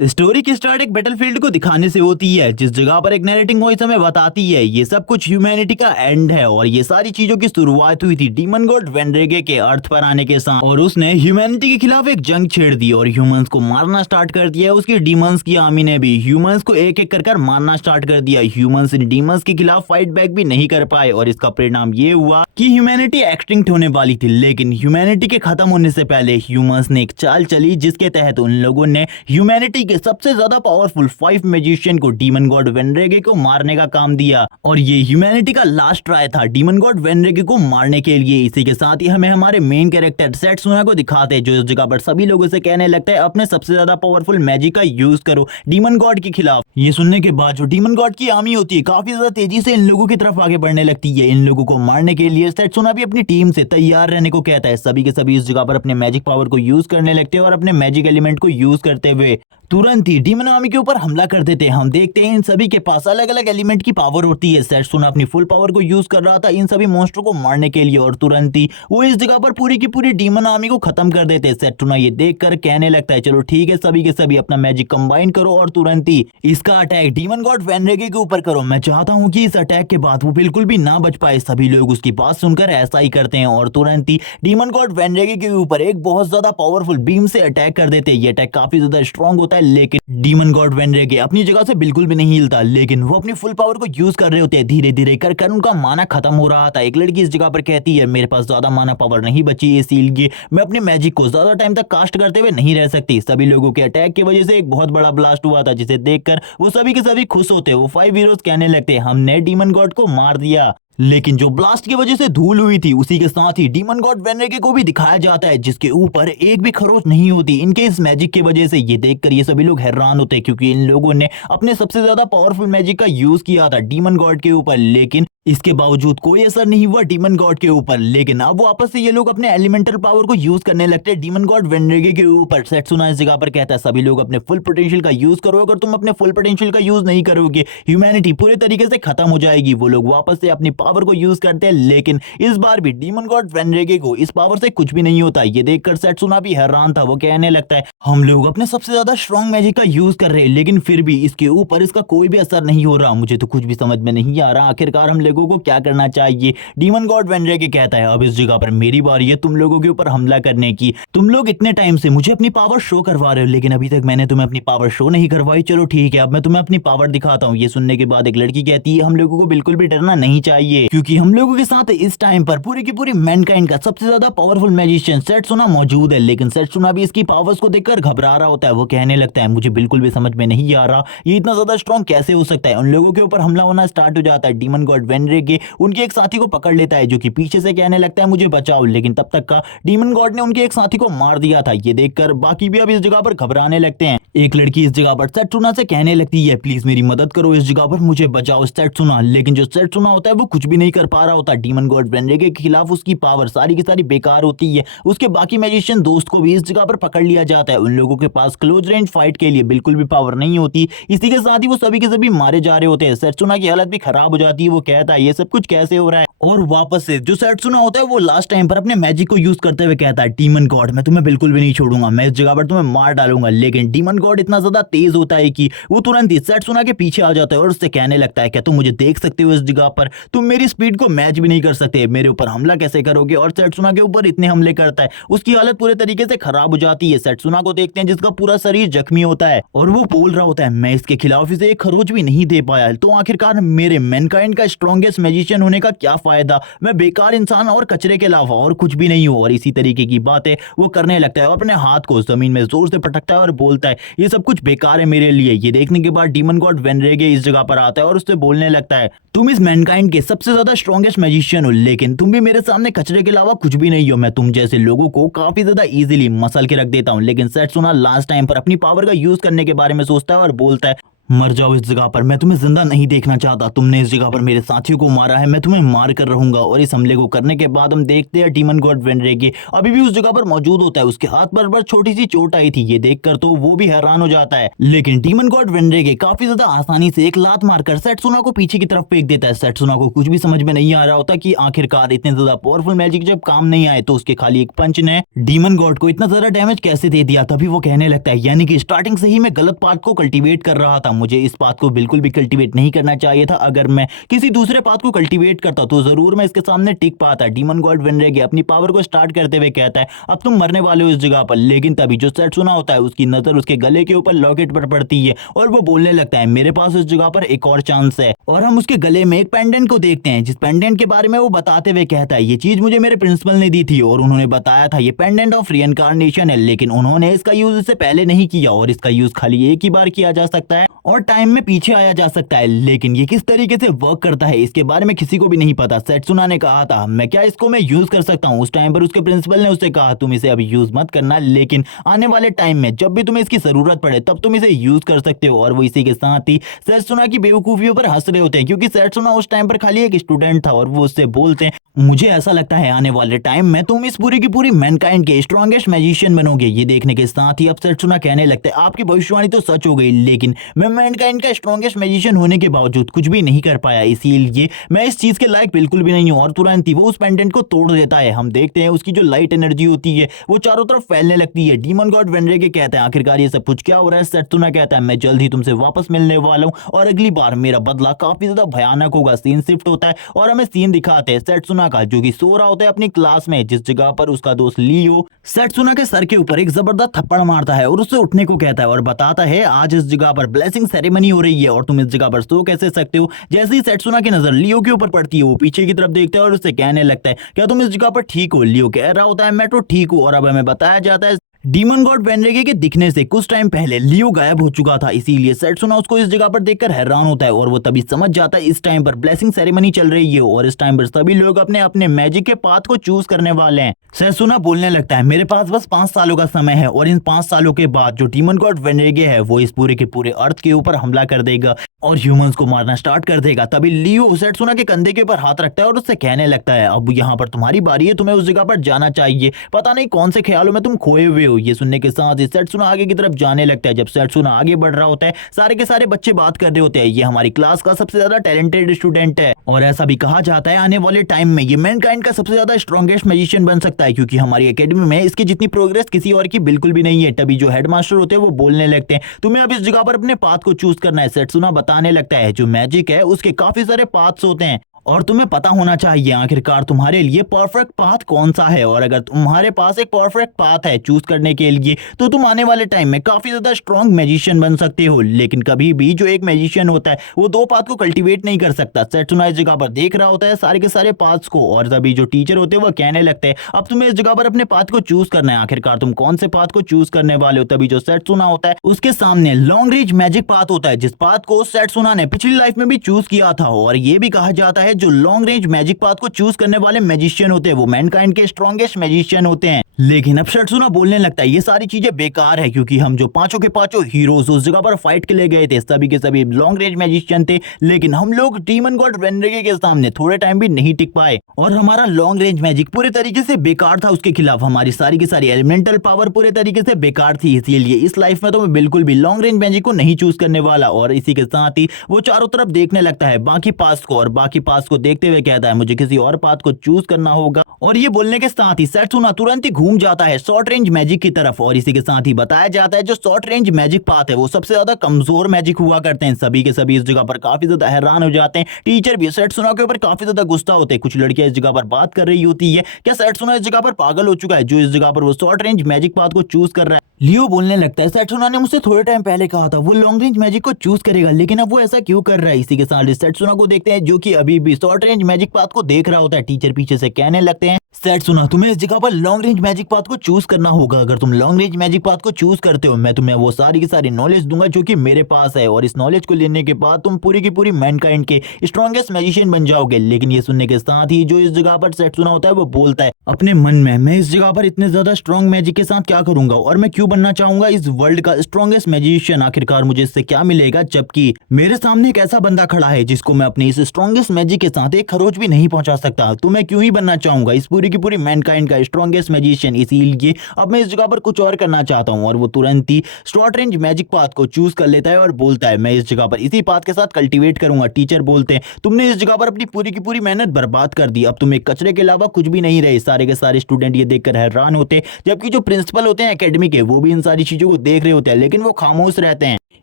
Story की start एक battlefield को दिखाने से होती है, जिस जगह पर एक नरेटिंग वॉइस हमें बताती है ये सब कुछ ह्यूमैनिटी का एंड है और ये सारी चीजों की शुरुआत हुई थी डीमन गॉड वेनरेगे के अर्थ पर आने के साथ, और उसने ह्यूमैनिटी के खिलाफ एक जंग छेड़ दी और ह्यूमंस को मारना स्टार्ट कर दिया। उसकी डीमंस की आर्मी ने भी ह्यूमंस को एक एक कर मारना स्टार्ट कर दिया। ह्यूमंस इन डीमंस के खिलाफ फाइट बैक भी नहीं कर पाए और इसका परिणाम ये हुआ कि ह्यूमैनिटी एक्सटिंक्ट होने वाली थी। लेकिन ह्यूमैनिटी के खत्म होने से पहले ह्यूमंस ने एक चाल चली जिसके तहत उन लोगों ने ह्यूमैनिटी के सबसे ज्यादा पावरफुल 5 मैजिशियन को डीमन गॉड वेनरेगे को मारने का काम दिया और ये ह्यूमैनिटी का लास्ट ट्राई था डीमन गॉड वेनरेगे को मारने के लिए। इसी के साथ ही हमें हमारे मेन कैरेक्टर सेट्सुना को दिखाते हैं जो इस जगह पर सभी लोगों से कहने लगता है अपने सबसे ज्यादा पावरफुल मैजिक का यूज करो डीमन गॉड के खिलाफ। ये सुनने के बाद जो डीमन गॉड की आर्मी होती है काफी ज्यादा तेजी से इन लोगों की तरफ आगे बढ़ने लगती है। इन लोगों को मारने के लिए सेट्सुना भी अपनी टीम से तैयार रहने को कहता है। सभी के सभी इस जगह पर अपने मैजिक पावर को यूज करने लगते हैं और अपने मैजिक एलिमेंट को यूज करते हुए तुरंत ही डीमन आर्मी के ऊपर हमला कर देते हैं। हम देखते हैं इन सभी के पास अलग अलग एलिमेंट की पावर होती है। सेट्सुना अपनी फुल पावर को यूज कर रहा था इन सभी मॉन्स्टर को मारने के लिए और तुरंत ही वो इस जगह पर पूरी की पूरी डीमन आर्मी को खत्म कर देते हैं। सेट्सुना ये देखकर कहने लगता है चलो ठीक है सभी के सभी अपना मैजिक कंबाइन करो और तुरंत ही इसका अटैक डीमन गॉड वेनरेगे के ऊपर करो। मैं चाहता हूं कि इस अटैक के बाद वो बिल्कुल भी ना बच पाए। सभी लोग उसकी बात सुनकर ऐसा ही करते हैं और तुरंत ही डीमन गॉड वेनरेगे के ऊपर एक बहुत ज्यादा पावरफुल बीम से अटैक कर देते हैं। ये अटैक काफी ज्यादा स्ट्रॉन्ग होता है लेकिन डीमन गॉड वेनरेगे अपनी जगह से बिल्कुल भी नहीं हिलता, लेकिन वो अपनी फुल पावर को यूज कर रहे होते हैं। धीरे धीरे कर कर उनका माना खत्म हो रहा था। एक लड़की इस जगह पर कहती है मेरे पास ज्यादा माना पावर नहीं बची, इसीलिए मैं अपने मैजिक को ज्यादा टाइम तक कास्ट करते हुए नहीं रह सकती। सभी लोगों के अटैक की वजह से एक बहुत बड़ा ब्लास्ट हुआ था जिसे देखकर वो सभी के सभी खुश होते। वो 5 हीरोज कहने लगते हमने डीमन गॉड को मार दिया। लेकिन जो ब्लास्ट की वजह से धूल हुई थी उसी के साथ ही डीमन गॉड वेनरेगे को भी दिखाया जाता है जिसके ऊपर एक भी खरोच नहीं होती इनके इस मैजिक की वजह से। ये देखकर ये सभी लोग हैरान होते हैं क्योंकि इन लोगों ने अपने सबसे ज्यादा पावरफुल मैजिक का यूज किया था डीमन गॉड के ऊपर, लेकिन इसके बावजूद कोई असर नहीं हुआ डीमन गॉड के ऊपर। लेकिन अब वापस से ये लोग अपने एलिमेंटल पावर को यूज करने लगते हैं डीमन गॉड वेनरेगे के ऊपर। सेट्सुना इस जगह पर कहता है सभी लोग अपने फुल पोटेंशियल का यूज करो, अगर तुम अपने फुल पोटेंशियल का यूज नहीं करोगे ह्यूमैनिटी पूरे तरीके से खत्म हो जाएगी। वो लोग वापस से अपनी पावर को यूज करते हैं लेकिन इस बार भी डीमन गॉड वेनरेगे को इस पावर से कुछ भी नहीं होता। ये देखकर सेट्सुना भी हैरान था। वो कहने लगता है हम लोग अपने सबसे ज्यादा स्ट्रॉन्ग मैजिक का यूज कर रहे हैं लेकिन फिर भी इसके ऊपर इसका कोई भी असर नहीं हो रहा। मुझे तो कुछ भी समझ में नहीं आ रहा आखिरकार हम लोगों को क्या करना चाहिए। डीमन गॉड वेनरेगे कहता है अब इस जगह पर मेरी बारी है तुम लोगों के ऊपर हमला करने की। तुम लोग इतने टाइम से मुझे अपनी पावर शो करवा रहे हो लेकिन अभी तक मैंने तुम्हें अपनी पावर शो नहीं करवाई। चलो ठीक है अब मैं तुम्हें अपनी पावर दिखाता हूँ। ये सुनने के बाद एक लड़की कहती है हम लोगों को बिल्कुल भी डरना नहीं चाहिए क्योंकि हम लोगों के साथ इस टाइम पर पूरी की पूरी मैनकाइंड का सबसे ज्यादा पावरफुल मैजिशियन सेट्सुना मौजूद है। लेकिन सेट्सुना भी इसकी पावर्स को देखकर घबरा रहा होता है। वो कहने लगता है मुझे बिल्कुल भी समझ में नहीं आ रहा ये इतना ज्यादा स्ट्रॉन्ग कैसे हो सकता है। उन लोगों के ऊपर हमला होना स्टार्ट हो जाता है। डीमन गॉड वेनरेगे उनके एक साथी को पकड़ लेता है जो कि पीछे से कहने लगता है मुझे बचाओ, लेकिन तब तक का डीमन गॉड ने उनके एक साथी को मार दिया था। ये देखकर बाकी भी अब इस जगह पर घबराने लगते हैं। एक लड़की इस जगह पर सेट्सुना से कहने लगती है प्लीज मेरी मदद करो, इस जगह पर मुझे बचाओ सेट्सुना। लेकिन जो सेट्सुना होता है वो कुछ भी नहीं कर पा रहा होता। डीमन गॉड वेनरेगे के खिलाफ उसकी पावर सारी की सारी बेकार होती है। उसके बाकी मैजिशियन दोस्त को भी इस जगह पर पकड़ लिया जाता है। उन लोगों के पास क्लोज रेंज फाइट के लिए बिल्कुल भी पावर नहीं होती। इसी के साथ ही वो सभी के सभी मारे जा रहे होते हैं। सेट्सुना की हालत भी खराब हो जाती है। वो कहता है ये सब कुछ कैसे हो रहा है और वापस से जो सेट्सुना होता है वो लास्ट टाइम पर अपने मैजिक को यूज करते हुए कहता है डीमन गॉड मैं तुम्हें बिल्कुल भी नहीं छोड़ूंगा, मैं इस जगह पर तुम्हें मार डालूंगा। लेकिन डीमन गॉड इतना ज्यादा तेज होता है कि वो तुरंत ही सेट्सुना के पीछे आ जाता है और उससे कहने लगता है क्या तुम मुझे देख सकते हो इस जगह पर, तुम मेरी स्पीड को मैच भी नहीं कर सकते, मेरे ऊपर हमला कैसे करोगे। और सेट्सुना के ऊपर इतने हमले करता है उसकी हालत पूरे तरीके से खराब हो जाती है। सेट्सुना को देखते हैं जिसका पूरा शरीर जख्मी होता है और वो बोल रहा होता है मैं इसके खिलाफ इसे एक खरोच भी नहीं दे पाया तो आखिरकार मेरे मैनकाइंड का स्ट्रॉन्गेस्ट मैजिशियन होने का क्या फायदा, मैं बेकार इंसान और कचरे के अलावा और कुछ भी नहीं हूं। और इसी तरीके की बातें वो करने लगता है और अपने हाथ को जमीन में जोर से पटकता है और बोलता है ये सब कुछ बेकार है मेरे लिए। ये देखने के बाद डीमन गॉड वेनरेगे इस जगह पर आता है और उससे बोलने लगता है तुम इस मैनकाइंड के सबसे ज्यादा स्ट्रॉन्गेस्ट मैजिशियन हो लेकिन तुम भी मेरे सामने कचरे के अलावा कुछ भी नहीं हो। मैं तुम जैसे लोगों को काफी ज्यादा इजीली मसल के रख देता हूं। लेकिन सेट्सुना लास्ट टाइम पर अपनी पावर का यूज करने के बारे में सोचता है और बोलता है मर जाओ इस जगह पर, मैं तुम्हें जिंदा नहीं देखना चाहता। तुमने इस जगह पर मेरे साथियों को मारा है, मैं तुम्हें मार कर रहूंगा। और इस हमले को करने के बाद हम देखते हैं डीमन गॉड वेनरेगे अभी भी उस जगह पर मौजूद होता है। उसके हाथ पर बस छोटी सी चोट आई थी, ये देखकर तो वो भी हैरान हो जाता है। लेकिन डीमन गॉड वेनरेगे काफी ज्यादा आसानी से एक लात मारकर सेट्सुना को पीछे की तरफ फेंक देता है। सेट्सुना को कुछ भी समझ में नहीं आ रहा होता कि आखिरकार इतने ज्यादा पावरफुल मैजिक जब काम नहीं आए तो उसके खाली एक पंच ने डीमन गॉड को इतना ज्यादा डैमेज कैसे दे दिया। तभी वो कहने लगता है यानी कि स्टार्टिंग से ही मैं गलत पाथ को कल्टीवेट कर रहा था, मुझे इस पाथ को बिल्कुल भी कल्टीवेट नहीं करना चाहिए था। अगर मैं किसी दूसरे पाथ को कल्टीवेट करता तो जरूर मैं इसके सामने टिक पाता। डीमन गॉड वेनरेगे अपनी पावर को स्टार्ट करते हुए कहता है अब तुम मरने वाले हो इस जगह पर। लेकिन तभी जो सेट्सुना होता है उसकी नजर उसके गले के ऊपर लॉकेट पर पड़ती है और वो बोलने लगता है मेरे पास इस जगह पर एक और चांस है। और हम उसके गले में एक पेंडेंट को देखते हैं जिस पेंडेंट के बारे में वो बताते हुए कहता है ये चीज मुझे मेरे प्रिंसिपल ने दी थी और उन्होंने बताया था ये पेंडेंट ऑफ रीइंकार्नेशन है, लेकिन उन्होंने इसका यूज इससे पहले नहीं किया और इसका यूज खाली एक ही बार किया जा सकता है और टाइम में पीछे आया जा सकता है। लेकिन ये किस तरीके से वर्क करता है इसके बारे में किसी को भी नहीं पता। सेट्सुना ने कहा था मैं क्या इसको मैं यूज कर सकता हूँ। उस टाइम पर उसके प्रिंसिपल ने उससे कहा तुम इसे अभी यूज मत करना, लेकिन आने वाले टाइम में जब भी तुम्हें इसकी जरूरत पड़े तब तुम इसे यूज कर सकते हो। और वो इसी के साथ ही सेट्सुना की बेवकूफियों पर हंस रहे होते हैं क्योंकि सेट्सुना उस टाइम पर खाली एक स्टूडेंट था और वो उससे बोलते हैं मुझे ऐसा लगता है आने वाले टाइम में तुम इस पूरी की पूरी मैनकाइंड के स्ट्रॉन्गेस्ट मैजिशियन बनोगे। ये देखने के साथ ही अब सेट्सुना कहने लगता है आपकी भविष्यवाणी तो सच हो गई, लेकिन मैं मैनकाइंड का स्ट्रॉन्गेस्ट मैजिशियन होने के बावजूद कुछ भी नहीं कर पाया, इसीलिए मैं इस चीज के लायक बिल्कुल भी नहीं हूँ। और तुरंत ही वो उस पेंडेंट को तोड़ देता है। हम देखते हैं उसकी जो लाइट एनर्जी होती है वो चारों तरफ फैलने लगती है। डीमन गॉड वेनरेगे कहता है आखिरकार ये सब कुछ क्या हो रहा है। सेट्सुना कहता है मैं जल्द ही तुमसे वापस मिलने वाला हूँ और अगली बार मेरा बदला काफी ज्यादा भयानक होगा। सीन शिफ्ट होता है और हमें सीन दिखाते हैं सेट्सुना का जो कि सो रहा होता है अपनी क्लास में, जिस जगह पर उसका दोस्त लियो सेट्सुना के सर के ऊपर एक जबरदस्त थप्पड़ मारता है और उससे उठने को कहता है और बताता है आज इस जगह पर ब्लेसिंग सेरेमनी हो रही है और तुम इस जगह पर सो कैसे सकते हो। जैसे ही सेट्सुना की नजर लियो के ऊपर पड़ती है वो पीछे की तरफ देखता है और उससे कहने लगता है क्या तुम इस जगह पर ठीक हो। लियो कह रहा होता है मैं तो ठीक हूँ। और अब हमें बताया जाता है डीमन गॉड वेनरेगे के दिखने से कुछ टाइम पहले लियो गायब हो चुका था, इसीलिए सेट्सुना उसको इस जगह पर देखकर हैरान होता है और वो तभी समझ जाता है इस टाइम पर ब्लेसिंग सेरेमनी चल रही है और इस टाइम पर सभी लोग अपने अपने मैजिक के पाथ को चूज करने वाले हैं। सेट्सुना बोलने लगता है मेरे पास बस 5 सालों का समय है और इन 5 सालों के बाद जो डीमन गॉड वेनरेगे है वो इस पूरे के पूरे अर्थ के ऊपर हमला कर देगा और ह्यूमंस को मारना स्टार्ट कर देगा। तभी लियो सेट्सुना के कंधे के ऊपर हाथ रखता है और उससे कहने लगता है अब यहाँ पर तुम्हारी बारी है, तुम्हें उस जगह पर जाना चाहिए। पता नहीं कौन से ख्यालों में तुम खोए हुए हो। ये सुनने के साथ सेट्सुना आगे की तरफ जाने लगता है। जब सेट्सुना आगे बढ़ रहा होता है सारे के सारे बच्चे बात कर रहे होते हैं ये हमारी क्लास का सबसे ज्यादा टैलेंटेड स्टूडेंट है और ऐसा भी कहा जाता है आने वाले टाइम में ये मैनकाइंड का सबसे ज्यादा स्ट्रॉन्गेस्ट मैजिशियन बन सकता है क्योंकि हमारी एकेडमी में इसकी जितनी प्रोग्रेस किसी और की बिल्कुल भी नहीं है। तभी जो हेडमास्टर होते हैं वो बोलने लगते हैं तुम्हें अब इस जगह पर अपने पाथ को चूज करना है। सेट्सुना बताने लगता है जो मैजिक है उसके काफी सारे पाथ्स होते हैं और तुम्हें पता होना चाहिए आखिरकार तुम्हारे लिए परफेक्ट पाथ कौन सा है। और अगर तुम्हारे पास एक परफेक्ट पाथ है चूज करने के लिए तो तुम आने वाले टाइम में काफी ज्यादा स्ट्रॉन्ग मैजिशियन बन सकते हो। लेकिन कभी भी जो एक मैजिशियन होता है वो 2 पाथ को कल्टीवेट नहीं कर सकता। सेट्सुना इस जगह पर देख रहा होता है सारे के सारे पाथ्स को और तभी जो टीचर होते हैं वो कहने लगते हैं अब तुम्हें इस जगह पर अपने पाथ को चूज करना है, आखिरकार तुम कौन से पाथ को चूज करने वाले हो। तभी जो सेट्सुना होता है उसके सामने लॉन्ग रेंज मैजिक पाथ होता है जिस पाथ को सेट्सुना ने पिछली लाइफ में भी चूज किया था। और ये भी कहा जाता है जो लॉन्ग रेंज मैजिक पाथ को चूज करने वाले मैजिशियन होते हैं वो मैनकाइंड के स्ट्रॉन्गेस्ट मैजिशियन होते हैं। लेकिन अब सेट्सुना बोलने लगता है ये सारी चीजें बेकार है क्योंकि हम जो पांचों के पांचों हीरोज उस जगह पर फाइट के लिए गए थे सभी के सभी लॉन्ग रेंज मैजिशियन थे, लेकिन हम लोग डीमन गॉड वेनरेगे के सामने थोड़े टाइम भी नहीं टिक पाए और हमारा लॉन्ग रेंज मैजिक पूरे तरीके से बेकार था। उसके खिलाफ हमारी सारी की सारी एलिमेंटल पावर पूरे तरीके से बेकार थी, इसीलिए इस लाइफ में तो मैं बिल्कुल भी लॉन्ग रेंज मैजिक को नहीं चूज करने वाला। और इसी के साथ ही वो चारों तरफ देखने लगता है बाकी पास को और बाकी पास को देखते हुए कहता है मुझे किसी और पाथ को चूज करना होगा। और ये बोलने के साथ ही सेट्सुना तुरंत ही घूम जाता है शॉर्ट रेंज मैजिक की तरफ और इसी के साथ ही बताया जाता है जो शॉर्ट रेंज मैजिक पाथ है वो सबसे ज्यादा कमजोर मैजिक हुआ करते हैं। सभी के सभी इस जगह पर काफी ज्यादा हैरान हो जाते हैं। टीचर भी सेट्सुना के ऊपर काफी ज्यादा गुस्सा होते हैं। कुछ लड़कियां इस जगह पर बात कर रही होती है क्या सेट्सुना इस जगह पर पागल हो चुका है जो इस जगह पर वो शॉर्ट रेंज मैजिक पाथ को चूज कर रहा है। लियो बोलने लगता है सेट्सुना ने मुझसे थोड़े टाइम पहले कहा था वो लॉन्ग रेंज मैजिक को चूज करेगा, लेकिन अब वो ऐसा क्यों कर रहा है। इसी के साथ सेट्सुना को देखते हैं जो कि अभी भी भी शॉर्ट रेंज मैजिक पाथ को देख रहा होता है। टीचर पीछे से कहने लगते हैं, सेट्सुना तुम्हें इस जगह पर लॉन्ग रेंज मैजिक पाथ को चूज करना होगा। अगर तुम लॉन्ग रेंज मैजिक पाथ को चूज करते हो, मैं तुम्हें वो सारी की सारी नॉलेज दूंगा जो कि मेरे पास है, और इस नॉलेज को लेने के बाद तुम पूरी की पूरी मैनकाइंड के स्ट्रॉन्गेस्ट मैजिशियन बन जाओगे। लेकिन ये सुनने के साथ ही जो इस जगह पर सेट्सुना होता है वो बोलता है अपने मन में, मैं इस जगह पर इतने ज्यादा स्ट्रॉन्ग मैजिक के साथ क्या करूंगा, और मैं क्यों बनना चाहूंगा इस वर्ल्ड का स्ट्रॉन्गेस्ट मैजिशियन। आखिरकार मुझे इससे क्या मिलेगा, जबकि मेरे सामने एक ऐसा बंदा खड़ा है जिसको मैं अपनी इस स्ट्रॉन्गेस्ट मैजिक के साथ एक खरोच भी नहीं पहुंचा सकता। तो मैं क्यों ही बनना चाहूंगा इस पूरी की पूरी मैनकाइंड का स्ट्रॉन्गेस्ट मैजिशियन। इसीलिए अब मैं इस जगह पर कुछ और करना चाहता हूं। और वो तुरंत ही शॉर्ट रेंज मैजिक पाथ को चूज कर लेता है और बोलता है, मैं इस जगह पर इसी पाथ के साथ कल्टीवेट करूंगा। टीचर बोलते हैं, तुमने इस जगह पर अपनी पूरी की पूरी मेहनत बर्बाद कर दी, अब तुम एक कचरे के अलावा कुछ भी नहीं रहे। सारे के सारे स्टूडेंट ये देखकर हैरान होते, जबकि जो प्रिंसिपल होते हैं एकेडमी के वो भी इन सारी चीजों को देख रहे होते हैं, लेकिन वो खामोश रहते हैं।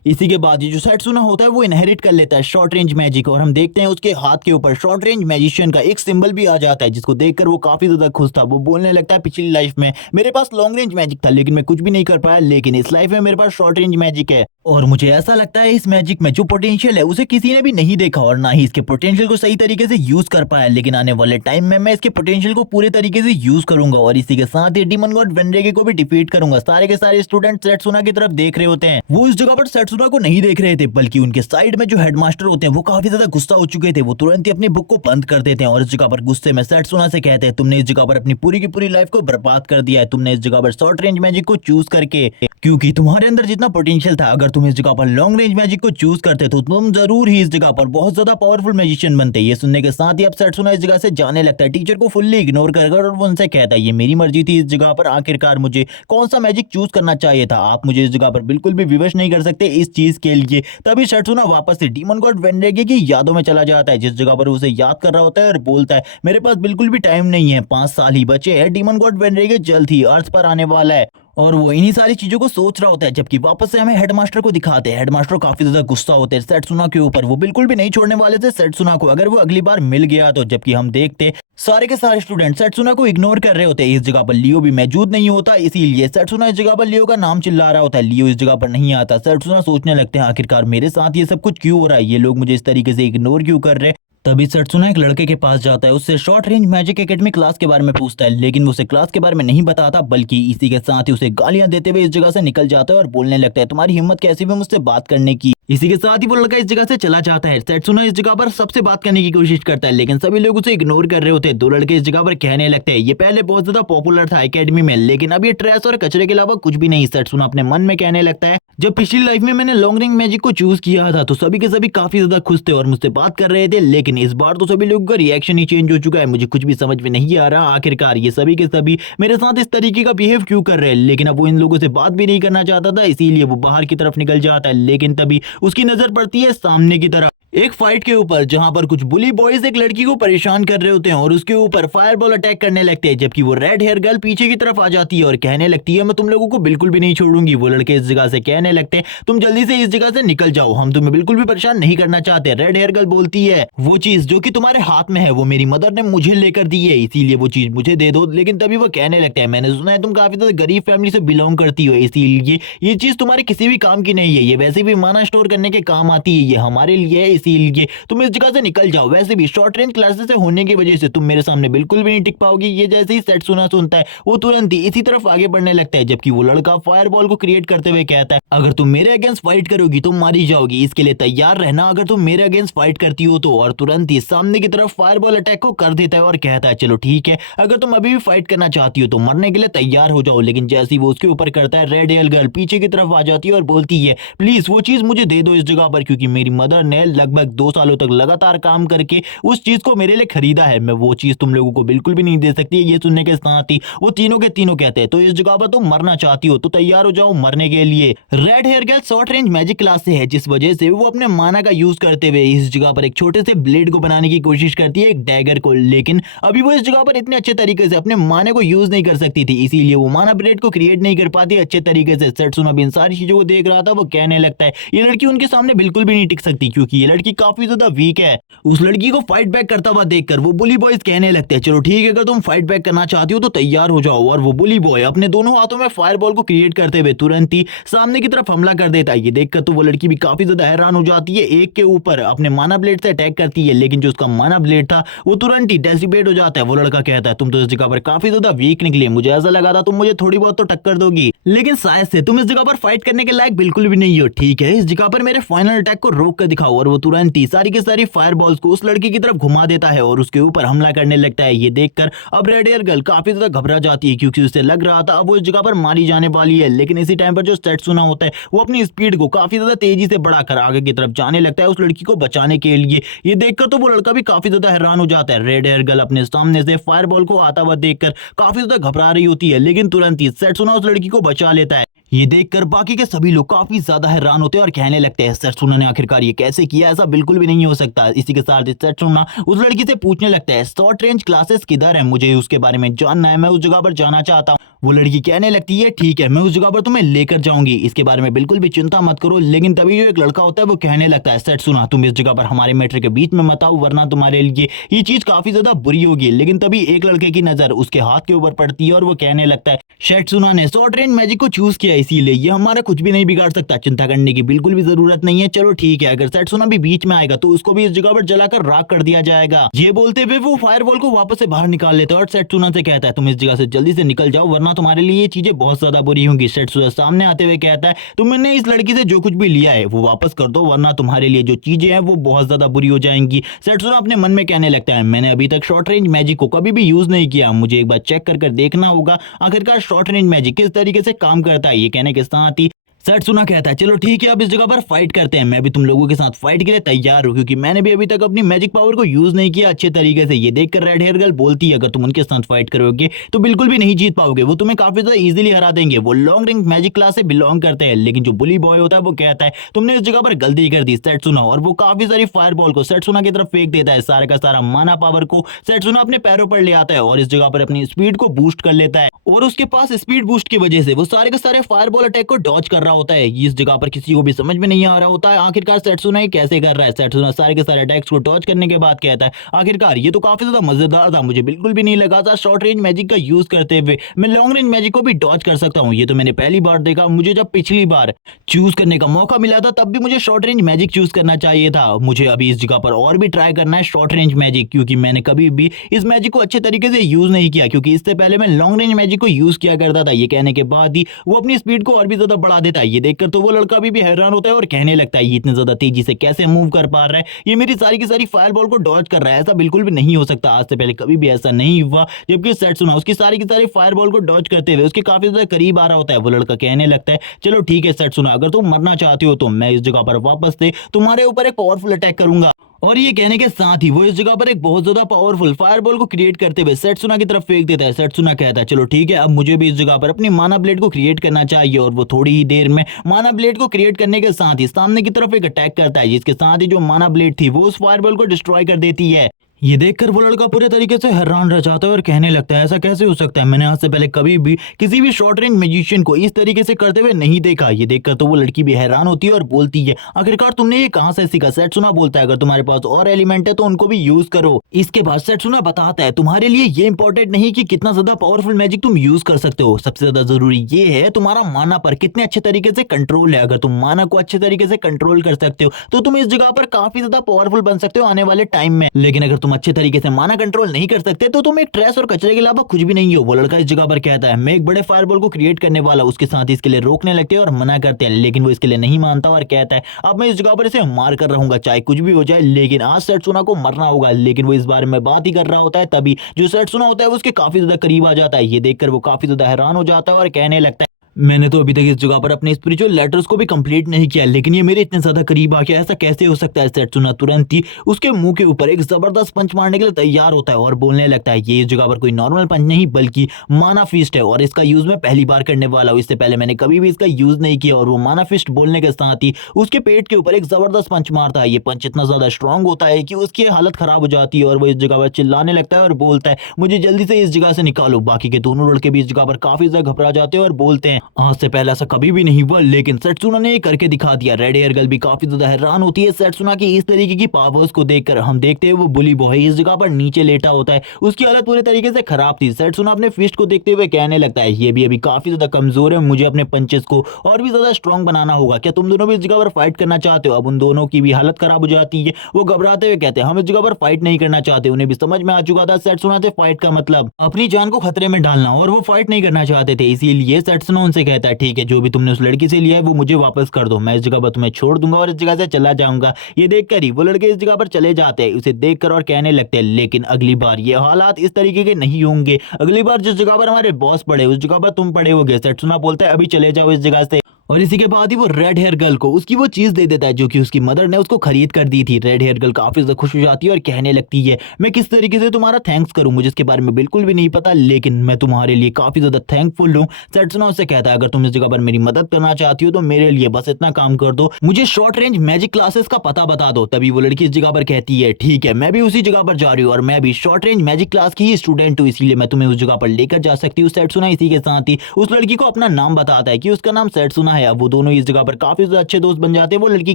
इसी के बाद ये जो सेट्सुना होता है वो इनहेरिट कर लेता है शॉर्ट रेंज मैजिक, और हम देखते हैं उसके हाथ के ऊपर शॉर्ट रेंज मैजिशियन का एक सिंबल भी आ जाता है, जिसको देखकर वो काफी ज्यादा खुश था। वो बोलने लगता है, पिछली लाइफ में मेरे पास लॉन्ग रेंज मैजिक था लेकिन मैं कुछ भी नहीं कर पाया, लेकिन इस लाइफ में मेरे पास शॉर्ट रेंज मैजिक है, और मुझे ऐसा लगता है इस मैजिक में जो पोटेंशियल है उसे किसी ने भी नहीं देखा, और ना ही इसके पोटेंशियल को सही तरीके से यूज कर पाया। लेकिन आने वाले टाइम में मैं इसके पोटेंशियल को पूरे तरीके से यूज करूंगा, और इसी के साथ ही डीमन गॉड वेनरेगे को भी डिफीट करूंगा। सारे के सारे स्टूडेंट सेट्सुना की तरफ देख रहे होते हैं। वो इस जगह पर सेट्सुना को नहीं देख रहे थे, बल्कि उनके साइड में जो हेडमास्टर होते हैं वो काफी ज्यादा गुस्सा हो चुके थे। वो तुरंत ही अपनी बुक को बंद कर देते हैं और इस जगह पर गुस्से में सेट्सुना से कहते हैं, तुमने इस जगह पर अपनी पूरी की पूरी लाइफ को बर्बाद कर दिया है। तुमने इस जगह पर शॉर्ट रेंज मैजिक को चूज करके, क्योंकि तुम्हारे अंदर जितना पोटेंशियल था, अगर तुम इस जगह पर लॉन्ग रेंज मैजिक को चूज करते तो तुम जरूर ही इस जगह पर बहुत ज्यादा पावरफुल मैजिशियन बनते। ये सुनने के साथ ही अब सेट्सुना इस जगह से जाने लगता है, टीचर को फुल्ली इग्नोर कर, और वो उनसे कहता है, ये मेरी मर्जी थी इस जगह पर, आखिरकार मुझे कौन सा मैजिक चूज करना चाहिए था, आप मुझे इस जगह पर बिल्कुल भी विवश नहीं कर सकते इस चीज के लिए। तभी सेट्सुना वापस से डीमन गॉड वेनरेगे की यादों में चला जाता है, जिस जगह पर उसे याद कर रहा होता है, और बोलता है, मेरे पास बिल्कुल भी टाइम नहीं है, 5 साल ही बचे हैं, डीमन गॉड वेनरेगे जल्द ही अर्थ पर आने वाला है। और वो इन्हीं सारी चीजों को सोच रहा होता है, जबकि वापस से हमें हेडमास्टर को दिखाते हैं। हेडमास्टर काफी ज्यादा गुस्सा होते हैं सेट्सुना के ऊपर, वो बिल्कुल भी नहीं छोड़ने वाले थे सेट्सुना को अगर वो अगली बार मिल गया तो। जबकि हम देखते सारे के सारे स्टूडेंट सेट्सुना को इग्नोर कर रहे होते हैं। इस जगह पर लियो भी मौजूद नहीं होता, इसीलिए सेट्सुना इस जगह पर लियो का नाम चिल्ला रहा होता है। लियो इस जगह पर नहीं आता। सेट्सुना सोचने लगते हैं, आखिरकार मेरे साथ ये सब कुछ क्यों हो रहा है, ये लोग मुझे इस तरीके से इग्नोर क्यों कर रहे हैं। तभी सेट्सुना एक लड़के के पास जाता है, उससे short range magic academy class के बारे में पूछता है, लेकिन वो उसे क्लास के बारे में नहीं बताता, बल्कि इसी के साथ ही उसे गालियां देते हुए इस जगह से निकल जाता है और बोलने लगता है, तुम्हारी हिम्मत कैसी भी मुझसे बात करने की। इसी के साथ ही वो लड़का इस जगह से चला जाता है। सेट्सुना इस जगह पर सबसे बात करने की कोशिश करता है, लेकिन सभी लोग उसे इग्नोर कर रहे होते हैं। दो लड़के इस जगह पर कहने लगते हैं, ये पहले बहुत ज्यादा पॉपुलर था एकेडमी में, लेकिन अब ये ट्रैश और कचरे के अलावा कुछ भी नहीं। सेट्सुना अपने मन में कहने लगता है, जब पिछली लाइफ में मैंने लॉन्ग रेंज मैजिक को चूज किया था तो सभी के सभी काफी ज्यादा खुश थे और मुझसे बात कर रहे थे, लेकिन इस बार तो सभी लोगों का रिएक्शन ही चेंज हो चुका है। मुझे कुछ भी समझ में नहीं आ रहा, आखिरकार ये सभी के सभी मेरे साथ इस तरीके का बिहेव क्यों कर रहे हैं। लेकिन अब वो इन लोगों से बात भी नहीं करना चाहता था, इसीलिए वो बाहर की तरफ निकल जाता है। लेकिन तभी उसकी नजर पड़ती है सामने की तरफ एक फाइट के ऊपर, जहां पर कुछ बुली बॉयज एक लड़की को परेशान कर रहे होते हैं और उसके ऊपर फायरबॉल अटैक करने लगते हैं। जबकि वो रेड हेयर गर्ल पीछे की तरफ आ जाती है और कहने लगती है, मैं तुम लोगों को बिल्कुल भी नहीं छोड़ूंगी। वो लड़के इस जगह से कहने लगते हैं, तुम जल्दी से इस जगह से निकल जाओ, हम तुम्हें बिल्कुल भी परेशान नहीं करना चाहते। रेड हेयर गर्ल बोलती है, वो चीज जो कि तुम्हारे हाथ में है वो मेरी मदर ने मुझे लेकर दी है, इसीलिए वो चीज मुझे दे दो। लेकिन तभी वो कहने लगते हैं, मैंने सुना है तुम काफी ज्यादा गरीब फैमिली से बिलोंग करती हो, इसीलिए ये चीज तुम्हारे किसी भी काम की नहीं है, ये वैसे भी माना स्टोर करने के काम आती है, ये हमारे लिए है, इसीलिए तुम इस जगह से निकल जाओ। वैसे भी शॉर्ट रेंज क्लासेस से होने की वजह से तुम मेरे सामने बिल्कुल भी नहीं टिक पाओगी। ये जैसे ही सेट्सुना सुनता है वो तुरंत ही इसी तरफ आगे बढ़ने लगता है, जबकि वो लड़का फायरबॉल को क्रिएट करते हुए कहता है, अगर तुम मेरे अगेंस्ट फाइट करोगी तो मारी जाओगी, इसके लिए तैयार रहना अगर तुम मेरे अगेंस्ट फाइट करती हो तो। और तुरंत ही सामने की तरफ फायरबॉल अटैक को कर देता है और कहता है, चलो ठीक है, अगर तुम अभी भी फाइट करना चाहती हो तो मरने के लिए तैयार हो जाओ। लेकिन जैसे ही वो उसके ऊपर करता है, रेड हेयर गर्ल पीछे की तरफ आ जाती है और बोलती है, प्लीज वो चीज मुझे दे दो इस जगह पर, क्योंकि मेरी मदर ने लगभग 2 सालों तक लगातार काम करके उस चीज को मेरे लिए खरीदा है, मैं वो चीज तुम लोगों को बिल्कुल भी नहीं दे सकती। ये सुनने के साथ ही वो तीनों के तीनों कहते हैं, तो इस जगह पर तुम मरना चाहती हो तो तैयार हो जाओ मरने के लिए। Red hair girl short range magic class से है, जिस वजह से वो अपने माना का यूज करते हुए इस जगह पर एक छोटे से ब्लेड को बनाने की कोशिश करती है, एक डैगर को। लेकिन अभी वो इस जगह पर इतने अच्छे तरीके से अपने माने को यूज नहीं कर सकती थी, इसीलिए वो माना ब्लेड को क्रिएट नहीं कर पाती अच्छे तरीके से। सेट्सुना भी इन सारी चीजों को देख रहा था, वो कहने लगता है, ये लड़की उनके सामने बिल्कुल भी नहीं टिक सकती, क्योंकि ये लड़की लड़की काफी ज्यादा वीक है। उस लड़की को फाइट बैक करता हुआ देखकर वो बुली बॉयज कहने लगते हैं चलो ठीक है, अगर तुम फाइट बैक करना चाहती हो तो तैयार हो जाओ। और वो बुली बॉय अपने दोनों हाथों में फायरबॉल को क्रिएट करते हुए तुरंत ही सामने की तरफ हमला कर देता है। ये देखकर तो वो लड़की भी काफी ज्यादा हैरान हो जाती है, एक के ऊपर अपने माना ब्लेड से अटैक करती है, लेकिन जो उसका माना ब्लेड था वो तुरंत ही डेसिपेट हो जाता है। वो लड़का कहता है तुम तो इस जगह पर काफी ज्यादा वीक निकली, मुझे ऐसा लगा था तुम मुझे थोड़ी बहुत तो टक्कर दोगी, लेकिन शायद से तुम इस जगह पर फाइट करने के लायक बिल्कुल भी नहीं हो। ठीक है, इस जगह पर मेरे फाइनल अटैक को रोक कर दिखाओ। और वो तुरंत ही सारी की सारी फायर बॉल्स को उस लड़की की तरफ घुमा देता है और उसके ऊपर हमला करने लगता है। ये देखकर अब रेड हेयर गर्ल काफी ज्यादा घबरा जाती है, क्योंकि उसे लग रहा था अब वो इस जगह पर मारी जाने वाली है। लेकिन इसी टाइम पर जो सेट्सुना होता है वो अपनी स्पीड को काफी ज्यादा तेजी से बढ़ाकर आगे की तरफ जाने लगता है उस लड़की को बचाने के लिए। ये देखकर तो वो लड़का भी काफी ज्यादा हैरान हो जाता है। रेड हेयर गर्ल अपने सामने से फायर बॉल को आता हुआ देखकर काफी ज्यादा घबरा रही होती है, लेकिन तुरंत ही सेट्सुना उस लड़की को बचा लेता है। ये देखकर बाकी के सभी लोग काफी ज्यादा हैरान होते हैं और कहने लगते हैं सेट्सुना ने आखिरकार ये कैसे किया, ऐसा बिल्कुल भी नहीं हो सकता। इसी के साथ सेट्सुना उस लड़की से पूछने लगता है शॉर्ट रेंज क्लासेस किधर है, मुझे उसके बारे में जानना है, मैं उस जगह पर जाना चाहता हूँ। वो लड़की कहने लगती है ठीक है, मैं उस जगह पर तुम्हें लेकर जाऊंगी, इसके बारे में बिल्कुल भी चिंता मत करो। लेकिन तभी जो एक लड़का होता है वो कहने लगता है सेट्सुना तुम इस जगह पर हमारे मैटर के बीच में मत आओ, वरना तुम्हारे लिए ये चीज काफी ज्यादा बुरी होगी। लेकिन तभी एक लड़के की नजर उसके हाथ के ऊपर पड़ती है और वो कहने लगता है सेट्सुना ने शॉर्ट रेंज मैजिक को चूज किया, इसीलिए ये हमारा कुछ भी नहीं बिगाड़ सकता, चिंता करने की बिल्कुल भी जरूरत नहीं है। चलो ठीक है, अगर सेट्सुना भी बीच में आएगा तो उसको भी इस जगह पर जलाकर राख कर दिया जाएगा। ये बोलते हुए वो फायरबॉल को वापस से बाहर निकाल लेता है और सेट्सुना से कहता है तुम इस जगह से जल्दी से निकल जाओ, वरना तुम्हारे लिए ये चीजें बहुत ज्यादा बुरी होंगी। सेट्सुना सामने आते हुए कहता है तुमने इस लड़की से जो कुछ भी लिया है वो वापस कर दो, वरना तुम्हारे लिए जो चीजें हैं वो बहुत ज्यादा बुरी हो जाएंगी। सेट्सुना अपने मन में कहने लगता है मैंने अभी तक शॉर्ट रेंज मैजिक को कभी भी यूज नहीं किया, मुझे एक बार चेक कर देखना होगा आखिरकार शॉर्ट रेंज मैजिक किस तरीके से काम करता है। ये कहने के साथ ही सेट्सुना कहता है चलो ठीक है, अब इस जगह पर फाइट करते हैं, मैं भी तुम लोगों के साथ फाइट के लिए तैयार हूं, क्योंकि मैंने भी अभी तक अपनी मैजिक पावर को यूज नहीं किया अच्छे तरीके से। ये देखकर रेड हेयर गर्ल बोलती है अगर तुम उनके साथ फाइट करोगे तो बिल्कुल भी नहीं जीत पाओगे, वो तुम्हें काफी ज्यादा इजीली हरा देंगे, वो लॉन्ग रेंज मैजिक क्लास से बिलोंग करते हैं। लेकिन जो बुली बॉय होता है वो कहता है तुमने इस जगह पर गलती कर दी सेट्सुना, और वो काफी सारी फायर बॉल को सेट्सुना की तरफ फेंक देता है। सारा का सारा माना पावर को सेट्सुना अपने पैरों पर ले आता है और इस जगह पर अपनी स्पीड को बूस्ट कर लेता है, और उसके पास स्पीड बूस्ट की वजह से वो सारे के सारे फायर बॉल अटैक को डॉज कर रहा होता है। इस जगह पर किसी को भी समझ में नहीं आ रहा होता है आखिरकार सेट्सुना ये कैसे कर रहा है। सेट्सुना सारे के सारे अटैक्स को डॉज करने के बाद कहता है आखिरकार ये तो काफी ज्यादा मजेदार था, मुझे बिल्कुल भी नहीं लगा था शॉर्ट रेंज मैजिक का यूज करते हुए मैं लॉन्ग रेंज मैजिक को भी डॉज कर सकता हूँ, ये तो मैंने पहली बार देखा। मुझे जब पिछली बार चूज करने का मौका मिला था तब भी मुझे शॉर्ट रेंज मैजिक चूज करना चाहिए था, मुझे अभी इस जगह पर और भी ट्राई करना है शॉर्ट रेंज मैजिक, क्योंकि मैंने कभी भी इस मैजिक को अच्छे तरीके से यूज नहीं किया, क्योंकि इससे पहले मैं लॉन्ग रेंज मैजिक को यूज किया करता था। ये कहने के बाद ही वो अपनी स्पीड को और भी ज्यादा बढ़ा देता है। ये देखकर तो वो लड़का भी हैरान होता है और कहने लगता है ये इतने ज्यादा तेजी से कैसे मूव कर पा रहा है, ये मेरी सारी की सारी फायर बॉल को डॉज कर रहा है, ऐसा बिल्कुल भी नहीं हो सकता, आज से पहले कभी भी ऐसा नहीं हुआ। जबकि सेट्सुना उसकी सारी की सारी फायर बॉल को डॉज करते हुए उसके काफी ज्यादा करीब आ रहा होता है। वो लड़का कहने लगता है चलो ठीक है सेट्सुना, अगर तुम मरना चाहती हो तो मैं इस जगह पर वापस से तुम्हारे ऊपर एक पावरफुल अटैक करूंगा। और ये कहने के साथ ही वो इस जगह पर एक बहुत ज्यादा पावरफुल फायरबॉल को क्रिएट करते हुए सेट्सुना की तरफ फेंक देता है। सेट्सुना कहता है चलो ठीक है, अब मुझे भी इस जगह पर अपनी माना ब्लेड को क्रिएट करना चाहिए, और वो थोड़ी ही देर में माना ब्लेड को क्रिएट करने के साथ ही सामने की तरफ एक अटैक करता है, जिसके साथ ही जो माना ब्लेड थी वो उस फायरबॉल को डिस्ट्रॉय कर देती है। ये देखकर वो लड़का पूरे तरीके से हैरान रह जाता है और कहने लगता है ऐसा कैसे हो सकता है, मैंने आज से पहले कभी भी किसी भी शॉर्ट रेंज मैजिशियन को इस तरीके से करते हुए नहीं देखा। ये देखकर तो वो लड़की भी हैरान होती है और बोलती है आखिरकार तुमने ये कहां से सीखा। सेट्सुना बोलता है अगर तुम्हारे पास और एलिमेंट है तो उनको भी यूज करो। इसके बाद सेट्सुना बताता है तुम्हारे लिए ये इंपॉर्टेंट नहीं कि कितना ज्यादा पावरफुल मैजिक तुम यूज कर सकते हो, सबसे ज्यादा जरूरी ये है तुम्हारा माना पर कितने अच्छे तरीके से कंट्रोल है। अगर तुम माना को अच्छे तरीके से कंट्रोल कर सकते हो तो तुम इस जगह पर काफी ज्यादा पावरफुल बन सकते हो आने वाले टाइम में, लेकिन अगर तुम अच्छे तरीके से माना कंट्रोल नहीं कर सकते तो तुम एक ट्रेस और कचरे के अलावा कुछ भी नहीं हो। वो लड़का इस जगह पर कहता है मैं एक बड़े फायरबॉल को क्रिएट करने वाला, उसके साथ ही इसके लिए रोकने लगते हैं और मना करते हैं, लेकिन वो इसके लिए नहीं मानता और कहता है अब मैं इस जगह पर इसे मार कर रहूंगा चाहे कुछ भी हो जाए, लेकिन आज सेट्सुना को मरना होगा। लेकिन वो इस बारे में बात ही कर रहा होता है तभी जो सेट्सुना होता है वो उसके काफी ज्यादा करीब आ जाता है। ये देखकर वो काफी ज्यादा हैरान हो जाता है और कहने लगता है मैंने तो अभी तक इस जगह पर अपने स्पिरिचुअल लेटर्स को भी कंप्लीट नहीं किया, लेकिन ये मेरे इतने ज्यादा करीब आ गया, ऐसा कैसे हो सकता है। सेट्सुना तुरंत ही उसके मुंह के ऊपर एक जबरदस्त पंच मारने के लिए तैयार होता है और बोलने लगता है ये इस जगह पर कोई नॉर्मल पंच नहीं बल्कि माना फिस्ट है, और इसका यूज मैं पहली बार करने वाला हूँ, इससे पहले मैंने कभी भी इसका यूज नहीं किया। और वो माना फिस्ट बोलने के साथ ही उसके पेट के ऊपर एक जबरदस्त पंच मारता है। ये पंच इतना ज्यादा स्ट्रांग होता है कि उसकी हालत खराब हो जाती है और वो इस जगह पर चिल्लाने लगता है और बोलता है मुझे जल्दी से इस जगह से निकालो। बाकी के दोनों लड़के भी इस जगह पर काफी ज्यादा घबरा जाते हैं और बोलते हैं आज से पहले ऐसा कभी भी नहीं हुआ, लेकिन सेट्सुना ने ये करके दिखा दिया। रेड हेयर गर्ल भी काफी ज्यादा हैरान होती है सेट्सुना की इस तरीके की पावर्स को देखकर। हम देखते हैं वो बुली बॉय इस जगह पर नीचे लेटा होता है, उसकी हालत पूरे तरीके से खराब थी। सेट्सुना अपने फिस्ट को देखते हुए कहने लगता है ये भी अभी काफी ज्यादा कमजोर है, मुझे अपने पंचेस को और भी ज्यादा स्ट्रॉन्ग बनाना होगा। क्या तुम दोनों भी इस जगह पर फाइट करना चाहते हो? अब उन दोनों की भी हालत खराब हो जाती है, वो घबराते हुए कहते हैं हम इस जगह पर फाइट नहीं करना चाहते। उन्हें भी समझ में आ चुका था सेट्सुना से फाइट का मतलब अपनी जान को खतरे में डालना, और वो फाइट नहीं करना चाहते थे। इसीलिए सेट्सुना उनसे कहता है ठीक है, जो भी तुमने उस लड़की से लिया है वो मुझे वापस कर दो, मैं इस जगह पर तुम्हें छोड़ दूंगा और इस जगह से चला जाऊंगा। ये देखकर ही वो लड़के इस जगह पर चले जाते हैं उसे देखकर और कहने लगते हैं लेकिन अगली बार ये हालात इस तरीके के नहीं होंगे, अगली बार जिस जगह पर हमारे बॉस पड़े उस जगह पर तुम पड़े होगे। सेट्सुना बोलता है अभी चले जाओ इस जगह से, और इसी के बाद ही वो रेड हेयर गर्ल को उसकी वो चीज दे देता है जो कि उसकी मदर ने उसको खरीद कर दी थी। रेड हेयर गर्ल काफी ज्यादा खुश हो जाती है और कहने लगती है मैं किस तरीके से तुम्हारा थैंक्स करूं, मुझे इसके बारे में बिल्कुल भी नहीं पता, लेकिन मैं तुम्हारे लिए काफी ज्यादा थैंकफुल हूं। सेट्सुना उससे कहता है अगर तुम इस जगह पर मेरी मदद करना चाहती हो तो मेरे लिए बस इतना काम कर दो, मुझे शॉर्ट रेंज मैजिक क्लासेस का पता बता दो। तभी वो लड़की इस जगह पर कहती है ठीक है, मैं भी उसी जगह पर जा रही हूँ और मैं भी शॉर्ट रेंज मैजिक क्लास की ही स्टूडेंट हूँ, इसीलिए मैं तुम्हें उस जगह पर लेकर जा सकती हूँ। सेट्सुना इसी के साथ ही उस लड़की को अपना नाम बताता है कि उसका नाम सेट्सुना है। अब वो दोनों इस जगह पर काफी ज्यादा अच्छे दोस्त बन जाते हैं। वो लड़की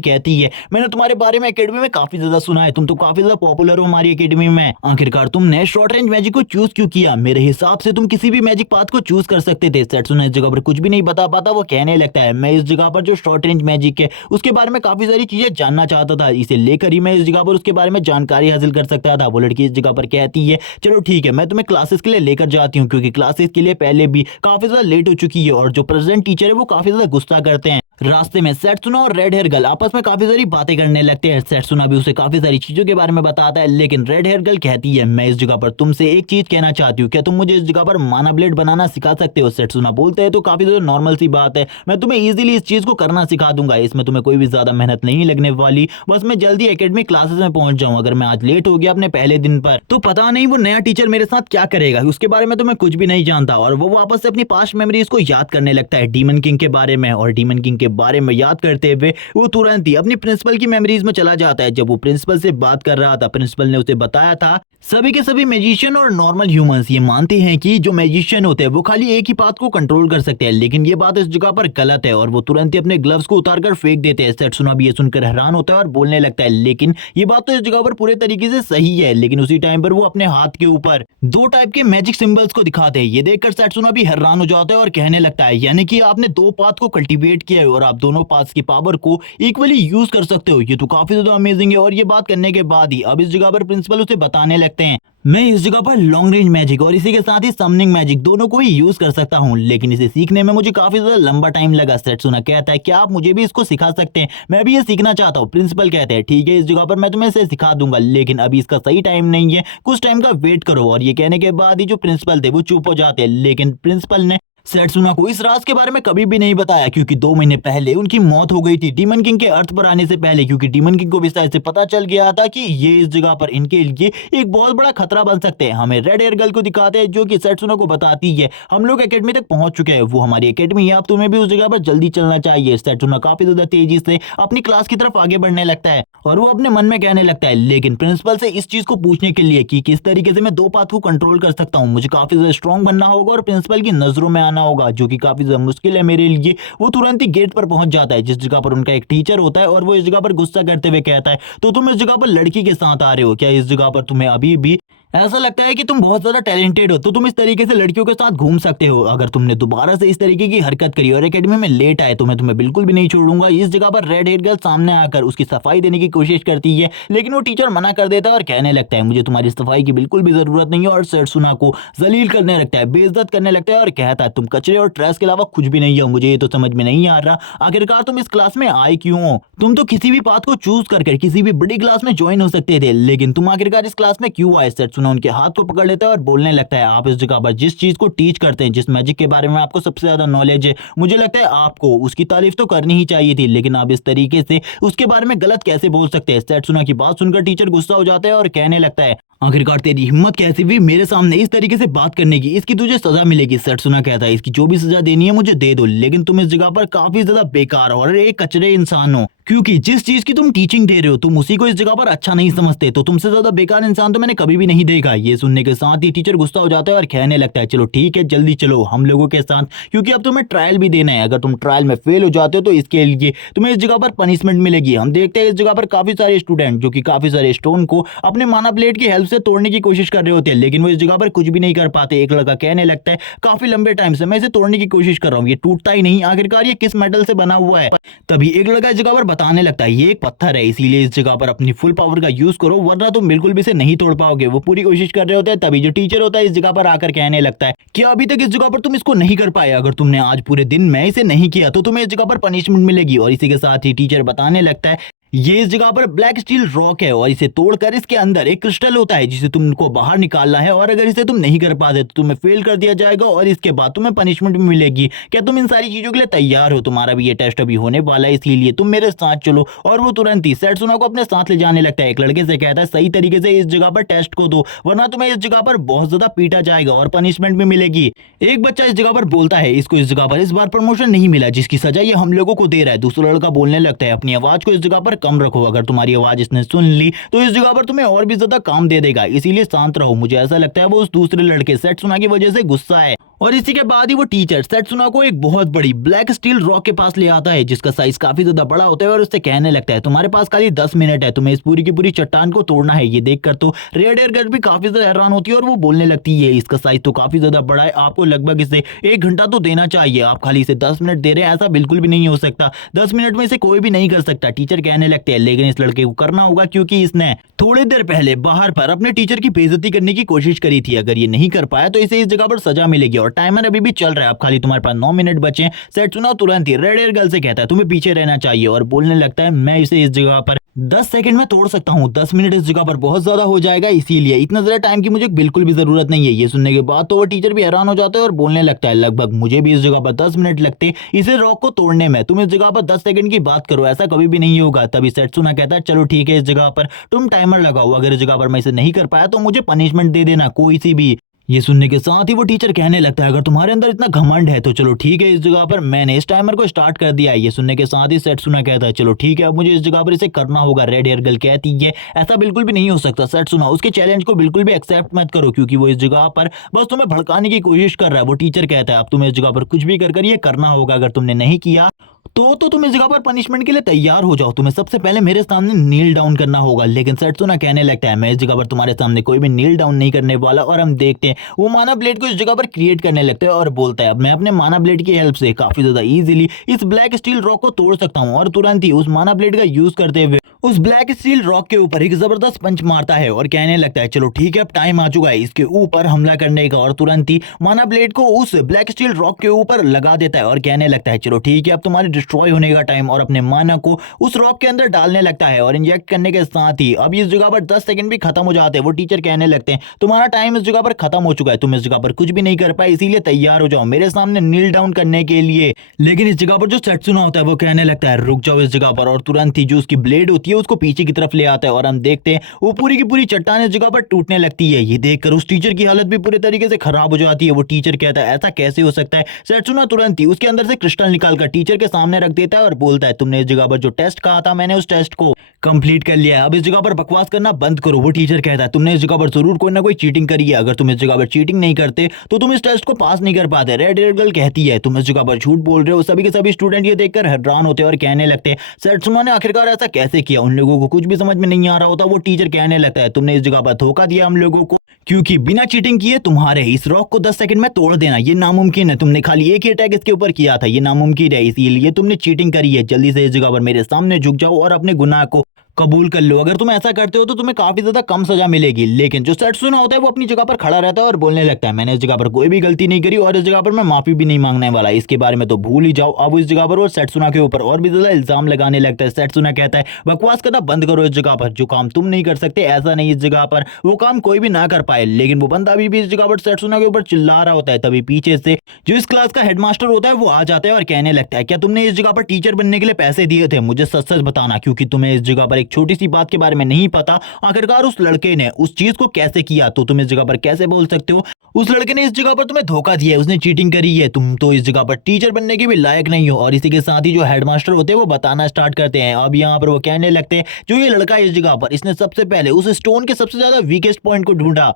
कहती है मैंने तुम्हारे बारे में एकेडमी में काफी ज्यादा सुना है, तुम तो काफी ज्यादा पॉपुलर हो हमारी एकेडमी में, आखिरकार तुमने शॉर्ट रेंज मैजिक को चूज क्यों किया? मेरे हिसाब से तुम किसी भी मैजिक पाथ को चूज कर सकते थे। सेट्सुना इस जगह पर कुछ भी नहीं बता पाता, वो कहने लगता है मैं इस जगह पर जो शॉर्ट रेंज मैजिक है उसके बारे में काफी सारी चीजें जानना चाहता था, इसे लेकर ही मैं इस जगह पर उसके बारे में जानकारी हासिल कर सकता था। वो लड़की इस जगह पर कहती है चलो ठीक है, मैं तुम्हें क्लासेस के लिए लेकर जाती हूँ, क्योंकि क्लासेस के लिए पहले भी काफी ज्यादा लेट हो चुकी है और जो प्रेजेंट टीचर है वो काफी ज्यादा गुस्सा करते हैं। रास्ते में सेट्सुना और रेड हेयर गर्ल आपस में काफी सारी बातें करने लगते हैं। सेट्सुना भी उसे काफी सारी चीजों के बारे में बताता है, लेकिन रेड हेयर गर्ल कहती है मैं इस जगह पर तुमसे एक चीज कहना चाहती हूँ, क्या तुम मुझे इस जगह पर माना ब्लेड बनाना सिखा सकते हो? सेट्सुना बोलते हैं तो काफी ज्यादा नॉर्मल सी बात है, मैं तुम्हें इजीली इस चीज को करना सिखा दूंगा, इसमें तुम्हें कोई भी ज्यादा मेहनत नहीं लगने वाली, बस मैं जल्दी एकेडमिक क्लासेस में पहुंच जाऊं। अगर मैं आज लेट हो गया अपने पहले दिन पर तो पता नहीं वो नया टीचर मेरे साथ क्या करेगा, उसके बारे में तो मैं कुछ भी नहीं जानता। और वो वापस से अपनी पास्ट मेमोरीज को याद करने लगता है डीमन किंग के बारे में, और डीमन किंग के बारे में याद करते हुए वो तुरंत ही अपनी प्रिंसिपल की मेमोरीज में चला जाता है। जब वो प्रिंसिपल से बात कर रहा था, प्रिंसिपल ने उसे बताया था सभी के सभी मैजिशियन और नॉर्मल ह्यूमंस ये मानते हैं कि जो मैजिशियन होते हैं वो खाली एक ही बात को कंट्रोल कर सकते हैं, लेकिन ये बात इस जगह पर गलत है, और वो तुरंत ही अपने ग्लव्स को उतारकर फेंक देते हैं। सेट्सुना भी ये सुनकर हैरान होता है और बोलने लगता है लेकिन ये बात तो इस जगह पर पूरे तरीके से सही है, लेकिन उसी टाइम पर वो अपने हाथ के ऊपर दो टाइप के मैजिक सिंबल्स को दिखाते हैं। ये देखकर सेट्सुना भी हैरान हो जाता है और कहने लगता है यानी कि आपने दो पाथ को कल्टीवेट किया है और आप दोनों पाथ्स की पावर को इक्वली यूज कर सकते हो, ये तो काफी ज्यादा अमेजिंग है। और ये बात करने के बाद ही अब इस जगह पर प्रिंसिपल उसे बताने लगते हैं मैं इस जगह पर लॉन्ग रेंज मैजिक और इसी के साथ ही समनिंग मैजिक दोनों को ही यूज कर सकता हूं, लेकिन इसे सीखने में मुझे काफी ज्यादा लंबा टाइम लगा। सेट्सुना कहता है क्या आप मुझे भी इसको सिखा सकते हैं? मैं भी ये सीखना चाहता हूं। प्रिंसिपल कहते हैं ठीक है, इस जगह पर मैं तुम्हें इसे सिखा दूंगा, लेकिन अभी इसका सही टाइम नहीं है, कुछ टाइम का वेट करो। और ये कहने के बाद ही जो प्रिंसिपल थे वो चुप हो जाते हैं, लेकिन प्रिंसिपल ने सेट्सुना को इस राज के बारे में कभी भी नहीं बताया, क्योंकि 2 महीने पहले उनकी मौत हो गई थी डीमन किंग के अर्थ पर आने से पहले, क्योंकि डीमन किंग को भी शायद से पता चल गया था कि ये इस जगह पर इनके लिए एक बहुत बड़ा खतरा बन सकते हैं। हमें रेड हेयर गर्ल को दिखाते हैं जो कि सेट्सुना को बताती है हम लोग एकेडमी तक पहुंच चुके हैं, वो हमारी एकेडमी है, अब तुम्हें भी उस जगह पर जल्दी चलना चाहिए। सेट्सुना काफी ज्यादा तेजी से अपनी क्लास की तरफ आगे बढ़ने लगता है और वो अपने मन में कहने लगता है लेकिन प्रिंसिपल से इस चीज को पूछने के लिए कि किस तरीके से मैं दो पाथ को कंट्रोल कर सकता हूँ, मुझे काफी ज्यादा स्ट्रॉन्ग बनना होगा और प्रिंसिपल की नजरों में आना होगा, जो कि काफी ज्यादा मुश्किल है मेरे लिए। वो तुरंत ही गेट पर पहुंच जाता है जिस जगह पर उनका एक टीचर होता है, और वो इस जगह पर गुस्सा करते हुए कहता है तो तुम इस जगह पर लड़की के साथ आ रहे हो क्या? इस जगह पर तुम्हें अभी भी ऐसा लगता है कि तुम बहुत ज्यादा टैलेंटेड हो तो तुम इस तरीके से लड़कियों के साथ घूम सकते हो, अगर तुमने दोबारा से इस तरीके की हरकत करी और एकेडमी में लेट आए तो मैं तुम्हें बिल्कुल भी नहीं छोड़ूंगा। इस जगह पर रेड हेयर गर्ल सामने आकर उसकी सफाई देने की कोशिश करती है, लेकिन वो टीचर मना कर देता है और कहने लगता है मुझे तुम्हारी सफाई की बिल्कुल भी जरूरत नहीं है, और सेट्सुना को जलील करने लगता है, बेइज्जत करने लगता है और कहता है तुम कचरे और ट्रैश के अलावा कुछ भी नहीं हो, मुझे ये तो समझ में नहीं आ रहा आखिरकार तुम इस क्लास में आए क्यों हो? तुम तो किसी भी पाथ को चूज करके किसी भी बड़ी क्लास में ज्वाइन हो सकते थे, लेकिन तुम आखिरकार इस क्लास में क्यों आए? सेट्सुना उनके हाथ को पकड़ लेता है और बोलने लगता है आप इस जगह पर जिस चीज को टीच करते हैं, जिस मैजिक के बारे में आपको सबसे ज्यादा नॉलेज है, मुझे लगता है आपको उसकी तारीफ तो करनी ही चाहिए थी, लेकिन आप इस तरीके से उसके बारे में गलत कैसे बोल सकते हैं? सेट्सुना की बात सुनकर टीचर गुस्सा हो जाता है और कहने लगता है आखिरकार तेरी हिम्मत कैसी हुई मेरे सामने इस तरीके से बात करने की, इसकी तुझे सजा मिलेगी। सेट्सुना कहता है इसकी जो भी सजा देनी है मुझे दे दो, लेकिन तुम इस जगह पर काफी ज्यादा बेकार और एक कचरे इंसान हो, क्योंकि जिस चीज की तुम टीचिंग दे रहे हो तुम उसी को इस जगह पर अच्छा नहीं समझते, तो तुमसे ज्यादा बेकार इंसान तो मैंने कभी भी नहीं देखा। ये सुनने के साथ ही टीचर गुस्सा हो जाता है और कहने लगता है चलो ठीक है जल्दी चलो हम लोगों के साथ, क्योंकि अब तुम्हें ट्रायल भी देना है। अगर तुम ट्रायल में फेल हो जाते हो तो इसके लिए तुम्हें इस जगह पर पनिशमेंट मिलेगी। हम देखते हैं इस जगह पर काफी सारे स्टूडेंट जो कि काफी सारे स्टोन को अपने माना प्लेट की हेल्प से तोड़ने की कोशिश कर रहे होते हैं, लेकिन वो इस जगह पर कुछ भी नहीं कर पाते। एक लड़का कहने लगता है काफी लंबे टाइम से मैं इसे तोड़ने की कोशिश कर रहा हूँ, ये टूटता ही नहीं, आखिरकार ये किस मेटल से बना हुआ है। तभी एक लड़का इस जगह पर बताने लगता है ये एक पत्थर है, इसीलिए इस जगह पर अपनी फुल पावर का यूज करो वरना तुम बिल्कुल भी इसे नहीं तोड़ पाओगे। वो पूरी कोशिश कर रहे होते हैं, तभी जो टीचर होता है इस जगह पर आकर कहने लगता है कि अभी तक इस जगह पर तुम इसको नहीं कर पाए, अगर तुमने आज पूरे दिन में इसे नहीं किया तो तुम्हें इस जगह पर पनिशमेंट मिलेगी। और इसी के साथ ही टीचर बताने लगता है ये इस जगह पर ब्लैक स्टील रॉक है और इसे तोड़कर इसके अंदर एक क्रिस्टल होता है जिसे तुमको बाहर निकालना है, और अगर इसे तुम नहीं कर पाते तो तुम्हें फेल कर दिया जाएगा और इसके बाद तुम्हें पनिशमेंट भी मिलेगी। क्या तुम इन सारी चीजों के लिए तैयार हो? तुम्हारा भी ये टेस्ट अभी होने वाला है, इसीलिए तुम मेरे साथ चलो। और वो तुरंत ही सेट्सुना को अपने साथ ले जाने लगता है। एक लड़के से कहता है सही तरीके से इस जगह पर टेस्ट को दो वरना तुम्हें इस जगह पर बहुत ज्यादा पीटा जाएगा और पनिशमेंट भी मिलेगी। एक बच्चा इस जगह पर बोलता है इसको इस जगह पर इस बार प्रमोशन नहीं मिला जिसकी सजा ये हम लोगों को दे रहा है। दूसरा लड़का बोलने लगता है अपनी आवाज को इस जगह पर कम रखो, अगर तुम्हारी आवाज इसने सुन ली तो इस जगह पर तुम्हें और भी ज्यादा काम दे देगा, इसीलिए शांत रहो। मुझे ऐसा लगता है वो उस दूसरे लड़के सेट्सुना की वजह से गुस्सा है। और इसी के बाद ही वो टीचर सेट्सुना को एक बहुत बड़ी ब्लैक स्टील रॉक के पास ले आता है जिसका साइज काफी ज्यादा बड़ा होता है और उससे कहने लगता है तुम्हारे पास खाली 10 मिनट है, तुम्हें इस पूरी की पूरी चट्टान को तोड़ना है। ये देखकर तो रेड एयर गर्ल भी काफी ज्यादा हैरान होती है और वो बोलने लगती है इसका साइज तो काफी ज्यादा बड़ा है, आपको लगभग इसे 1 घंटा तो देना चाहिए, आप खाली इसे 10 मिनट दे रहे हैं, ऐसा बिल्कुल भी नहीं हो सकता, 10 मिनट में इसे कोई भी नहीं कर सकता। टीचर कहने लगते हैं लेकिन इस लड़के को करना होगा क्योंकि इसने थोड़ी देर पहले बाहर पर अपने टीचर की बेइज्जती करने की कोशिश करी थी, अगर ये नहीं कर पाया तो इसे इस जगह पर सजा मिलेगी। और टाइमर अभी भी चल रहा है, अब खाली तुम्हारे पास 9 मिनट बचे हैं। सेट्सुना तुरंत ही रेड एयर गर्ल से कहता है तुम्हें पीछे रहना चाहिए और बोलने लगता है मैं इसे इस जगह पर 10 सेकंड में तोड़ सकता हूँ, 10 मिनट इस जगह पर बहुत ज्यादा हो जाएगा, इसीलिए इतना ज्यादा टाइम की मुझे बिल्कुल भी जरूरत नहीं है। ये सुनने के बाद तो वो टीचर भी हैरान हो जाता है और बोलने लगता है लगभग मुझे भी इस जगह पर 10 मिनट लगते इसे रॉक को तोड़ने में, तुम इस जगह पर 10 सेकंड की बात करो, ऐसा कभी भी नहीं होगा। तभी सेट्सुना कहता है चलो ठीक है इस जगह पर तुम टाइमर लगाओ, अगर इस जगह पर मैं इसे नहीं कर पाया तो मुझे पनिशमेंट दे देना कोई सी भी। ये सुनने के साथ ही वो टीचर कहने लगता है अगर तुम्हारे अंदर इतना घमंड है तो चलो ठीक है इस जगह पर मैंने इस टाइमर को स्टार्ट कर दिया है। ये सुनने के साथ ही सेट्सुना कहता है चलो ठीक है अब मुझे इस जगह पर इसे करना होगा। रेड हेयर गर्ल कहती है ऐसा बिल्कुल भी नहीं हो सकता सेट्सुना, उसके चैलेंज को बिल्कुल भी एक्सेप्ट मत करो क्योंकि वो इस जगह पर बस तुम्हें भड़काने की कोशिश कर रहा है। वो टीचर कहता है अब तुम्हें इस जगह पर कुछ भी कर ये करना होगा, अगर तुमने नहीं किया तो तुम इस जगह पर पनिशमेंट के लिए तैयार हो जाओ, तुम्हें सबसे पहले मेरे सामने नील डाउन करना होगा। लेकिन सेट्सुना कहने लगता है मैं इस जगह पर तुम्हारे सामने कोई भी नील डाउन नहीं करने वाला। और हम देखते हैं वो माना ब्लेड को इस जगह पर क्रिएट करने लगता है और बोलता है अब मैं अपने माना ब्लेड की हेल्प से काफी ज्यादा इजीली इस ब्लैक स्टील रॉक को तोड़ सकता हूँ। और तुरंत ही उस माना ब्लेड का यूज करते हुए उस ब्लैक स्टील रॉक के ऊपर एक जबरदस्त पंच मारता है और कहने लगता है चलो ठीक है अब टाइम आ चुका है इसके ऊपर हमला करने का। और तुरंत ही माना ब्लेड को उस ब्लैक स्टील रॉक के ऊपर लगा देता है और कहने लगता है चलो ठीक है अब तुम्हारे डिस्ट्रॉय होने का टाइम, और अपने माना को उस रॉक के अंदर डालने लगता है और इंजेक्ट करने के साथ ही अब इस जगह पर 10 सेकंड भी खत्म हो जाते हैं। वो टीचर कहने लगते हैं तुम्हारा टाइम इस जगह पर खत्म हो चुका है, तुम इस जगह पर कुछ भी नहीं कर पाए, इसीलिए तैयार हो जाओ मेरे सामने नील डाउन करने के लिए। लेकिन इस जगह पर जो सेट्सुना होता है वो कहने लगता है रुक जाओ इस जगह पर, और तुरंत ही जो उसकी ब्लेड होती है उसको पीछे की तरफ ले आता है और हम देखते हैं वो पूरी की पूरी चट्टान इस जगह पर टूटने लगती है। ये देखकर उस टीचर की हालत भी पूरे तरीके से खराब हो जाती है। वो टीचर कहता है ऐसा कैसे हो सकता है। सेट्सुना तुरंत ही उसके अंदर से क्रिस्टल निकालकर टीचर के सामने रख देता है और बोलता है तुमने इस जगह पर जो टेस्ट कहा था मैंने उस टेस्ट को कंप्लीट कर लिया है, अब इस जगह पर बकवास करना बंद करो। वो टीचर कहता है तुमने इस जगह पर जरूर कोई ना कोई चीटिंग करी है, अगर तुम इस जगह पर चीटिंग नहीं करते तो तुम इस टेस्ट को पास नहीं कर पाते। रेड हेयर गर्ल कहती है तुम इस जगह पर झूठ बोल रहे हो। सभी के सभी स्टूडेंट ये देखकर हैरान होते हैं और कहने लगते हैं सेट्सुना ने आखिरकार ऐसा कैसे किया, उन लोगों को कुछ भी समझ में नहीं आ रहा होता। वो टीचर कहने लगता है तुमने इस जगह पर धोखा दिया हम लोगों को, क्योंकि बिना चीटिंग किए तुम्हारे इस रॉक को 10 सेकंड में तोड़ देना ये नामुमकिन है, तुमने खाली एक ही अटैक इसके ऊपर किया था, ये नामुमकिन है, इसीलिए तुमने चीटिंग करी है। जल्दी से इस जगह पर मेरे सामने झुक जाओ और अपने गुनाह को कबूल कर लो, अगर तुम ऐसा करते हो तो तुम्हें काफी ज्यादा कम सजा मिलेगी। लेकिन जो सेट्सुना होता है वो अपनी जगह पर खड़ा रहता है और बोलने लगता है मैंने इस जगह पर कोई भी गलती नहीं करी और इस जगह पर मैं माफी भी नहीं मांगने वाला, इसके बारे में तो भूल ही जाओ। अब इस जगह पर वो सेट्सुना के ऊपर और भी ज्यादा इल्जाम लगाने लगता है। सेट्सुना कहता है बकवास करना बंद करो, इस जगह पर जो काम तुम नहीं कर सकते ऐसा नहीं इस जगह पर वो काम कोई भी ना कर पाए। लेकिन वो बंदा अभी भी इस जगह पर सेट्सुना के ऊपर चिल्ला रहा होता है। तभी पीछे से जो इस क्लास का हेडमास्टर होता है वो आ जाता है और कहने लगता है क्या तुमने इस जगह पर टीचर बनने के लिए पैसे दिए थे, मुझे सच सच बताना, क्योंकि तुम्हें इस जगह पर एक एक छोटी सी बात के बारे में नहीं पता आखिरकार उस लड़के ने उस चीज को कैसे किया, तो तुम इस जगह पर कैसे बोल सकते हो उस लड़के ने इस जगह पर तुम्हें धोखा दिया है, उसने चीटिंग करी है, तुम तो इस जगह पर टीचर बनने के भी लायक नहीं हो। और इसी के साथ ही जो हेडमास्टर होते हैं वो बताना स्टार्ट करते हैं। अब यहाँ पर वो कहने लगते हैं जो ये लड़का इस जगह पर इसने सबसे पहले उस स्टोन के सबसे ज्यादा वीकेस्ट पॉइंट को ढूंढा,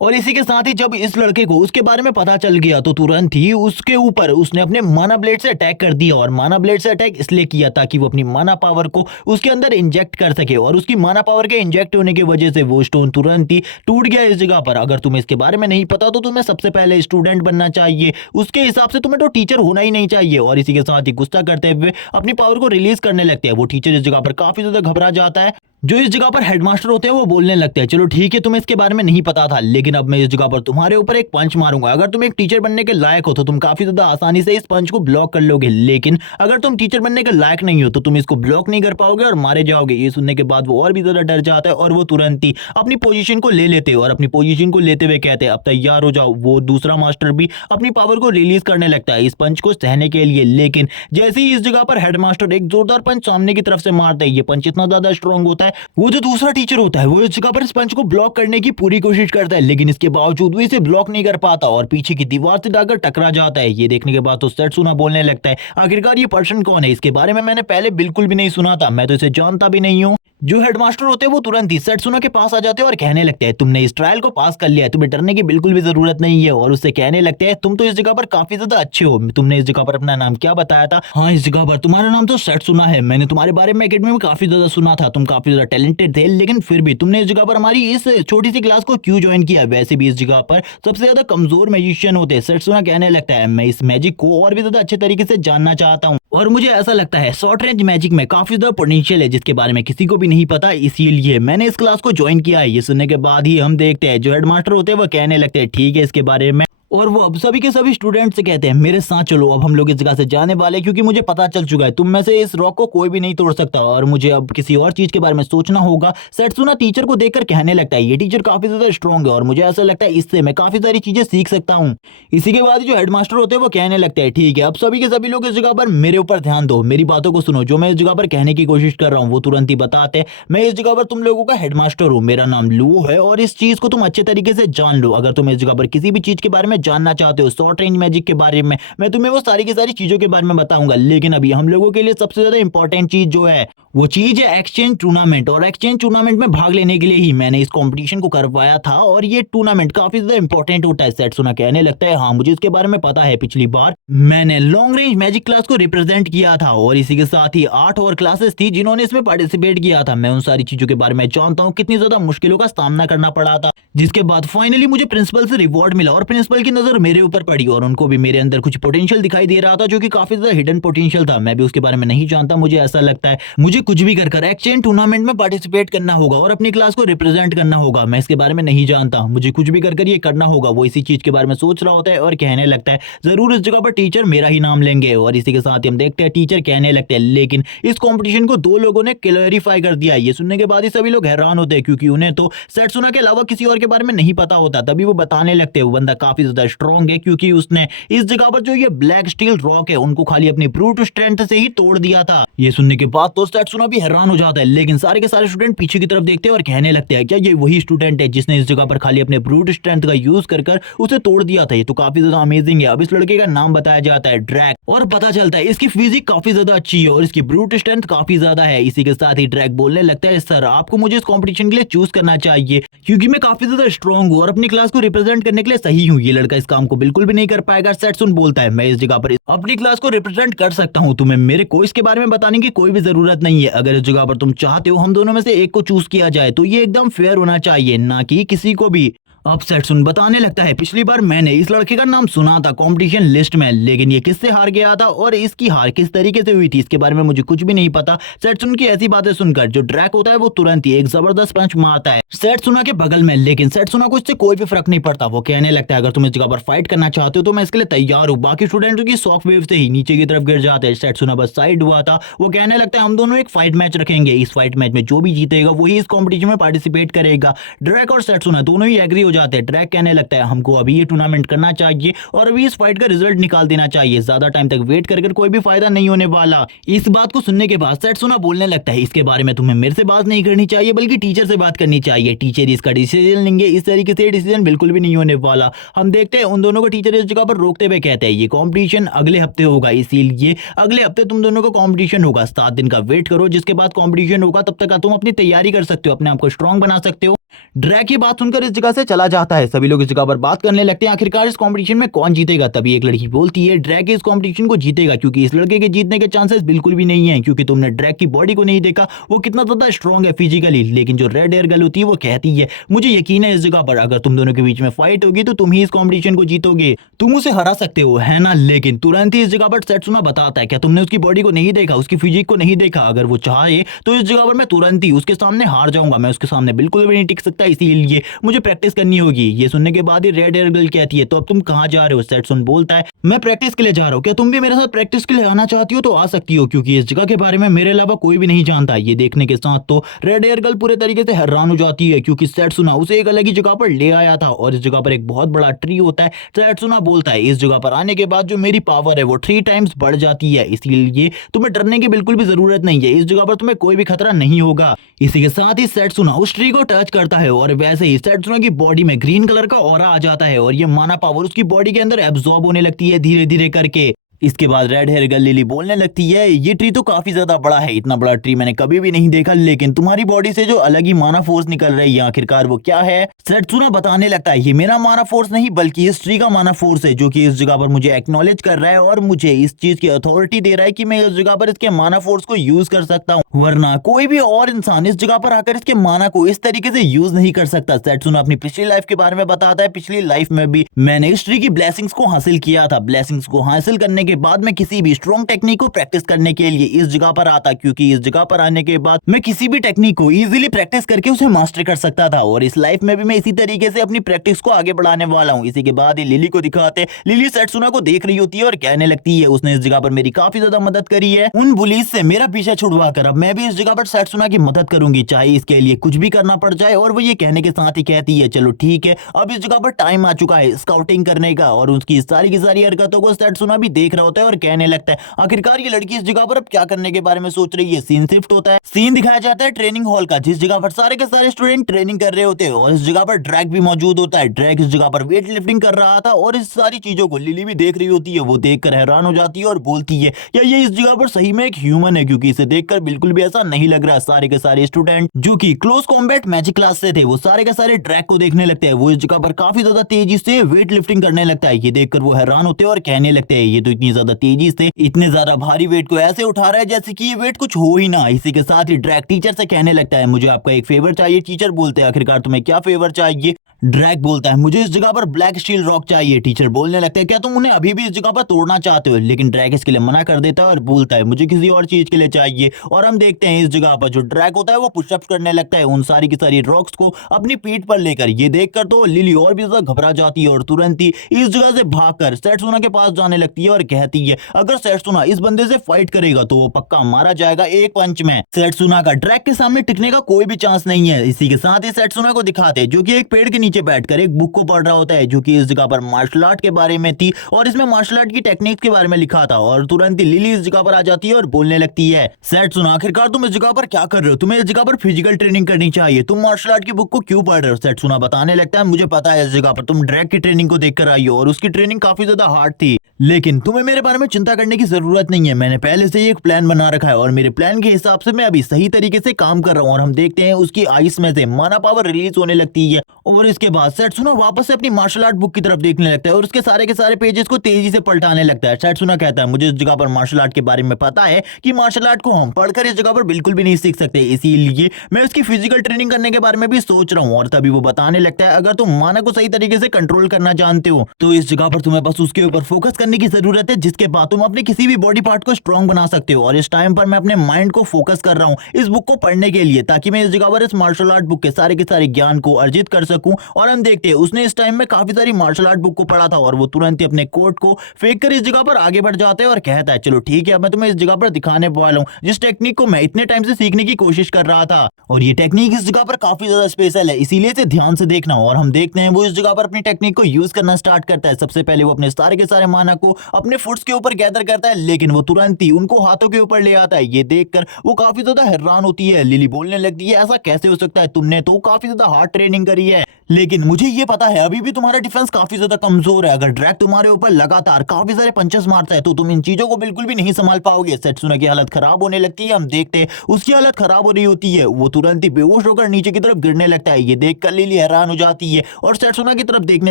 और इसी के साथ ही जब इस लड़के को उसके बारे में पता चल गया तो तुरंत ही उसके ऊपर उसने अपने माना ब्लेड से अटैक कर दिया। और माना ब्लेड से अटैक इसलिए किया ताकि वो अपनी माना पावर को उसके अंदर इंजेक्ट कर सके, और उसकी माना पावर के इंजेक्ट होने की वजह से वो स्टोन तुरंत ही टूट गया इस जगह पर। अगर तुम्हें इसके बारे में नहीं पता तो तुम्हें सबसे पहले स्टूडेंट बनना चाहिए, उसके हिसाब से तुम्हें तो टीचर होना ही नहीं चाहिए। और इसी के साथ ही गुस्सा करते हुए अपनी पावर को रिलीज करने लगते हैं। वो टीचर इस जगह पर काफी ज्यादा घबरा जाता है। जो इस जगह पर हेडमास्टर होते हैं वो बोलने लगते हैं चलो ठीक है तुम्हें इसके बारे में नहीं पता था, लेकिन अब मैं इस जगह पर तुम्हारे ऊपर एक पंच मारूंगा। अगर तुम एक टीचर बनने के लायक हो तो तुम काफी ज्यादा आसानी से इस पंच को ब्लॉक कर लोगे, लेकिन अगर तुम टीचर बनने के लायक नहीं हो तो तुम इसको ब्लॉक नहीं कर पाओगे और मारे जाओगे। ये सुनने के बाद वो और भी ज्यादा डर जाता है और वो तुरंत ही अपनी पोजीशन को ले लेते हैं। और अपनी पोजीशन को लेते हुए कहते हैं अब तैयार हो जाओ। वो दूसरा मास्टर भी अपनी पावर को रिलीज करने लगता है इस पंच को सहने के लिए, लेकिन जैसे ही इस जगह पर हेडमास्टर एक जोरदार पंच सामने की तरफ से मारते हैं, ये पंच इतना ज्यादा स्ट्रॉन्ग होता है, वो जो दूसरा टीचर होता है वो इस जगह पर इस पंच को ब्लॉक करने की पूरी कोशिश करता है, लेकिन इसके बावजूद वो इसे ब्लॉक नहीं कर पाता और पीछे की दीवार से जाकर टकरा जाता है। ये देखने के बाद तो सेट्सुना बोलने लगता है आखिरकार ये पर्सन कौन है, इसके बारे में मैंने पहले बिल्कुल भी नहीं सुना था, मैं तो इसे जानता भी नहीं हूँ। जो हेडमास्टर होते हैं वो तुरंत ही सेट्सुना के पास आ जाते हैं और कहने लगते हैं तुमने इस ट्रायल को पास कर लिया है, तुम्हें डरने की बिल्कुल भी जरूरत नहीं है। और उससे कहने लगते हैं तुम तो इस जगह पर काफी ज्यादा अच्छे हो, तुमने इस जगह पर अपना नाम क्या बताया था? हाँ इस जगह पर तुम्हारा नाम तो सेट्सुना है, मैंने तुम्हारे बारे में एकेडमी में काफी ज्यादा सुना था, तुम काफी ज्यादा टैलेंटेड थे, लेकिन फिर भी तुमने इस जगह पर हमारी इस छोटी सी क्लास को क्यों ज्वाइन किया? वैसे भी इस जगह पर सबसे ज्यादा कमजोर मैजिशियन होते हैं। सेट्सुना कहने लगता है मैं इस मैजिक को और भी ज्यादा अच्छे तरीके से जानना चाहता हूँ और मुझे ऐसा लगता है शॉर्ट रेंज मैजिक में काफी ज्यादा पोटेंशियल है जिसके बारे में किसी को भी नहीं पता, इसीलिए मैंने इस क्लास को ज्वाइन किया है। ये सुनने के बाद ही हम देखते हैं जो हेडमास्टर होते हैं वो कहने लगते हैं ठीक है इसके बारे में, और वो अब सभी के सभी स्टूडेंट से कहते हैं मेरे साथ चलो, अब हम लोग इस जगह से जाने वाले क्योंकि मुझे पता चल चुका है तुम में से इस रॉक को कोई भी नहीं तोड़ सकता और मुझे अब किसी और चीज के बारे में सोचना होगा। सेट्सुना टीचर को देखकर कहने लगता है ये टीचर काफी ज्यादा स्ट्रॉन्ग है और मुझे ऐसा लगता है इससे मैं काफी सारी चीजें सीख सकता हूँ। इसी के बाद जो हेडमास्टर होते हैं वो कहने लगता है ठीक है अब सभी के सभी लोग इस जगह पर मेरे ऊपर ध्यान दो, मेरी बातों को सुनो, जो मैं इस जगह पर कहने की कोशिश कर रहा हूँ वो तुरंत ही बताते हैं मैं इस जगह पर तुम लोगों का हेडमास्टर हूँ, मेरा नाम लू है और इस चीज को तुम अच्छे तरीके से जान लो। अगर तुम इस जगह पर किसी भी चीज के बारे में जानना चाहते हो शॉर्ट रेंज मैजिक के बारे में, मैं तुम्हें वो सारी की सारी चीजों के बारे में बताऊंगा, लेकिन अभी हम लोगों के लिए सबसे ज्यादा इंपॉर्टेंट चीज जो है वो चीज है एक्सचेंज टूर्नामेंट। और एक्सचेंज टूर्नामेंट में भाग लेने के लिए ही मैंने इस कंपटीशन को करवाया था और ये टूर्नामेंट काफी ज्यादा इंपॉर्टेंट होता है। सेट्सुना कहने लगता है हाँ मुझे इसके बारे में पता है, पिछली बार मैंने लॉन्ग रेंज मैजिक क्लास को रिप्रेजेंट किया था और इसी के साथ ही 8 और क्लासेस थी जिन्होंने इसमें पार्टिसिपेट किया था, मैं उन सारी चीजों के बारे में जानता हूँ, कितनी ज्यादा मुश्किलों का सामना करना पड़ा था, जिसके बाद फाइनली मुझे प्रिंसिपल से रिवॉर्ड मिला और प्रिंसिपल की नजर मेरे ऊपर पड़ी और उनको भी मेरे अंदर कुछ पोटेंशियल दिखाई दे रहा था जो कि काफी ज्यादा हिडन पोटेंशियल था, मैं भी उसके बारे में नहीं जानता। मुझे ऐसा लगता है मुझे कुछ भी कर एक्सचेंज टूर्नामेंट में पार्टिसिपेट करना होगा और अपनी क्लास को रिप्रेजेंट करना होगा, मैं इसके बारे में नहीं जानता, मुझे कुछ भी कर ये करना होगा। वो इसी चीज के बारे में सोच रहा होता है और कहने लगता है जरूर इस जगह पर टीचर मेरा ही नाम लेंगे। और इसी के साथ ही हम देखते हैं टीचर कहने लगते हैं लेकिन इस कंपटीशन को 2 लोगों ने क्लैरिफाई कर दिया। ये सुनने के बाद ही सभी लोग हैरान होते हैं क्योंकि उन्हें तो सेट्सुना के अलावा किसी और के बारे में नहीं पता होता। तभी वो बताने लगते हैं वो बंदा काफी ज्यादा स्ट्रॉन्ग है क्योंकि उसने इस जगह पर जो ये ब्लैक स्टील रॉक है उनको खाली अपनी ब्रूट स्ट्रेंथ से ही तोड़ दिया था। ये सुनने के बाद तो सेट्सुना भी हैरान हो जाता है, लेकिन सारे के सारे स्टूडेंट पीछे की तरफ देखते हैं और कहने लगते हैं क्या ये वही स्टूडेंट है जिसने इस जगह पर खाली अपने ब्रूट स्ट्रेंथ का यूज कर उसे तोड़ दिया था? ये तो काफी ज्यादा अमेजिंग है। अब इस लड़के का नाम बताया जाता है ड्रैक और पता चलता है इसकी फिजिक काफी ज्यादा अच्छी है और इसकी ब्रूट स्ट्रेंथ काफी ज्यादा है। इसी के साथ ही ड्रैक बोलने लगता है सर आपको मुझे इस कंपटीशन के लिए चूज करना चाहिए क्योंकि मैं काफी ज्यादा स्ट्रॉन्ग हूँ और अपनी क्लास को रिप्रेजेंट करने के लिए सही हूँ। ये लड़का इस काम को बिल्कुल भी नहीं कर पाएगा। सेट्सुन बोलता है मैं इस जगह पर अपनी क्लास को रिप्रेजेंट कर सकता हूँ, तुम्हें मेरे को इसके बारे में बताने की कोई भी जरूरत नहीं है। अगर इस जगह पर तुम चाहते हो हम दोनों में से एक को चूज किया जाए तो ये एकदम फेयर होना चाहिए, ना कि किसी को भी। अब सेट्सुन बताने लगता है पिछली बार मैंने इस लड़के का नाम सुना था कंपटीशन लिस्ट में, लेकिन ये किससे हार गया था और इसकी हार किस तरीके से हुई थी इसके बारे में मुझे कुछ भी नहीं पता। सेट्सुन की ऐसी बातें सुनकर जो ड्रैक होता है वो तुरंत ही एक जबरदस्त पंच मारता है सेट्सुना के बगल में, लेकिन सेट्सुना को इससे कोई भी फर्क नहीं पड़ता। वो कहने लगता है अगर तुम इस जगह पर फाइट करना चाहते हो तो मैं इसके लिए तैयार हूँ। बाकी स्टूडेंटों की शॉक वेव से ही नीचे की तरफ गिर जाते हैं। सेट्सुना बस साइड हुआ था। वो कहने लगता है हम दोनों एक फाइट मैच रखेंगे, इस फाइट मैच में जो भी जीतेगा वही इस कॉम्पिटिशन में पार्टिसिपेट करेगा। ड्रैक और सेट्सुना दोनों ही एग्री हो जाते हैं। ड्रैग कहने लगता है हमको अभी ये टूर्नामेंट करना चाहिए और अभी इस फाइट का रिजल्ट निकाल देना चाहिए, ज्यादा टाइम तक वेट कर कोई भी फायदा नहीं होने वाला। इस बात को सुनने के बाद सेट्सुना बोलने लगता है इसके बारे में तुम्हें मेरे से बात नहीं करनी चाहिए बल्कि टीचर से बात करनी चाहिए, टीचर इसका डिसीजन लेंगे, इस तरीके से डिसीजन बिल्कुल भी नहीं होने वाला। हम देखते हैं उन दोनों को टीचर इस जगह पर रोकते हुए कहते हैं ये कॉम्पिटिशन अगले हफ्ते होगा, इसीलिए अगले हफ्ते तुम दोनों को कॉम्पिटिशन होगा, 7 दिन का वेट करो, जिसके बाद कॉम्पिटिशन होगा, तब तक तुम अपनी तैयारी कर सकते हो, अपने आप को स्ट्रांग बना सकते हो। ड्रैग की बात सुनकर इस जगह से चला जाता है। सभी लोग इस जगह पर बात करने लगते हैं आखिरकार इस कंपटीशन में कौन जीतेगा। तभी एक लड़की बोलती है ड्रैग इस कंपटीशन को जीतेगा क्योंकि इस लड़के के जीतने के चांसेस बिल्कुल भी नहीं है, क्योंकि तुमने ड्रैग की बॉडी को नहीं देखा, वो कितना ज्यादा स्ट्रांग है फिजिकली। लेकिन जो रेड हेयर गर्ल होती है वो कहती है मुझे यकीन है इस जगह पर अगर तुम दोनों के बीच में फाइट होगी तो तुम ही इस कॉम्पिटिशन को जीतोगे, तुम उसे हरा सकते हो, है ना। लेकिन तुरंत ही इस जगह पर सेट्सुना बताता है क्या तुमने उसकी बॉडी को नहीं देखा, उसकी फिजिक को नहीं देखा, अगर वो चाहे तो इस जगह पर मैं तुरंत ही उसके सामने हार जाऊंगा, मैं उसके सामने बिल्कुल भी नहीं टिक सकता, इसीलिए मुझे प्रैक्टिस करनी होगी। ये सुनने के बाद ही रेड हेयर गर्ल कहती है तो अब तुम कहां जा रहे हो। सेट्सुन बोलता है मैं प्रैक्टिस के लिए जा रहा हूं, क्या तुम भी मेरे साथ प्रैक्टिस के लिए आना चाहती हो तो आ सकती हो, क्योंकि इस जगह के बारे में मेरे अलावा कोई भी नहीं जानता। ये देखने के साथ तो रेड हेयर गर्ल पूरे तरीके से हैरान हो जाती है क्योंकि सेट्सुना उसे एक अलग ही जगह पर ले आया था और इस जगह पर एक बहुत बड़ा ट्री होता है। सेट्सुना बोलता है इस जगह पर आने के बाद जो मेरी पावर है वो 3 टाइम्स बढ़ जाती है, इसलिए तुम्हें डरने की बिल्कुल भी जरूरत नहीं है, इस जगह पर तुम्हें कोई भी खतरा नहीं होगा। इसी के साथ ही सेट्सुना उस ट्री को टच करता है और वैसे ही सेट्सुना की बॉडी में ग्रीन कलर का ऑरा आ जाता है और ये माना पावर उसकी बॉडी के अंदर एब्जॉर्ब होने लगती है धीरे धीरे करके। इसके बाद रेड हेयर गर्ल लिली बोलने लगती है ये ट्री तो काफी ज्यादा बड़ा है, इतना बड़ा ट्री मैंने कभी भी नहीं देखा, लेकिन तुम्हारी बॉडी से जो अलग ही माना फोर्स निकल रही है आखिरकार वो क्या है। सेट्सुना बताने लगता है ये मेरा माना फोर्स नहीं बल्कि इस ट्री का माना फोर्स है जो कि इस जगह पर मुझे एक्नॉलेज कर रहा है और मुझे इस चीज की अथॉरिटी दे रहा है कि मैं इस जगह पर इसके माना फोर्स को यूज कर सकता हूँ, वरना कोई भी और इंसान इस जगह पर आकर इसके माना को इस तरीके से यूज नहीं कर सकता। सेट्सुना अपनी पिछली लाइफ के बारे में बताता है, पिछली लाइफ में भी मैंने इस ट्री की ब्लेसिंग्स को हासिल किया था, ब्लेसिंग्स को हासिल करने के बाद मैं किसी स्ट्रॉन्ग टेक्निक को प्रैक्टिस करने के लिए इस जगह पर आता, क्योंकि इस जगह पर आने के बाद मैं किसी भी टेक्निक को इजीली प्रैक्टिस करके उसे मास्टर कर सकता था और इस लाइफ में भी मैं इसी तरीके से अपनी प्रैक्टिस को आगे बढ़ाने वाला हूं। इसी के बाद ही लिली को दिखाते, लिली सेट्सुना को देख रही होती है और कहने लगती है उसने इस जगह पर मेरी काफी ज्यादा मदद करी है, उन बुलीज से मेरा पीछा छुड़वा कर अब मैं भी इस जगह पर सेट्सुना की मदद करूंगी, चाहे इसके लिए कुछ भी करना पड़ जाए। और वो ये कहने के साथ ही कहती है चलो ठीक है, अब इस जगह पर टाइम आ चुका है स्काउटिंग करने का, और उसकी सारी की सारी हरकतों को सेट्सुना भी देख रहा होता है और कहने लगता है आखिरकार ये लड़की इस जगह पर अब क्या करने के बारे में सोच रही है। सीन शिफ्ट होता है, सीन दिखाया जाता है ट्रेनिंग हॉल का, जिस जगह पर सारे के सारे स्टूडेंट ट्रेनिंग कर रहे होते हैं और इस जगह पर ड्रैग भी मौजूद होता है। ड्रैग इस जगह पर वेट लिफ्टिंग कर रहा था और इस सारी चीजों को लिली भी देख रही होती है, वो देखकर हैरान हो जाती है और बोलती है क्या ये इस जगह पर सही में एक ह्यूमन है, क्योंकि इसे देखकर बिल्कुल भी ऐसा नहीं लग रहा। सारे के सारे स्टूडेंट जो कि क्लोज कॉम्बैट मैजिक क्लास से थे वो सारे के सारे ड्रैग को देखने लगते हैं, वो इस जगह पर काफी ज्यादा तेजी से वेट लिफ्टिंग करने लगता है। ये देखकर वो हैरान होते हैं और कहने लगते हैं ये तो इतनी ज्यादा तेजी से इतने ज्यादा भारी वेट को ऐसे उठा रहा है जैसे कि ये वेट कुछ हो ही ना। इसी के साथ ही ड्रैग टीचर से कहने लगता है मुझे आपका एक फेवर चाहिए। टीचर बोलते हैं आखिरकार तुम्हें क्या फेवर चाहिए। ड्रैग बोलता है मुझे इस जगह पर ब्लैक स्टील रॉक चाहिए। टीचर बोलने लगता है क्या तुम उन्हें अभी भी इस जगह पर तोड़ना चाहते हो, लेकिन ड्रैग इसके लिए मना कर देता है और बोलता है मुझे किसी और चीज के लिए चाहिए। और हम देखते हैं इस जगह पर जो ड्रैग होता है वो पुशअप्स करने लगता है उन सारी की सारी रॉक्स को अपनी पीठ पर लेकर। ये देखकर तो लिली और भी ज्यादा घबरा जाती है और तुरंत ही इस जगह से भागकर सेट्सुना के पास जाने लगती है और कहती है अगर सेट्सुना इस बंदे से फाइट करेगा तो वो पक्का मारा जाएगा एक पंच में। सेट्सुना का ड्रैग के सामने टिकने का कोई भी चांस नहीं है। इसी के साथ ही सेट्सुना को दिखाते हैं जो कि एक पेड़ के नीचे बैठकर एक बुक को पढ़ रहा होता है जो कि इस जगह पर मार्शल आर्ट के बारे में थी और इसमें मार्शल आर्ट की टेक्निक्स के बारे में लिखा था। और तुरंत ही लिली इस जगह पर आ जाती है और बोलने लगती है सेट्सुना आखिरकार तुम इस जगह पर क्या कर रहे हो, तुम्हें इस जगह पर फिजिकल ट्रेनिंग करनी चाहिए, तुम मार्शल आर्ट की बुक को क्यों पढ़ रहे हो। सेट्सुना बताने लगता है मुझे पता है इस जगह पर तुम ड्रैग की ट्रेनिंग को देखकर आई हो और उसकी ट्रेनिंग काफी ज्यादा हार्ड थी, लेकिन तुम्हें मेरे बारे में चिंता करने की जरूरत नहीं है। मैंने पहले से ही एक प्लान बना रखा है और मेरे प्लान के हिसाब से मैं अभी सही तरीके से काम कर रहा हूँ। और हम देखते हैं उसकी आइस में से माना पावर रिलीज होने लगती है और इसके बाद सेट्सुना वापस से अपनी मार्शल आर्ट बुक की तरफ देखने लगता है और उसके सारे के सारे पेजेस को तेजी से पलटाने लगता है। सेट्सुना कहता है मुझे इस जगह पर मार्शल आर्ट के बारे में पता है कि मार्शल आर्ट को हम पढ़कर इस जगह पर बिल्कुल भी नहीं सीख सकते, इसीलिए मैं उसकी फिजिकल ट्रेनिंग करने के बारे में भी सोच रहा हूँ। और तभी वो बताने लगता है अगर तुम माना को सही तरीके से कंट्रोल करना जानते हो तो इस जगह पर तुम्हें बस उसके ऊपर फोकस करने की जरूरत है, जिसके बाद तुम अपने किसी भी बॉडी पार्ट को स्ट्रॉन्ग बना सकते हो। और इस टाइम पर मैं अपने माइंड को फोकस कर रहा हूँ इस बुक को पढ़ने के लिए, ताकि मैं इस जगह पर इस मार्शल आर्ट बुक के सारे ज्ञान को अर्जित कर सकूं। और हम देखते हैं उसने इस टाइम में काफी सारी मार्शल आर्ट बुक को पढ़ा था और वो तुरंत ही अपने कोट को फेंक कर इस जगह पर आगे बढ़ जाता है और कहता है चलो ठीक है, अब मैं तुम्हें इस जगह पर दिखाने वाला हूँ जिस टेक्निक को मैं इतने टाइम से सीखने की कोशिश कर रहा था। और ये टेक्निक इस जगह पर काफी ज्यादा स्पेशल है, इसीलिए इसे ध्यान से देखना। और हम देखते हैं वो इस जगह पर अपनी टेक्निक को यूज करना स्टार्ट करता है। सबसे पहले वो अपने सारे के सारे माना को अपने फुट्स के ऊपर गैदर करता है, लेकिन वो तुरंत ही उनको हाथों के ऊपर ले आता है। ये देखकर वो काफी ज्यादा हैरान होती है। लिली बोलने लगती है ऐसा कैसे हो सकता है, तुमने तो काफी ज्यादा हार्ड ट्रेनिंग करी है, लेकिन मुझे ये पता है अभी भी तुम्हारा डिफेंस काफी ज्यादा कमजोर है। अगर ड्रैग तुम्हारे ऊपर लगातार काफी सारे पंचेस मारता है तो तुम इन चीजों को बिल्कुल भी नहीं संभाल पाओगे। सेट्सुना की हालत खराब होने लगती है। हम देखते हैं उसकी हालत खराब हो रही होती है, वो तुरंत ही बेहोश होकर नीचे की तरफ गिरने लगता है। ये देखकर लिली हैरान हो जाती है और सेट्सुना की तरफ देखने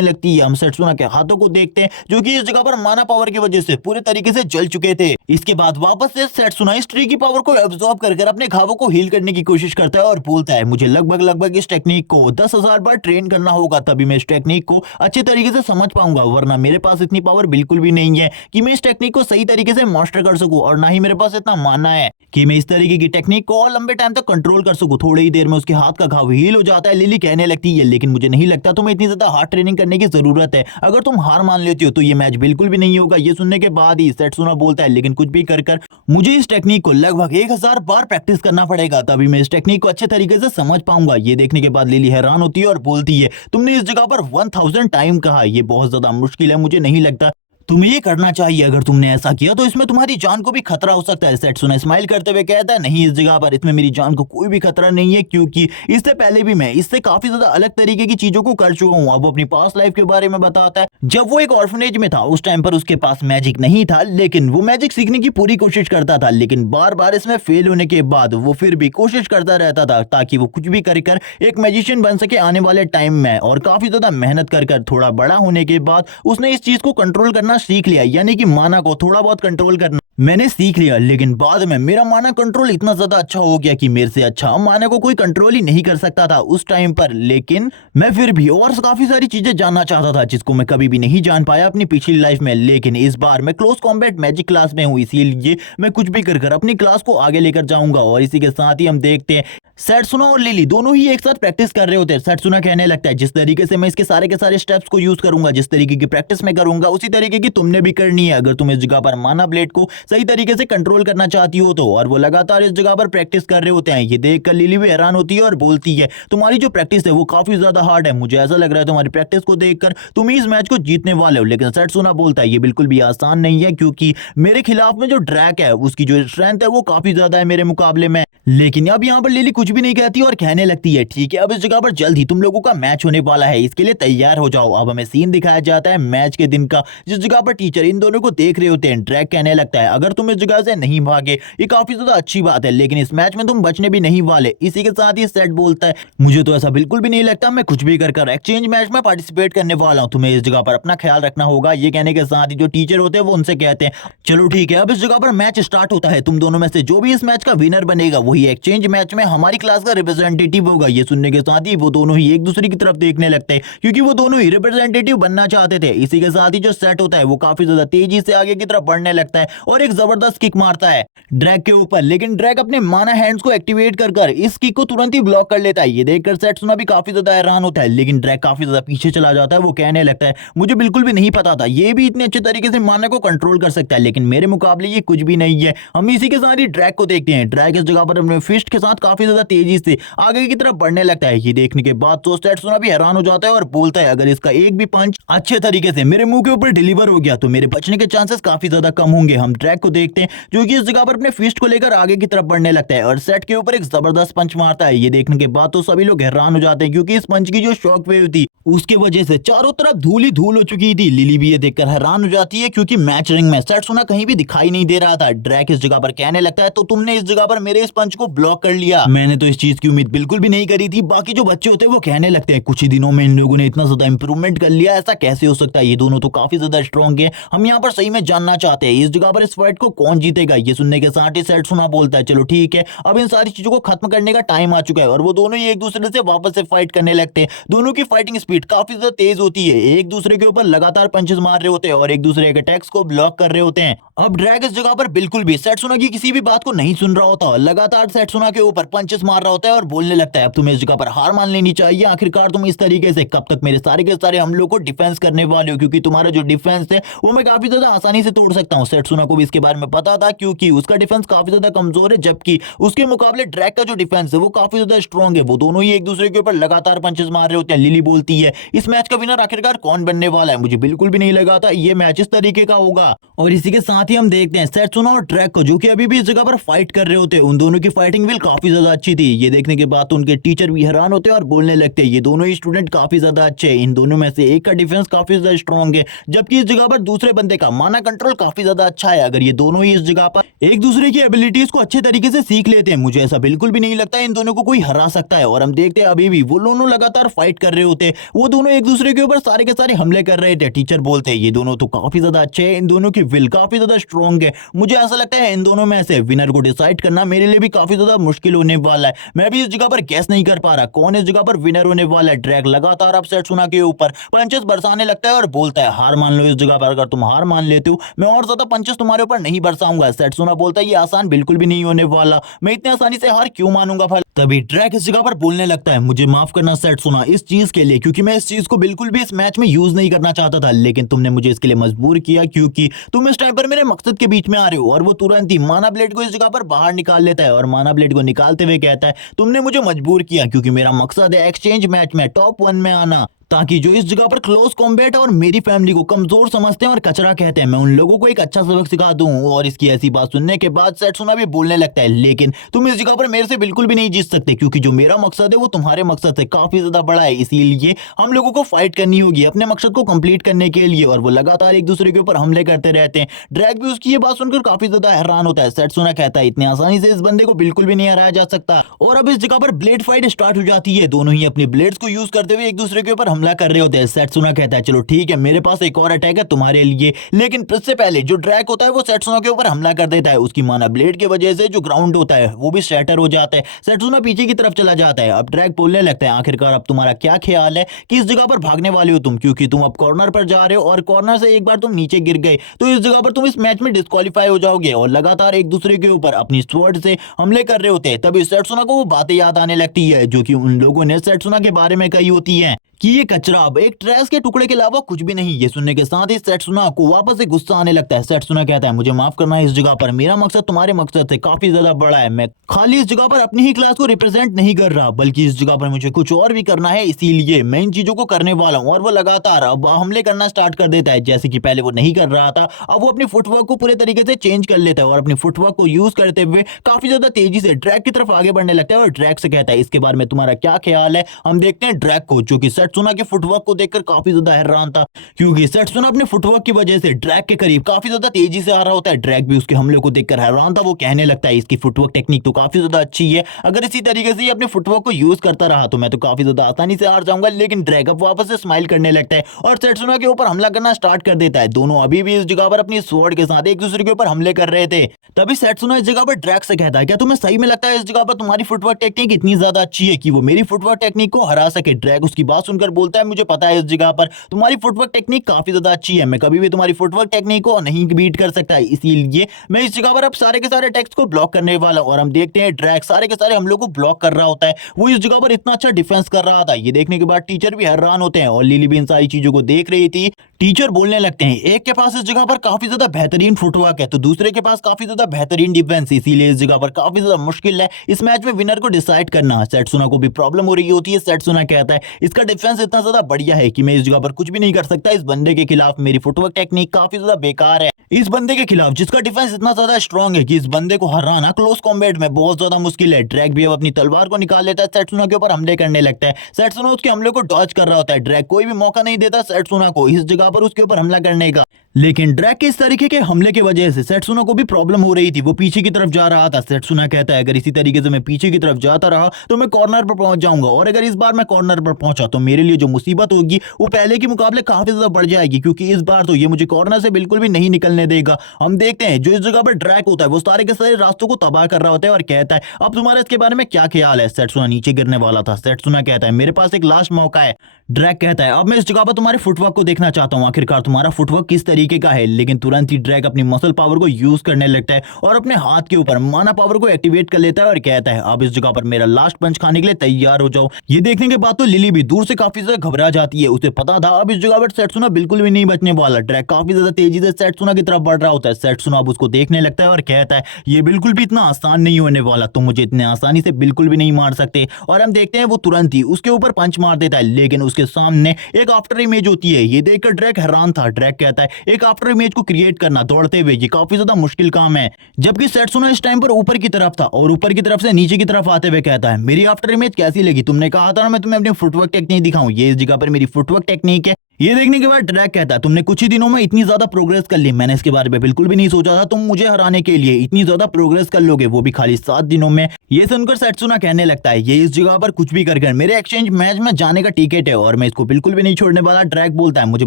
लगती है। हम सेट्सुना के हाथों को देखते हैं जो कि इस जगह पर माना पावर की वजह से पूरे तरीके से जल चुके थे। इसके बाद वापस से सेट्सुना इस ट्री की पावर को एब्जॉर्ब कर अपने घावों को हील करने की कोशिश करता है और बोलता है मुझे लगभग इस टेक्निक को 10,000 बार ट्रेन करना होगा, तभी मैं इस टेक्निक को अच्छे तरीके से समझ पाऊंगा, वरना मेरे पास इतनी पावर बिल्कुल भी नहीं है कि मैं इस टेक्निक को सही तरीके से मास्टर कर सकूं, और ना ही मेरे पास इतना मानना है कि मैं इस तरीके की टेक्निक को और लंबे टाइम तक कंट्रोल कर सकूं। थोड़ी ही देर में उसके हाथ का घाव हील हो जाता है। लिली कहने लगती है लेकिन मुझे नहीं लगता तुम्हें इतनी ज्यादा हार्ड ट्रेनिंग करने की जरूरत है, अगर तुम हार मान लेती हो तो ये मैच बिल्कुल भी नहीं होगा। ये सुनने के बाद ही सेट्सुना बोलता है लेकिन कुछ भी कर मुझे इस टेक्निक को लगभग 1000 बार प्रैक्टिस करना पड़ेगा, तभी मैं इस टेक्निक को अच्छे तरीके से समझ पाऊंगा। ये देखने के बाद लिली हैरान होती है और बोलती है तुमने इस जगह पर 1000 टाइम कहा, ये बहुत ज्यादा मुश्किल है, मुझे नहीं लगता तुम्हें ये करना चाहिए। अगर तुमने ऐसा किया तो इसमें तुम्हारी जान को भी खतरा हो सकता है। सेट्सुना स्माइल करते हुए कहता है नहीं, इस जगह पर इसमें मेरी जान को कोई भी खतरा नहीं है, क्योंकि इससे पहले भी मैं इससे काफी ज्यादा अलग तरीके की चीजों को कर चुका हूँ। अब वो अपनी पास्ट लाइफ के बारे में बताता है। जब वो एक ऑर्फनेज में था उस टाइम पर उसके पास मैजिक नहीं था, लेकिन वो मैजिक सीखने की पूरी कोशिश करता था, लेकिन बार बार इसमें फेल होने के बाद वो फिर भी कोशिश करता रहता था ताकि वो कुछ भी कर एक मैजिशियन बन सके आने वाले टाइम में। और काफी ज्यादा मेहनत कर थोड़ा बड़ा होने के बाद उसने इस चीज को कंट्रोल करना सीख लिया, यानी कि माना को थोड़ा बहुत कंट्रोल करना मैंने सीख लिया। लेकिन बाद में मेरा माना कंट्रोल इतना ज्यादा अच्छा हो गया कि मेरे से अच्छा माना को कोई कंट्रोल ही नहीं कर सकता था उस टाइम पर। लेकिन मैं फिर भी और काफी सारी चीजें जानना चाहता था जिसको मैं कभी भी नहीं जान पाया अपनी पिछली लाइफ में। लेकिन इस बार मैं क्लोज कॉम्बैट मैजिक क्लास में हूँ, इसीलिए मैं कुछ भी कर अपनी क्लास को आगे लेकर जाऊंगा। और इसी के साथ ही हम देखते हैं सेट्सुना और लिली दोनों ही एक साथ प्रैक्टिस कर रहे होते हैं। सेट्सुना कहने लगता है जिस तरीके से मैं इसके सारे के सारे स्टेप्स को यूज करूंगा, जिस तरीके की प्रैक्टिस में करूंगा, उसी तरीके की तुमने भी करनी है अगर तुम इस जगह पर माना ब्लेड को सही तरीके से कंट्रोल करना चाहती हो तो। और वो लगातार इस जगह पर प्रैक्टिस कर रहे होते हैं। ये देखकर लिली भी हैरान होती है और बोलती है तुम्हारी जो प्रैक्टिस है वो काफी ज्यादा हार्ड है, मुझे ऐसा लग रहा है तुम्हारी प्रैक्टिस को देखकर तुम इस मैच को जीतने वाले हो। लेकिन सेट्सुना बोलता है ये बिल्कुल भी आसान नहीं है, क्योंकि मेरे खिलाफ में जो ड्रैक है उसकी जो स्ट्रेंथ है वो काफी ज्यादा है मेरे मुकाबले में। लेकिन अब यहाँ पर लिली कुछ भी नहीं कहती और कहने लगती है ठीक है, अब इस जगह पर जल्द ही तुम लोगों का मैच होने वाला है, इसके लिए तैयार हो जाओ। अब हमें सीन दिखाया जाता है मैच के दिन का, जिस जगह पर टीचर इन दोनों को देख रहे होते हैं। ड्रैक कहने लगता है अगर तुम इस जगह से नहीं भागे ये काफी ज्यादा अच्छी बात है, लेकिन इस मैच में तुम बचने भी नहीं वाले। इसी के साथ ही सेट बोलता है मुझे तो ऐसा बिल्कुल भी नहीं लगता, मैं कुछ भी कर एक्सचेंज मैच में पार्टिसिपेट करने वाला हूँ, तुम्हें इस जगह पर अपना ख्याल रखना होगा। ये कहने के साथ ही जो टीचर होते हैं वो उनसे कहते हैं चलो ठीक है, अब इस जगह पर मैच स्टार्ट होता है, तुम दोनों में से जो भी इस मैच का विनर बनेगा वही एक्सचेंज मैच में हमारी क्लास का रिप्रेजेंटेटिव होगा। ये सुनने के साथ ही वो दोनों ही एक दूसरे की तरफ देखने लगते हैं, क्योंकि वो दोनों ही रिप्रेजेंटेटिव बनना चाहते थे। इसी के साथ ही जो सेट होता है वो काफी ज्यादा तेजी से आगे की तरफ बढ़ने लगता है और एक जबरदस्त किक मारता है ड्रैग के ऊपर, लेकिन ड्रैग अपने माना हैंड्स को एक्टिवेट कर इस किक को तुरंत ही ब्लॉक कर लेता है। ये देखकर सेट्सुना भी काफी ज्यादा हैरान होता है, लेकिन ड्रैग काफी ज्यादा पीछे चला जाता है। वो कहने लगता है मुझे बिल्कुल भी नहीं पता था ये भी इतने अच्छे तरीके से माना को कंट्रोल कर सकता है, लेकिन मेरे मुकाबले ये कुछ भी नहीं है। हम इसी के साथ ही ड्रैग को देखते हैं। ड्रैग इस जगह पर अपने फिस्ट के साथ काफी ज्यादा तेजी से आगे की तरफ बढ़ने लगता है। ये देखने के बाद तो सेट्सुना भी हैरान हो जाता है और बोलता है अगर इसका एक भी पंच अच्छे तरीके से मेरे मुंह के ऊपर डिलीवर हो गया तो मेरे बचने के चांसेस काफी ज्यादा कम होंगे। हम ड्रैग को देखते हैं जो कि इस जगह पर अपने फिस्ट को लेकर आगे की तरफ बढ़ने लगता है और सेट के ऊपर एक जबरदस्त पंच मारता है। ये देखने के बाद तो सभी लोग हैरान हो जाते हैं, क्योंकि इस पंच की जो शॉक वेव थी उसके वजह से चारों तरफ धूल ही धूल हो चुकी थी। लिली भी ये देखकर हैरान हो जाती है, क्योंकि मैच रिंग में सेट्सुना कहीं भी दिखाई नहीं दे रहा था। ड्रैग इस जगह पर कहने लगता है तो तुमने इस जगह पर मेरे इस पंच को ब्लॉक कर लिया, मैंने मैंने तो इस चीज की उम्मीद बिल्कुल भी नहीं करी थी। बाकी जो बच्चे होते हैं वो कहने लगते हैं कुछ ही दिनों में इन लोगों ने इतना ज्यादा इंप्रूवमेंट कर लिया, ऐसा कैसे हो सकता है, ये दोनों तो काफी ज्यादा स्ट्रॉन्ग है। हम यहाँ पर सही में जानना चाहते हैं इस जगह पर इस फाइट को कौन जीतेगा। ये सुनने के साथ ही सेट्सुना बोलता है चलो ठीक है, अब इन सारी चीजों को खत्म करने का टाइम आ चुका है। और वो दोनों ही एक दूसरे से वापस से फाइट करने लगते हैं। दोनों की फाइटिंग स्पीड काफी ज्यादा तेज होती है, एक दूसरे के ऊपर लगातार पंचेस मार रहे होते हैं और एक दूसरे के अटैक्स को ब्लॉक कर रहे होते हैं। अब ड्रैग इस जगह पर बिल्कुल भी सेट्सुना की किसी भी बात को नहीं सुन रहा होता, लगातार सेट्सुना के ऊपर पंचेस मार रहा होता है और बोलने लगता है अब तुम्हें इस जगह पर हार मान लेनी चाहिए। आखिरकार तुम इस तरीके से कब तक मेरे सारे के सारे हमलों को डिफेंस करने वाले हो, क्योंकि तुम्हारा जो डिफेंस है वो मैं काफी ज्यादा आसानी से तोड़ सकता हूँ। सेट्सुना को भी इसके बारे में पता था क्योंकि उसका डिफेंस काफी ज्यादा कमजोर है, जबकि उसके मुकाबले ड्रैग का जो डिफेंस है वो काफी ज्यादा स्ट्रॉन्ग है। वो दोनों ही एक दूसरे के ऊपर लगातार पंचेस मार रहे होते हैं। लिली बोलती है इस मैच का विनर आखिरकार कौन बनने वाला है, मुझे बिल्कुल भी नहीं लगा था ये मैच इस तरीके का होगा। और इसी के साथ ही हम देखते हैं सेट्सुना और ड्रैग को, जो कि अभी भी इस जगह पर फाइट कर रहे होते हैं। उन दोनों की फाइटिंग भी काफी ज्यादा अच्छी थी। ये देखने के बाद तो उनके टीचर भी हैरान होते हैं और बोलने लगते हैं ये दोनों ही स्टूडेंट काफी ज्यादा अच्छे हैं। इन दोनों में से एक का डिफेंस काफी ज्यादा स्ट्रॉन्ग है, जबकि इस जगह पर दूसरे बंदे का माना कंट्रोल काफी ज्यादा अच्छा है। अगर ये दोनों ही इस जगह पर एक दूसरे की एबिलिटीज को अच्छे तरीके से सीख लेते हैं, मुझे ऐसा बिल्कुल भी नहीं लगता इन दोनों को कोई हरा सकता है। और हम देखते हैं अभी भी वो दोनों लगातार फाइट कर रहे होते हैं। वो दोनों एक दूसरे के ऊपर सारे के सारे हमले कर रहे थे। टीचर बोलते हैं ये दोनों तो काफी ज्यादा अच्छे हैं, इन दोनों की विल काफी ज्यादा स्ट्रॉन्ग है। मुझे ऐसा लगता है इन दोनों में से विनर को डिसाइड करना मेरे लिए भी काफी ज्यादा मुश्किल होने वाला है। मैं भी इस जगह पर गैस नहीं कर पा रहा कौन इस जगह पर विनर होने वाला है। ड्रैग लगातार अब सेट्सुना के ऊपर पंचेस बरसाने लगता है और बोलता है हार मान लो इस जगह पर, अगर तुम हार मान लेते हो मैं और ज्यादा पंचेस तुम्हारे ऊपर नहीं बरसाऊंगा। सेट्सुना बोलता है ये आसान बिल्कुल भी नहीं होने वाला, मैं इतनी आसानी से हार क्यों मानूंगा भला। तभी ड्रैग इस जगह पर बोलने लगता है मुझे माफ करना सेट्सुना इस चीज के लिए, क्योंकि मैं इस चीज को बिल्कुल भी इस मैच में यूज नहीं करना चाहता था, लेकिन तुमने मुझे इसके लिए मजबूर किया क्योंकि तुम इस टाइम पर मेरे मकसद के बीच में आ रहे हो। और वो तुरंत ही माना ब्लेड को इस जगह पर बाहर निकाल लेता है और माना ब्लेड को निकालते हुए कहता है तुमने मुझे मजबूर किया क्योंकि मेरा मकसद है एक्सचेंज मैच में टॉप 1 में आना, ताकि जो इस जगह पर क्लोज कॉम्बैट और मेरी फैमिली को कमजोर समझते हैं और कचरा कहते हैं मैं उन लोगों को एक अच्छा सबक सिखा दूं। और इसकी ऐसी बात सुनने के बाद सेट्सुना भी बोलने लगता है लेकिन तुम इस जगह पर मेरे से बिल्कुल भी नहीं जीत सकते, क्योंकि जो मेरा मकसद है वो तुम्हारे मकसद से काफी ज्यादा बड़ा है, इसीलिए हम लोगों को फाइट करनी होगी अपने मकसद को कंप्लीट करने के लिए। और वो लगातार एक दूसरे के ऊपर हमले करते रहते हैं। ड्रैग भी उसकी ये बात सुनकर काफी ज्यादा हैरान होता है। सेट्सुना कहता है इतनी आसानी से इस बंदे को बिल्कुल भी नहीं हराया जा सकता। और अब इस जगह पर ब्लेड फाइट स्टार्ट हो जाती है। दोनों ही अपने ब्लेड्स को यूज करते हुए एक दूसरे के ऊपर हमला कर रहे होते हैं। सेट्सुना कहता है चलो ठीक है मेरे पास एक और अटैक है तुम्हारे लिए, लेकिन इससे पहले जो ड्रैग होता है वो सेट्सुना के ऊपर हमला कर देता है। उसकी माना ब्लेड की वजह से जो ग्राउंड होता है वो भी शैटर हो जाता है। सेट्सुना पीछे की तरफ चला जाता है। अब ड्रैग बोलने लगता है आखिरकार अब तुम्हारा क्या ख्याल है कि इस जगह पर भागने वाले हो तुम, क्योंकि तुम अब कॉर्नर पर जा रहे हो और कॉर्नर से एक बार तुम नीचे गिर गए तो इस जगह पर तुम इस मैच में डिस्क्वालीफाई हो जाओगे। और लगातार एक दूसरे के ऊपर अपनी स्वॉर्ड से हमले कर रहे होते हैं। तभी सेट्सुना को वो बातें याद आने लगती है जो कि उन लोगों ने सेट्सुना के बारे में कही होती है कि ये कचरा अब एक ट्रैश के टुकड़े के अलावा कुछ भी नहीं। ये सुनने के साथ ही सेट्सुना को वापस से गुस्सा आने लगता है। सेट्सुना कहता है मुझे माफ करना है इस जगह पर, मेरा मकसद तुम्हारे मकसद से काफी ज्यादा बड़ा है। मैं खाली इस जगह पर अपनी ही क्लास को रिप्रेजेंट नहीं कर रहा, बल्कि इस जगह पर मुझे कुछ और भी करना है, इसीलिए मैं इन चीजों को करने वाला हूँ। और वो लगातार अब हमले करना स्टार्ट कर देता है। जैसे कि पहले वो नहीं कर रहा था, अब वो अपनी फुटवर्क को पूरे तरीके से चेंज कर लेता है और अपनी फुटवर्क को यूज करते हुए काफी ज्यादा तेजी से ड्रैग की तरफ आगे बढ़ने लगता है। और ड्रैग से कहता है इसके बारे में तुम्हारा क्या ख्याल है। हम देखते हैं ड्रैग को, जो कि सेट्सुना की फुटवर्क को देखकर काफी ज्यादा हैरान था, क्योंकि सेट्सुना अपने फुटवर्क की वजह से ड्रैग के करीब काफी ज्यादा तेजी से आ रहा होता है। ड्रैग भी उसके हमले को देखकर हैरान था। वो कहने लगता है इसकी फुटवर्क टेक्निक तो काफी ज्यादा अच्छी है, अगर इसी तरीके से अपने फुटवर्क को यूज करता रहा तो मैं तो काफी ज्यादा आसानी से हार जाऊंगा। लेकिन ड्रैग अब वापस से स्माइल करने लगता है और सेट्सुना के ऊपर हमला करना स्टार्ट कर देता है। दोनों अभी भी इस जगह पर अपनी स्वॉर्ड के साथ एक दूसरे के ऊपर हमले कर रहे थे। तभी सेट्सुना इस जगह पर ड्रैग से कहता है क्या तुम्हें सही में लगता है इस जगह पर तुम्हारी फुटवर्क टेक्निक इतनी ज्यादा अच्छी है कि वो मेरी फुटवर्क टेक्निक को हरा सके। ड्रैग उसकी बात सुनकर बोलता है मुझे पता है इस जगह पर तुम्हारी फुटवर्क टेक्निक काफी ज्यादा अच्छी है, मैं कभी भी तुम्हारी फुटवर्क टेक्निक को नहीं बीट कर सकता, इसीलिए मैं इस जगह पर अब सारे के सारे टेक्स्ट को ब्लॉक करने वाला हूं। और हम देखते हैं ड्रैग सारे के सारे हम लोग को ब्लॉक कर रहा होता है। वो इस जगह पर इतना अच्छा डिफेंस कर रहा था। ये देखने के बाद टीचर भी हैरान होते हैं और लिली भी इन सारी चीजों को देख रही थी। टीचर बोलने लगते हैं एक के पास इस जगह पर काफी ज्यादा बेहतरीन फुटवर्क है तो दूसरे के पास काफी ज्यादा बेहतरीन डिफेंस, इसीलिए इस जगह पर काफी ज्यादा मुश्किल है इस मैच में विनर को डिसाइड करना। सेट्सुना को भी प्रॉब्लम हो रही होती है। सेट्सुना कहता है इसका डिफेंस इतना ज्यादा बढ़िया है कि मैं इस जगह पर कुछ भी नहीं कर सकता। इस बंदे के खिलाफ मेरी फुटवर्क टेक्निक काफी ज्यादा बेकार है। इस बंदे के खिलाफ जिसका डिफेंस इतना ज्यादा स्ट्रॉन्ग है कि इस बंदे को हराना क्लोज कॉम्बैट में बहुत ज्यादा मुश्किल है। ड्रैग भी अब अपनी तलवार को निकाल लेता है, सेट्सुना के ऊपर हमले करने लगता है। सेट्सुना उसके हमले को डॉज कर रहा होता है। ड्रैग कोई भी मौका नहीं देता सेट्सुना को इस जगह जगह पर उसके ऊपर हमला करने का। लेकिन ड्रैग के इस तरीके के हमले की वजह से सेट्सुना को भी प्रॉब्लम हो रही थी। वो पीछे की तरफ जा रहा था। सेट्सुना कहता है अगर इसी तरीके से मैं पीछे की तरफ जाता रहा तो मैं कॉर्नर पर पहुंच जाऊंगा, और अगर इस बार मैं कॉर्नर पर पहुंचा तो मेरे लिए जो मुसीबत होगी वो पहले के मुकाबले काफी ज्यादा बढ़ जाएगी, क्योंकि इस बार तो ये मुझे कॉर्नर से बिल्कुल भी नहीं निकलने देगा। हम देखते हैं जो इस जगह पर ड्रैग होता है वो सारे के सारे रास्तों को तबाह कर रहा होता है और कहता है अब तुम्हारा इसके बारे में क्या ख्याल है। सेट्सुना नीचे गिरने वाला था। सेट्सुना कहता है मेरे पास एक लास्ट मौका है। ड्रैग कहता है अब मैं इस जगह पर तुम्हारे फुटवर्क को देखना चाहता हूं, आखिरकार तुम्हारा फुटवर्क किस तरीके का है। लेकिन तुरंत ही ड्रैग अपनी मसल पावर को यूज करने लगता है और अपने हाथ के ऊपर माना पावर को एक्टिवेट कर लेता है और कहता है अब इस जगह पर मेरा लास्ट पंच खाने के लिए तैयार हो जाओ। ये देखने के बाद तो लिली भी दूर से काफी ज्यादा घबरा जाती है। उसे पता था अब इस जगह पर सेट्सुना बिल्कुल भी नहीं बचने वाला। ड्रैग काफी ज्यादा तेजी से सेट्सुना की तरफ बढ़ रहा होता है। सेट्सुना अब उसको देखने लगता है और कहता है ये बिल्कुल भी इतना आसान नहीं होने वाला, तुम मुझे इतने आसानी से बिल्कुल भी नहीं मार सकते। और हम देखते हैं वो तुरंत ही उसके ऊपर पंच मार देता है, लेकिन उसके सामने एक आफ्टर इमेज होती है। ये देखकर ड्रैग हैरान था। ड्रैग कहता है एक आफ्टर इमेज को क्रिएट करना दौड़ते हुए ये काफी ज्यादा मुश्किल काम है, जबकि सेट्सुना इस टाइम पर ऊपर की तरफ था और ऊपर की तरफ से नीचे की तरफ आते हुए कहता है मेरी आफ्टर इमेज कैसी लगी, तुमने कहा था ना मैं तुम्हें अपनी फुटवर्क टेक्निक दिखाऊं, ये इस जगह पर मेरी फुटवर्क टेक्निक है। ये देखने के बाद ड्रैग कहता है तुमने कुछ ही दिनों में इतनी ज्यादा प्रोग्रेस कर ली, मैंने इसके बारे में बिल्कुल भी नहीं सोचा था तुम मुझे हराने के लिए इतनी ज्यादा प्रोग्रेस कर लोगे, वो भी खाली 7 दिनों में। ये सुनकर सेट्सुना कहने लगता है ये इस जगह पर कुछ भी कर मेरे एक्सचेंज मैच में जाने का टिकट है और मैं इसको बिल्कुल भी नहीं छोड़ने वाला। ड्रैग बोलता है मुझे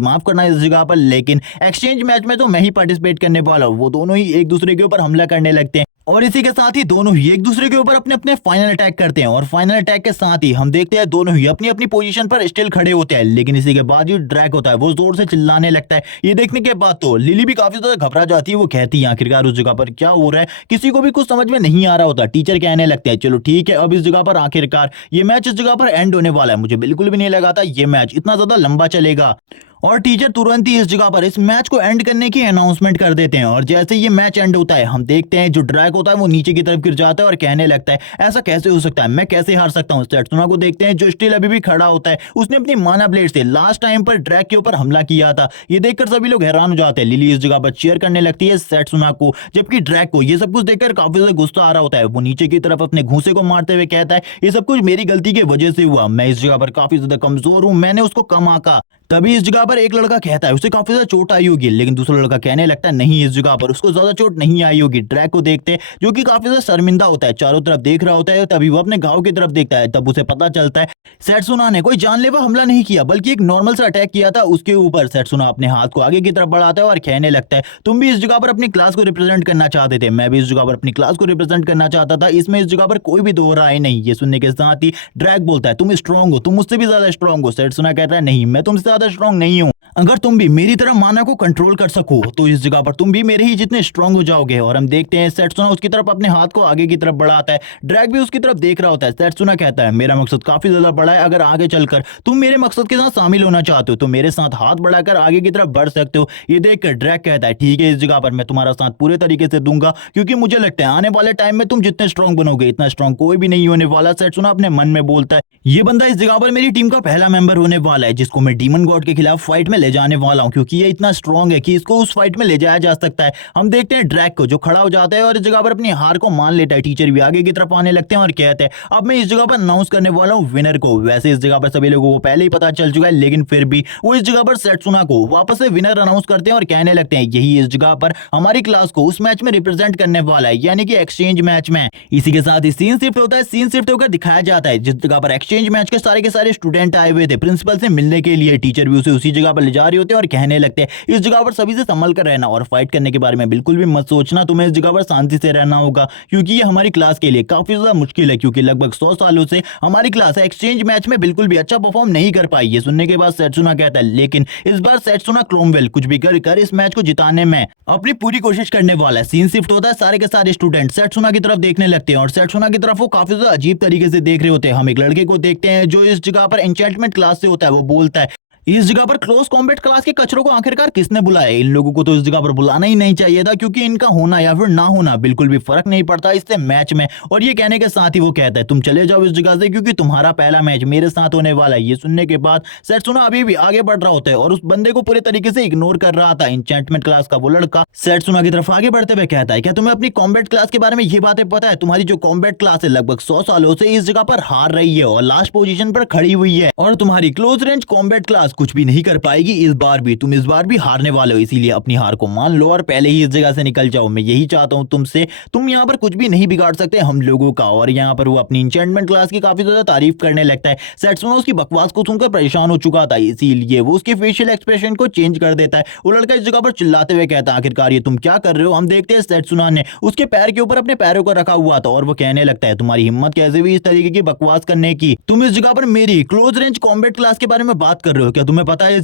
माफ करना इस जगह पर, लेकिन एक्सचेंज मैच में तो मैं ही पार्टिसिपेट करने वाला हूं। वो दोनों ही एक दूसरे के ऊपर हमला करने लगते हैं और इसी के साथ ही दोनों ही एक दूसरे के ऊपर अपने अपने फाइनल अटैक करते हैं और फाइनल अटैक के साथ ही हम देखते हैं दोनों ही अपनी अपनी पोजीशन पर स्टिल खड़े होते हैं। लेकिन इसी के बाद जो ड्रैग होता है वो जोर से चिल्लाने लगता है। ये देखने के बाद तो लिली भी काफी ज्यादा घबरा जाती है। वो कहती है आखिरकार उस जगह पर क्या हो रहा है, किसी को भी कुछ समझ में नहीं आ रहा होता। टीचर कहने लगते हैं चलो ठीक है अब इस जगह पर आखिरकार ये मैच इस जगह पर एंड होने वाला है। मुझे बिल्कुल भी नहीं लगा था ये मैच इतना ज्यादा लंबा चलेगा। और टीचर तुरंत ही इस जगह पर इस मैच को एंड करने की अनाउंसमेंट कर देते हैं और जैसे ये मैच एंड होता है हम देखते हैं जो ड्रैग होता है वो नीचे की तरफ गिर जाता है और कहने लगता है ऐसा कैसे हो सकता है, मैं कैसे हार सकता हूँ। सेट्सुना को देखते हैं जो स्टिल अभी भी खड़ा होता है। उसने अपनी माना ब्लेड से लास्ट टाइम पर ड्रैग के ऊपर हमला किया था। ये देखकर सभी लोग हैरान हो जाते हैं। लिली इस जगह पर चीयर करने लगती है सेट्सुना को, जबकि ड्रैग को ये सब कुछ देखकर काफी ज्यादा गुस्सा आ रहा होता है। वो नीचे की तरफ अपने घूंसे को मारते हुए कहता है ये सब कुछ मेरी गलती की वजह से हुआ, मैं इस जगह पर काफी ज्यादा कमजोर हूँ, मैंने उसको कम आंका। तभी इस जगह पर एक लड़का कहता है उसे काफी ज्यादा चोट आई होगी, लेकिन दूसरा लड़का कहने लगता है नहीं इस जगह पर उसको ज्यादा चोट नहीं आई होगी। ड्रैग को देखते जो कि काफी ज्यादा शर्मिंदा होता है, चारों तरफ देख रहा होता है। तभी वो अपने घाव की तरफ देखता है, तब उसे पता चलता है सेट्सुना ने कोई जानलेवा हमला नहीं किया बल्कि एक नॉर्मल सा अटैक किया था उसके ऊपर। सेट्सुना अपने हाथ को आगे की तरफ बढ़ाता है और कहने लगता है तुम भी इस जगह पर अपनी क्लास को रिप्रेजेंट करना चाहते थे, मैं भी इस जगह पर अपनी क्लास को रिप्रेजेंट करना चाहता था, इसमें इस जगह पर कोई भी दो राय नहीं। ये सुनने के साथ ही ड्रैग बोलता है तुम स्ट्रांग हो, तुम मुझसे भी ज्यादा स्ट्रांग हो। सेट्सुना कहता है नहीं मैं तुमसे ज्यादा स्ट्रांग नहीं हूँ, अगर तुम भी मेरी तरह माना को कंट्रोल कर सको तो इस जगह पर तुम भी मेरे ही जितने स्ट्रांग हो जाओगे। और हम देखते हैं सेट्सुना उसकी तरफ अपने हाथ को आगे की तरफ बढ़ाता है। ड्रैग भी उसकी तरफ देख रहा होता है। सेट्सुना कहता है मेरा मकसद काफी ज्यादा बड़ा है, अगर आगे चलकर तुम मेरे मकसद के साथ शामिल होना चाहते हो तो मेरे साथ हाथ बढ़ाकर आगे की तरफ बढ़ सकते हो। ये देखकर ड्रैग कहता है ठीक है इस जगह पर मैं तुम्हारा साथ पूरे तरीके से दूंगा, क्योंकि मुझे लगता है आने वाले टाइम में तुम जितने स्ट्रांग बनोगे इतना स्ट्रांग कोई भी नहीं होने वाला। सेट्सुना अपने मन में बोलता है ये बंदा इस जगह पर मेरी टीम का पहला मेंबर होने वाला है जिसको मैं डीमन गॉड के खिलाफ फाइट में ले जाने वाला हूं, क्योंकि ये इतना स्ट्रांग है कि इसको उस फाइट में ले जाया जा सकता है। हम देखते हैं ड्रैग को जो खड़ा हो जाता है और इस जगह पर अपनी हार को मान लेता है। टीचर भी आगे की तरफ आने लगते हैं और कहते हैं अब मैं इस जगह पर अनाउंस करने वाला हूं विनर को। वैसे इस जगह पर सभी लोगों को पहले ही पता चल चुका है, लेकिन फिर भी वो इस जगह पर सेट्सुना को वापस से विनर अनाउंस करते हैं और कहने लगते हैं यही इस जगह पर हमारी क्लास को उस मैच में रिप्रेजेंट करने वाला है, यानी कि एक्सचेंज मैच में। इसी के साथ ही सीन शिफ्ट होता है। सीन शिफ्ट होकर दिखाया जाता है जिस जगह पर एक्सचेंज मैच के सारे स्टूडेंट आए हुए थे प्रिंसिपल से मिलने के लिए। टीचर भी उसे उसी जगह पर ले जा रहे होते हैं और कहने लगते हैं इस जगह पर सभी से संभल कर रहना और फाइट करने के बारे में बिल्कुल भी मत सोचना, तुम्हें इस जगह पर शांति से रहना होगा, क्योंकि ये हमारी क्लास के लिए काफी ज्यादा मुश्किल है, क्योंकि लगभग 100 सालों से हमारी क्लास एक्सचेंज मैच में बिल्कुल भी अच्छा परफॉर्म नहीं कर पाई। ये सुनने के बाद सेट्सुना कहता है लेकिन इस बार सेट्सुना क्रोमवेल कुछ भी कर इस मैच को जिताने में अपनी पूरी कोशिश करने वाला है। सीन शिफ्ट होता है, सारे के सारे स्टूडेंट सेट्सुना की तरफ देखने लगते हैं और सेट्सुना की तरफ वो काफी ज्यादा अजीब तरीके से देख रहे होते हैं। हम एक लड़के को देखते हैं जो इस जगह पर एन्चेंटमेंट क्लास से होता है। वो बोलता है इस जगह पर क्लोज कॉम्बैट क्लास के कचरों को आखिरकार किसने बुलाया, इन लोगों को तो इस जगह पर बुलाना ही नहीं चाहिए था, क्योंकि इनका होना या फिर ना होना बिल्कुल भी फर्क नहीं पड़ता इससे मैच में। और ये कहने के साथ ही वो कहता है तुम चले जाओ इस जगह से, क्योंकि तुम्हारा पहला मैच मेरे साथ होने वाला है। ये सुनने के बाद सेट्सुना अभी भी आगे बढ़ रहा होता है और उस बंदे को पूरे तरीके से इग्नोर कर रहा था एन्चेंटमेंट क्लास का वो लड़का। सेट्सुना की तरफ आगे बढ़ते हुए कहता है क्या तुम्हें अपनी कॉम्बैट क्लास के बारे में ये बातें पता है, तुम्हारी जो कॉम्बैट क्लास है लगभग 100 सालों से इस जगह पर हार रही है और लास्ट पोजीशन पर खड़ी हुई है, और तुम्हारी close range combat class class कुछ भी नहीं कर पाएगी तुम इस बार भी हारने वाले हो, इसीलिए अपनी हार को मान लो और पहले ही इस जगह से निकल जाओ। मैं यही चाहता हूँ तुमसे, तुम यहाँ पर कुछ भी नहीं बिगाड़ सकते हम लोगों का। और यहाँ पर वो अपनी इंचेंटमेंट क्लास की काफी ज्यादा तारीफ करने लगता है। सेट्सुना उसकी बकवास को सुनकर परेशान हो चुका था, इसीलिए वो उसके फेशियल एक्सप्रेशन को चेंज कर देता है। वो लड़का इस जगह पर चिल्लाते हुए कहता है, आखिरकार ये तुम क्या कर रहे हो। हम देखते हैं सेट्सुना ने उसके पैर के ऊपर अपने पैरों को रखा हुआ था और वो कहने लगता है, तुम्हारी हिम्मत कैसे हुई इस तरीके की बकवास करने की। तुम इस जगह पर मेरी क्लोज रेंज कॉम्बैट क्लास के बारे में बात कर रहे हो क्या? तुम्हें पता है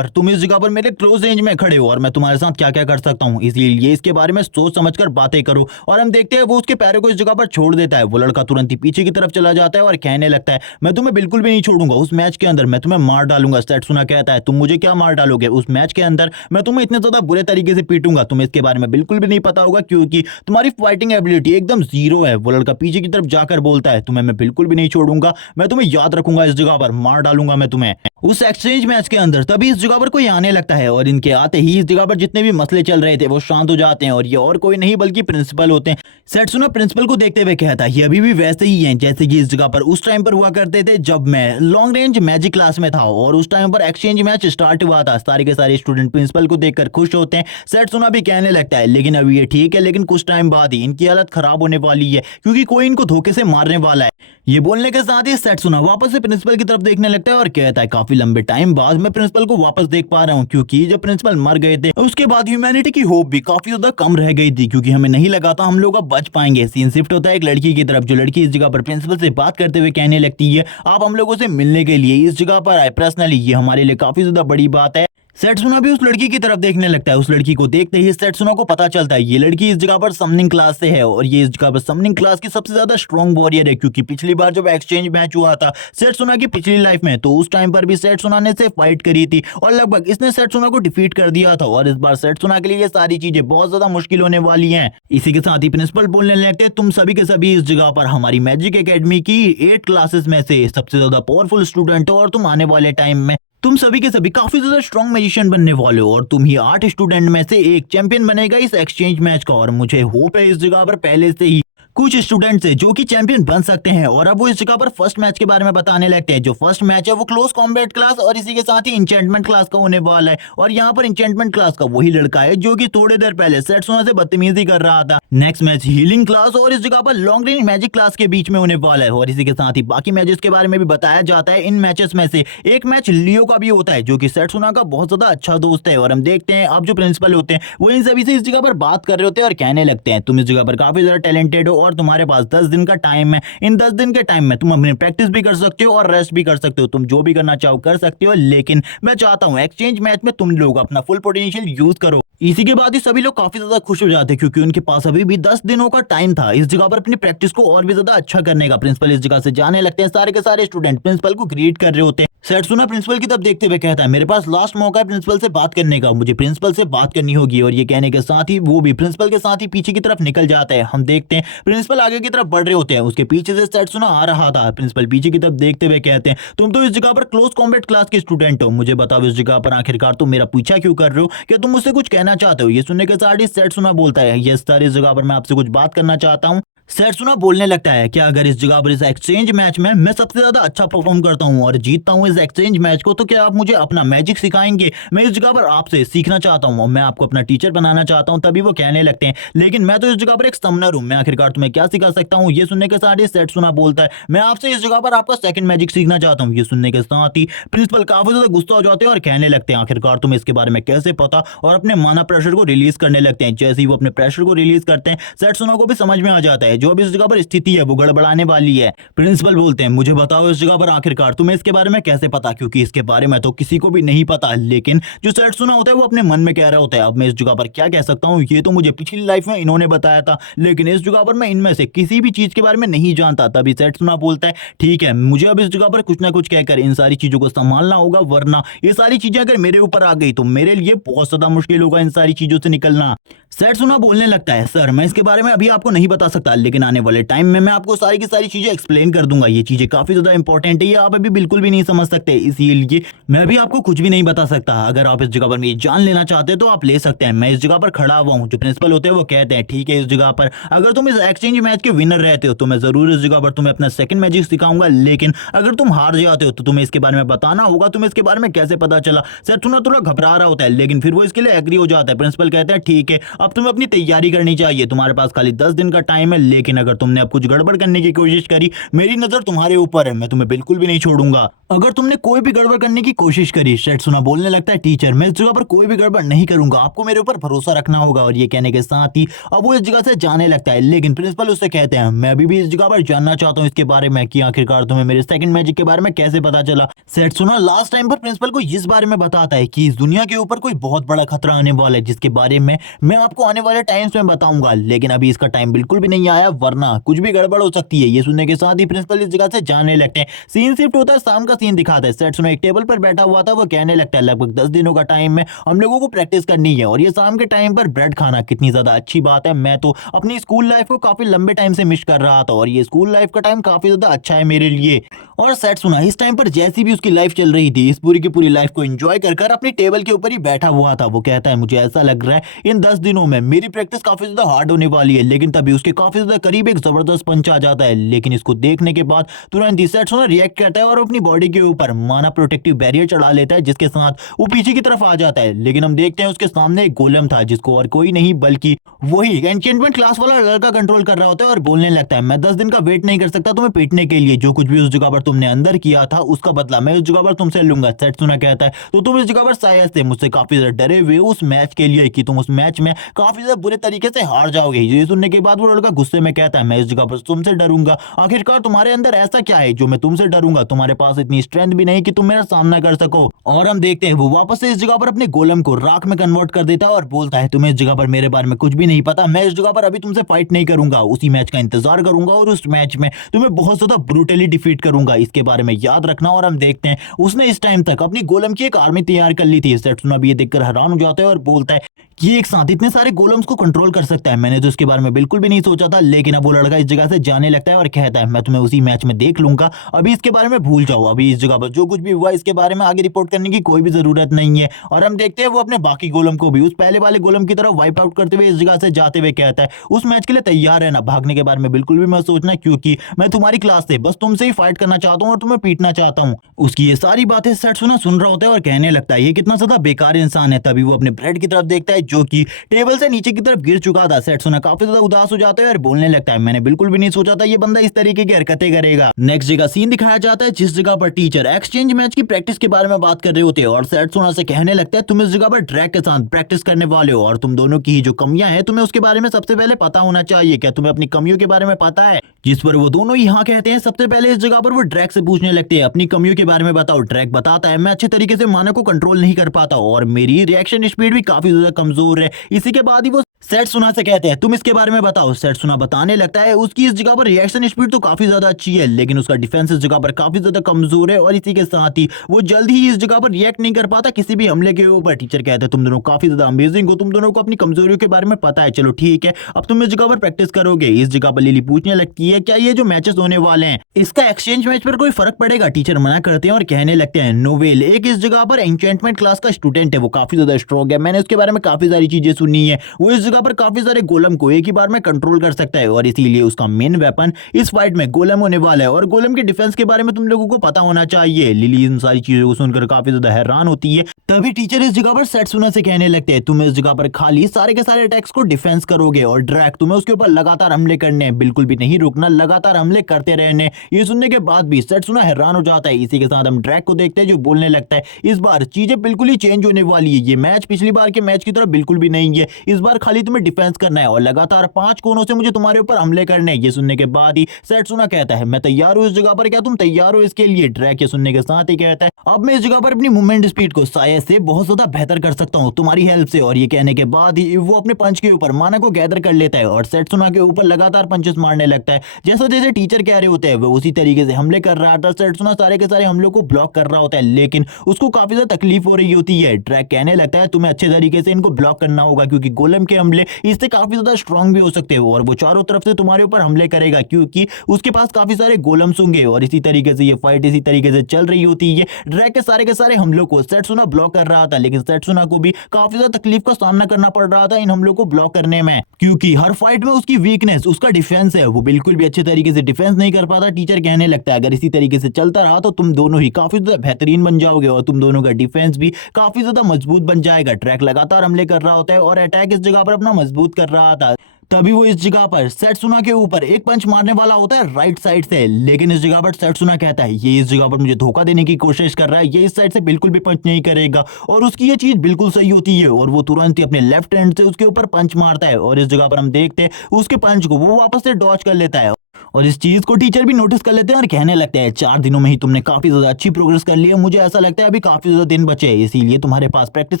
तुम इस जगह पर मेरे क्लोज रेंज में खड़े हो और मैं तुम्हारे साथ क्या क्या कर सकता हूँ, इसलिए इसके बारे में सोच समझकर बातें करो। और हम देखते हैं वो उसके पैरों को इस जगह पर छोड़ देता है। वो लड़का तुरंत ही पीछे की तरफ चला जाता है और कहने लगता है, मैं तुम्हें बिल्कुल भी नहीं छोड़ूंगा, उस मैच के अंदर मैं तुम्हें मार डालूंगा। सेट्सुना कहता है, तुम मुझे क्या मार डालोगे? उस मैच के अंदर मैं तुम्हें इतने ज्यादा बुरे तरीके से पीटूंगा, तुम्हें इसके बारे में बिल्कुल भी नहीं पता होगा क्योंकि तुम्हारी फाइटिंग एबिलिटी एकदम जीरो है। वो लड़का पीछे की तरफ जाकर बोलता है, तुम्हें मैं बिल्कुल भी नहीं छोड़ूंगा, मैं तुम्हें याद रखूंगा, इस जगह पर मार डालूंगा मैं तुम्हें। उस एक्सचेंज मैच के अंदर तभी इस जगह पर कोई आने लगता है और इनके आते ही इस जगह पर जितने भी मसले चल रहे थे वो शांत हो जाते हैं और ये और कोई नहीं बल्कि प्रिंसिपल होते हैं। सेट्सुना प्रिंसिपल को देखते हुए कहता है, ये अभी भी वैसे ही हैं जैसे कि इस जगह पर उस टाइम पर हुआ करते थे जब मैं लॉन्ग रेंज मैजिक क्लास में था और उस टाइम पर एक्सचेंज मैच स्टार्ट हुआ था। सारे के सारे स्टूडेंट प्रिंसिपल को देखकर खुश होते हैं। सेट्सुना भी कहने लगता है, लेकिन अभी ये ठीक है, लेकिन कुछ टाइम बाद ही इनकी हालत खराब होने वाली है क्योंकि कोई इनको धोखे से मारने वाला है। ये बोलने के साथ ही सेट्सुना वापस से प्रिंसिपल की तरफ देखने लगता है और कहता है, काफी लंबे टाइम बाद मैं प्रिंसिपल को वापस देख पा रहा हूँ क्योंकि जब प्रिंसिपल मर गए थे उसके बाद ह्यूमैनिटी की होप भी काफी ज्यादा कम रह गई थी क्योंकि हमें नहीं लगा था हम लोग अब बच पाएंगे। सीन शिफ्ट होता है एक लड़की की तरफ, जो लड़की इस जगह पर प्रिंसिपल से बात करते हुए कहने लगती है, आप हम लोगों से मिलने के लिए इस जगह पर आए पर्सनली, ये हमारे लिए काफी ज्यादा बड़ी बात है। सेट्सुना भी उस लड़की की तरफ देखने लगता है। उस लड़की को देखते ही सेट्सुना को पता चलता है ये लड़की इस जगह पर समनिंग क्लास से है और ये इस जगह पर समनिंग क्लास की सबसे ज्यादा स्ट्रॉन्ग वॉरियर है क्योंकि पिछली बार जब एक्सचेंज मैच हुआ था सेट्सुना की पिछली लाइफ में, तो उस टाइम पर भी सेट्सुना ने से फाइट करी थी और लगभग इसने सेट्सुना को डिफीट कर दिया था और इस बार सेट्सुना के लिए ये सारी चीजें बहुत ज्यादा मुश्किल होने वाली है। इसी के साथ ही प्रिंसिपल बोलने लगते हैं, तुम सभी के सभी इस जगह पर हमारी मैजिक एकेडमी की 8 क्लासेस में से सबसे ज्यादा पावरफुल स्टूडेंट हो और तुम आने वाले टाइम में तुम सभी के सभी काफी ज्यादा स्ट्रॉन्ग मैजिशियन बनने वाले हो और तुम ही 8 स्टूडेंट में से एक चैंपियन बनेगा इस एक्सचेंज मैच का। और मुझे होप है इस जगह पर पहले से ही कुछ स्टूडेंट्स है जो कि चैंपियन बन सकते हैं। और अब वो इस जगह पर फर्स्ट मैच के बारे में बताने लगते हैं। जो फर्स्ट मैच है वो क्लोज कॉम्बैट क्लास और इसी के साथ ही इंचेंटमेंट क्लास का होने वाला है। और यहाँ पर इंचेंटमेंट क्लास का वही लड़का है जो कि थोड़ी देर पहले सेट्सुना से बदतमीजी कर रहा था। नेक्स्ट मैच हीलिंग क्लास और इस जगह पर लॉन्ग रेंज मैजिक क्लास के बीच में होने वाला है। और इसी के साथ ही बाकी मैचेस के बारे में भी बताया जाता है। इन मैचेस में से एक मैच लियो का भी होता है जो कि सेट्सुना का बहुत ज्यादा अच्छा दोस्त है। और हम देखते हैं अब जो प्रिंसिपल होते हैं वो इन सभी से इस जगह पर बात कर रहे होते हैं और कहने लगते हैं, तुम इस जगह पर काफी ज्यादा टैलेंटेड हो और तुम्हारे पास 10 दिन का टाइम है। इन 10 दिन के टाइम में तुम अपनी प्रैक्टिस भी कर सकते हो और रेस्ट भी कर सकते हो, तुम जो भी करना चाहो कर सकते हो, लेकिन मैं चाहता हूं एक्सचेंज मैच में तुम लोग अपना फुल पोटेंशियल यूज करो। इसी के बाद ही सभी लोग काफी ज्यादा खुश हो जाते हैं क्योंकि उनके पास अभी भी 10 दिनों का टाइम था इस जगह पर अपनी प्रैक्टिस को और भी ज्यादा अच्छा करने का। प्रिंसिपल इस जगह से जाने लगते हैं। सारे के सारे स्टूडेंट प्रिंसिपल को ग्रीट कर रहे होते हैं। सेट्सुना प्रिंसिपल की तरफ देखते हुए कहता है, मेरे पास लास्ट मौका है प्रिंसिपल से बात करने का, मुझे प्रिंसिपल से बात करनी होगी। और ये कहने के साथ ही वो भी प्रिंसिपल के साथ ही पीछे की तरफ निकल जाता है। हम देखते हैं प्रिंसिपल आगे की तरफ बढ़ रहे होते हैं, उसके पीछे से सेट्सुना आ रहा था। प्रिंसिपल पीछे की तरफ देखते हुए कहते हैं, तुम तो इस जगह पर क्लोज कॉम्बैट क्लास के स्टूडेंट हो, मुझे बताओ इस जगह पर आखिरकार तुम मेरा पीछा क्यों कर रहे हो? क्या तुम मुझसे कुछ कहना चाहते हो? ये सुनने के साथ ही सेट्सुना बोलता है, यस सर, इस जगह पर मैं आपसे कुछ बात करना चाहता हूँ। सेट्सुना बोलने लगता है कि अगर इस जगह पर इस एक्सचेंज मैच में मैं सबसे ज्यादा अच्छा परफॉर्म करता हूं और जीतता हूं इस एक्सचेंज मैच को, तो क्या आप मुझे अपना मैजिक सिखाएंगे? मैं इस जगह पर आपसे सीखना चाहता हूं और मैं आपको अपना टीचर बनाना चाहता हूं। तभी वो कहने लगते हैं, लेकिन मैं तो इस जगह पर एक समनर हूं, मैं आखिरकार तुम्हें क्या सिखा सकता हूं? ये सुनने के साथ ही सेट्सुना बोलता है, मैं आपसे इस जगह पर आपका सेकंड मैजिक सीखना चाहता हूं। ये सुनने के साथ ही प्रिंसिपल काफी ज्यादा गुस्सा हो जाते हैं और कहने लगते हैं, आखिरकार तुम्हें इसके बारे में कैसे पता? और अपने माना प्रेशर को रिलीज करने लगते हैं। जैसे ही वो अपने प्रेशर को रिलीज करते हैं सेट्सुना को भी समझ में आ जाता है जो अब इस जगह पर स्थिति है वो गड़बड़ाने वाली है। प्रिंसिपल बोलते हैं, मुझे बताओ इस जगह पर आखिरकार तुम्हें इसके बारे में कैसे पता? क्योंकि इसके बारे में तो किसी को भी नहीं पता। लेकिन जो सेट्सुना होता है वो अपने मन में कह रहा होता है, अब मैं इस जगह पर क्या कह सकता हूँ? ये तो मुझे पिछली लाइफ में इन्होंने बताया था, लेकिन इस जगह पर मैं इनमें से किसी भी चीज के बारे में नहीं जानता। तभी सेट्सुना बोलता है, ठीक है, मुझे अब इस जगह पर कुछ ना कुछ कहकर इन सारी चीजों को संभालना होगा, वरना ये सारी चीजें अगर मेरे ऊपर आ गई तो मेरे लिए बहुत ज्यादा मुश्किल होगा इन सारी चीजों से निकलना। सेट्सुना बोलने लगता है, सर मैं इसके बारे में अभी आपको नहीं बता सकता, लेकिन आने वाले टाइम में मैं आपको सारी की सारी चीजें एक्सप्लेन कर दूंगा। ये चीजें काफी ज्यादा इंपॉर्टेंट है, ये आप अभी बिल्कुल भी नहीं समझ सकते, इसीलिए मैं अभी आपको कुछ भी नहीं बता सकता। अगर आप इस जगह पर मेरी जान लेना चाहते हैं तो आप ले सकते हैं। मैं इस जगह पर खड़ा हुआ हूँ, जो प्रिंसिपल होते हैं वो कहते हैं ठीक है इस जगह पर अगर तुम इस एक्सचेंज मैच के विनर रहते हो तो मैं जरूर इस जगह पर तुम्हें अपना सेकंड मैजिक सिखाऊंगा, लेकिन अगर तुम हार जाते हो तो तुम्हें इसके बारे में बताना होगा। तुम्हें इसके बारे में कैसे पता चला? सर थोड़ा थोड़ा घबरा रहा होता है, लेकिन फिर वो इसके लिए एग्री हो जाता है। प्रिंसिपल कहते हैं ठीक है अब तुम्हें अपनी तैयारी करनी चाहिए, तुम्हारे पास खाली 10 दिन का टाइम है, लेकिन अगर तुमने अब कुछ गड़बड़ करने की कोशिश करी, मेरी नजर तुम्हारे ऊपर है, मैं तुम्हें बिल्कुल भी नहीं छोड़ूंगा। अगर तुमने कोई भी गड़बड़ करने की कोशिश करी। सेट्सुना बोलने लगता है टीचर मैं इस जगह पर कोई भी गड़बड़ नहीं करूंगा, आपको मेरे ऊपर भरोसा रखना होगा। और ये कहने के साथ ही अब वो इस जगह से जाने लगता है, लेकिन प्रिंसिपल उससे कहते हैं मैं अभी भी इस जगह पर जानना चाहता हूँ इसके बारे में कि आखिरकार तुम्हें मेरे सेकंड मैजिक के बारे में कैसे पता चला। सेट्सुना लास्ट टाइम पर प्रिंसिपल को इस बारे में बताता है कि इस दुनिया के ऊपर कोई बहुत बड़ा खतरा आने वाला है, जिसके बारे में मैं आपको आने वाले टाइम्स में बताऊंगा, लेकिन अभी इसका टाइम बिल्कुल भी नहीं आया वरना कुछ भी गड़बड़ हो सकती है। ये सुनने के साथ ही प्रिंसिपल इस जगह से जाने लगते हैं। सीन शिफ्ट होता है, शाम का सीन दिखाता है। सेट्सुना एक टेबल पर बैठा हुआ था, वो कहने लगता है लगभग 10 दिनों का टाइम में हम लोगों को प्रैक्टिस करनी है और ये शाम के टाइम पर ब्रेड खाना कितनी ज्यादा अच्छी बात है। मैं तो अपनी स्कूल लाइफ को काफी लंबे टाइम से मिस कर रहा था और ये स्कूल लाइफ का टाइम काफी ज्यादा अच्छा है मेरे लिए। और सेट्सुना इस टाइम पर जैसी भी उसकी लाइफ चल रही थी, इस पूरी की पूरी लाइफ को एंजॉय कर अपनी टेबल के ऊपर ही बैठा हुआ था। वो कहता है मुझे ऐसा लग रहा है इन 10 दिनों में मेरी प्रैक्टिस काफी ज्यादा हार्ड होने वाली है, लेकिन तभी उसके काफी ज्यादा करीब एक जबरदस्त पंच आ जाता है। लेकिन इसको देखने के बाद तुरंत ही सेट्सुना रिएक्ट करता है और अपनी बॉडी के ऊपर माना प्रोटेक्टिव बैरियर चढ़ा लेता है, जिसके साथ वो पीछे की तरफ आ जाता है। लेकिन हम देखते हैं उसके सामने एक गोलम था, जिसको और कोई नहीं बल्कि वही एन्चेंटमेंट क्लास वाला लड़का कंट्रोल कर रहा होता है और बोलने लगता है मैं 10 दिन का वेट नहीं कर सकता तुम्हें पीटने के लिए। जो कुछ भी उस जगह पर तुमने अंदर किया था उसका बदला मैं उस जगह पर तुमसे लूंगा। सेट्सुना कहता है तो तुम इस जगह पर शायद से मुझसे काफी ज्यादा डरे हुए उस मैच के लिए कि तुम उस मैच में काफी ज्यादा बुरे तरीके से हार जाओगे। ये सुनने के बाद वो लड़का गुस्से में कहता है मैं इस जगह पर तुमसे डरूंगा, आखिरकार तुम्हारे अंदर ऐसा क्या है जो मैं तुमसे डरूंगा? तुम्हारे पास इतनी स्ट्रेंथ भी नहीं कि तुम मेरा सामना कर सको। और हम देखते हैं वो वापस से इस जगह पर अपने गोलम को राख में कन्वर्ट कर देता है और बोलता है तुम्हें इस जगह पर मेरे बारे में कुछ भी नहीं पता, मैं इस जगह पर अभी तुमसे फाइट नहीं करूंगा, उसी मैच का इंतजार करूंगा और उस मैच में तुम्हें बहुत ज्यादा ब्रूटली डिफीट करूंगा, इसके बारे में याद रखना। और हम देखते हैं उसने इस टाइम तक अपनी गोलम की एक आर्मी तैयार कर ली थी। सेट्सुना भी ये देखकर हैरान हो जाता है और बोलता है कि एक साथ इतने सारे गोलम्स को कंट्रोल कर सकता है, मैंने तो इसके बारे में बिल्कुल भी नहीं सोचा था। लेकिन अब वो लड़का इस जगह से जाने लगता है और कहता है मैं तुम्हें उसी मैच में देख लूंगा, अभी इसके बारे में भूल जाओ, अभी इस जगह पर जो कुछ भी हुआ इसके बारे में आगे रिपोर्ट करने की कोई भी जरूरत नहीं है। और हम देखते हैं वो अपने बाकी गोलम को भी उस पहले वाले गोलम की तरफ वाइप आउट करते हुए इस जगह से जाते हुए कहता है उस मैच के लिए तैयार है ना, भागने के बारे में बिल्कुल भी मत सोचना, क्योंकि मैं तुम्हारी क्लास से बस तुमसे ही फाइट करना चाहता हूँ और तुम्हें पीटना चाहता हूँ। उसकी ये सारी बातें सेट्सुना सुन रहा होता है और कहने लगता है ये कितना ज्यादा बेकार इंसान है। तभी वो अपने ब्रेड की तरफ देखता है जो कि टेबल से नीचे की तरफ गिर चुका था। सेट्सुना काफी ज्यादा उदास हो जाता है और बोलने लगता है मैंने बिल्कुल भी नहीं सोचा था ये बंदा इस तरीके की हरकतें करेगा। नेक्स्ट जगह सीन दिखाया जाता है जिस जगह पर टीचर एक्सचेंज मैच की प्रैक्टिस के बारे में बात कर रहे होते हैं और सेट्सुना से कहने लगता है तुम इस जगह पर ड्रैग के साथ प्रैक्टिस करने वाले हो और तुम दोनों की ही जो कमियां हैं तुम्हें उसके बारे में सबसे पहले पता होना चाहिए। क्या तुम्हें अपनी कमियों के बारे में पता है? जिस पर वो दोनों ही हाँ कहते हैं। सबसे पहले इस जगह पर वो ड्रैग से पूछने लगते हैं अपनी कमियों के बारे में बताओ। ड्रैग बताता है मैं अच्छे तरीके से माना को कंट्रोल नहीं कर पाता और मेरी रिएक्शन स्पीड भी काफी ज्यादा कमजोर है। इसी के बाद ही वो सेट्सुना से कहते हैं तुम इसके बारे में बताओ। सेट्सुना बताने लगता है उसकी इस जगह पर रिएक्शन स्पीड तो काफी ज्यादा अच्छी है, लेकिन उसका डिफेंस इस जगह पर काफी ज्यादा कमजोर है और इसी के साथ ही वो जल्दी ही इस जगह पर रिएक्ट नहीं कर पाता किसी भी हमले के ऊपर। टीचर कहते हैं तुम दोनों काफी ज्यादा अमेजिंग हो, तुम दोनों को अपनी कमजोरियों के बारे में पता है, चलो ठीक है अब तुम इस जगह पर प्रैक्टिस करोगे। इस जगह पर लिली पूछने लगती है क्या ये जो मैचेस होने वाले हैं इसका एक्सचेंज मैच पर कोई फर्क पड़ेगा? टीचर मना करते हैं और कहने लगते हैं नोवेल एक इस जगह पर एन्चेंटमेंट क्लास का स्टूडेंट है, वो काफी ज्यादा स्ट्रॉन्ग है, मैंने उसके बारे में काफी सारी चीजें सुनी है, वो इस जगह पर काफी सारे गोलम को एक ही बार में कंट्रोल कर सकता है और इसीलिए उसका मेन वेपन इस फाइट में गोलम होने वाला है और गोलम के डिफेंस के बारे में तुम लोगों को पता होना चाहिए। लिली इन सारी चीजों को सुनकर काफी ज्यादा हैरान होती है। तभी टीचर इस जगह पर सेट्सुना से कहने लगते हैं तुम इस जगह पर खाली सारे के सारे अटैक्स को डिफेंस करोगे और ड्रैग तुम्हें उसके ऊपर लगातार हमले करने हैं, बिल्कुल भी नहीं रुकना, लगातार हमले करते रहने। ये सुनने के बाद भी सेट्सुना हैरान हो जाता है। इसी के साथ हम ड्रैग को देखते हैं जो बोलने लगता है इस बार चीजें बिल्कुल ही चेंज होने वाली है, ये मैच पिछली बार के मैच की तरह बिल्कुल भी नहीं है, इस बार खाली तुम्हें डिफेंस करना है और लगातार 5 कोनों से मुझे तुम्हारे ऊपर हमले करने हैं। ये सुनने के बाद ही सेट्सुना कहता है मैं तैयार हूं इस जगह पर, क्या तुम तैयार हो इसके लिए? ड्रैग ये सुनने के साथ ही कहता है अब मैं इस जगह पर अपनी मूवमेंट स्पीड को शायद से बहुत ज्यादा बेहतर कर सकता हूं तुम्हारी हेल्प से। और ये कहने के बाद ही वो अपने पंच के ऊपर माना को गैदर कर लेता है और सेट्सुना के ऊपर लगातार पंचेस मारने लगता है। जैसा जैसे टीचर कह रहे होते हैं वो उसी तरीके से हमले कर रहा था। सेट्सुना सारे के सारे हमलों को ब्लॉक कर रहा होता है, लेकिन उसको काफी ज्यादा तकलीफ हो रही होती है। ड्रैग कहने लगता है तुम्हें अच्छे तरीके से इनको ब्लॉक करना होगा क्योंकि गोलम के हमले मिले इससे काफी ज्यादा स्ट्रांग भी हो सकते हो और वो चारों तरफ से तुम्हारे ऊपर हमले करेगा क्योंकि उसके पास काफी सारे गोलम्स होंगे। और इसी तरीके से ये फाइट इसी तरीके से चल रही होती है। ड्रैग के सारे हमलों को सेट्सुना ब्लॉक कर रहा था, लेकिन सेट्सुना को भी काफी ज्यादा तकलीफ का सामना करना पड़ रहा था इन हमलों को ब्लॉक करने में, क्योंकि हर फाइट में उसकी वीकनेस उसका डिफेंस है, वो बिल्कुल भी अच्छे तरीके से डिफेंस नहीं कर पाता। टीचर कहने लगता है अगर इसी तरीके से चलता रहा तो तुम दोनों ही काफी ज्यादा बेहतरीन बन जाओगे और तुम दोनों का डिफेंस भी काफी ज्यादा मजबूत बन जाएगा। ट्रैक लगातार हमले कर रहा होता है और अटैक इस जगह पर अपना मजबूत कर रहा था। तभी वो इस जगह पर सेट्सुना के ऊपर एक पंच मारने वाला होता है राइट साइड से, लेकिन इस जगह पर सेट्सुना कहता है ये इस जगह पर मुझे धोखा देने की कोशिश कर रहा है, ये इस साइड से बिल्कुल भी पंच नहीं करेगा। और उसकी ये चीज बिल्कुल सही होती है और वो तुरंत ही अपने लेफ्ट हैंड से उसके ऊपर पंच मारता है और इस जगह पर हम देखते हैं उसके पंच को वो वापस से डॉज कर लेता है। और इस चीज को टीचर भी नोटिस कर लेते हैं और कहने लगते हैं 4 दिनों में ही तुमने काफी ज्यादा अच्छी प्रोग्रेस कर ली है, मुझे ऐसा लगता है अभी काफी ज्यादा दिन बचे हैं, इसीलिए तुम्हारे पास प्रैक्टिस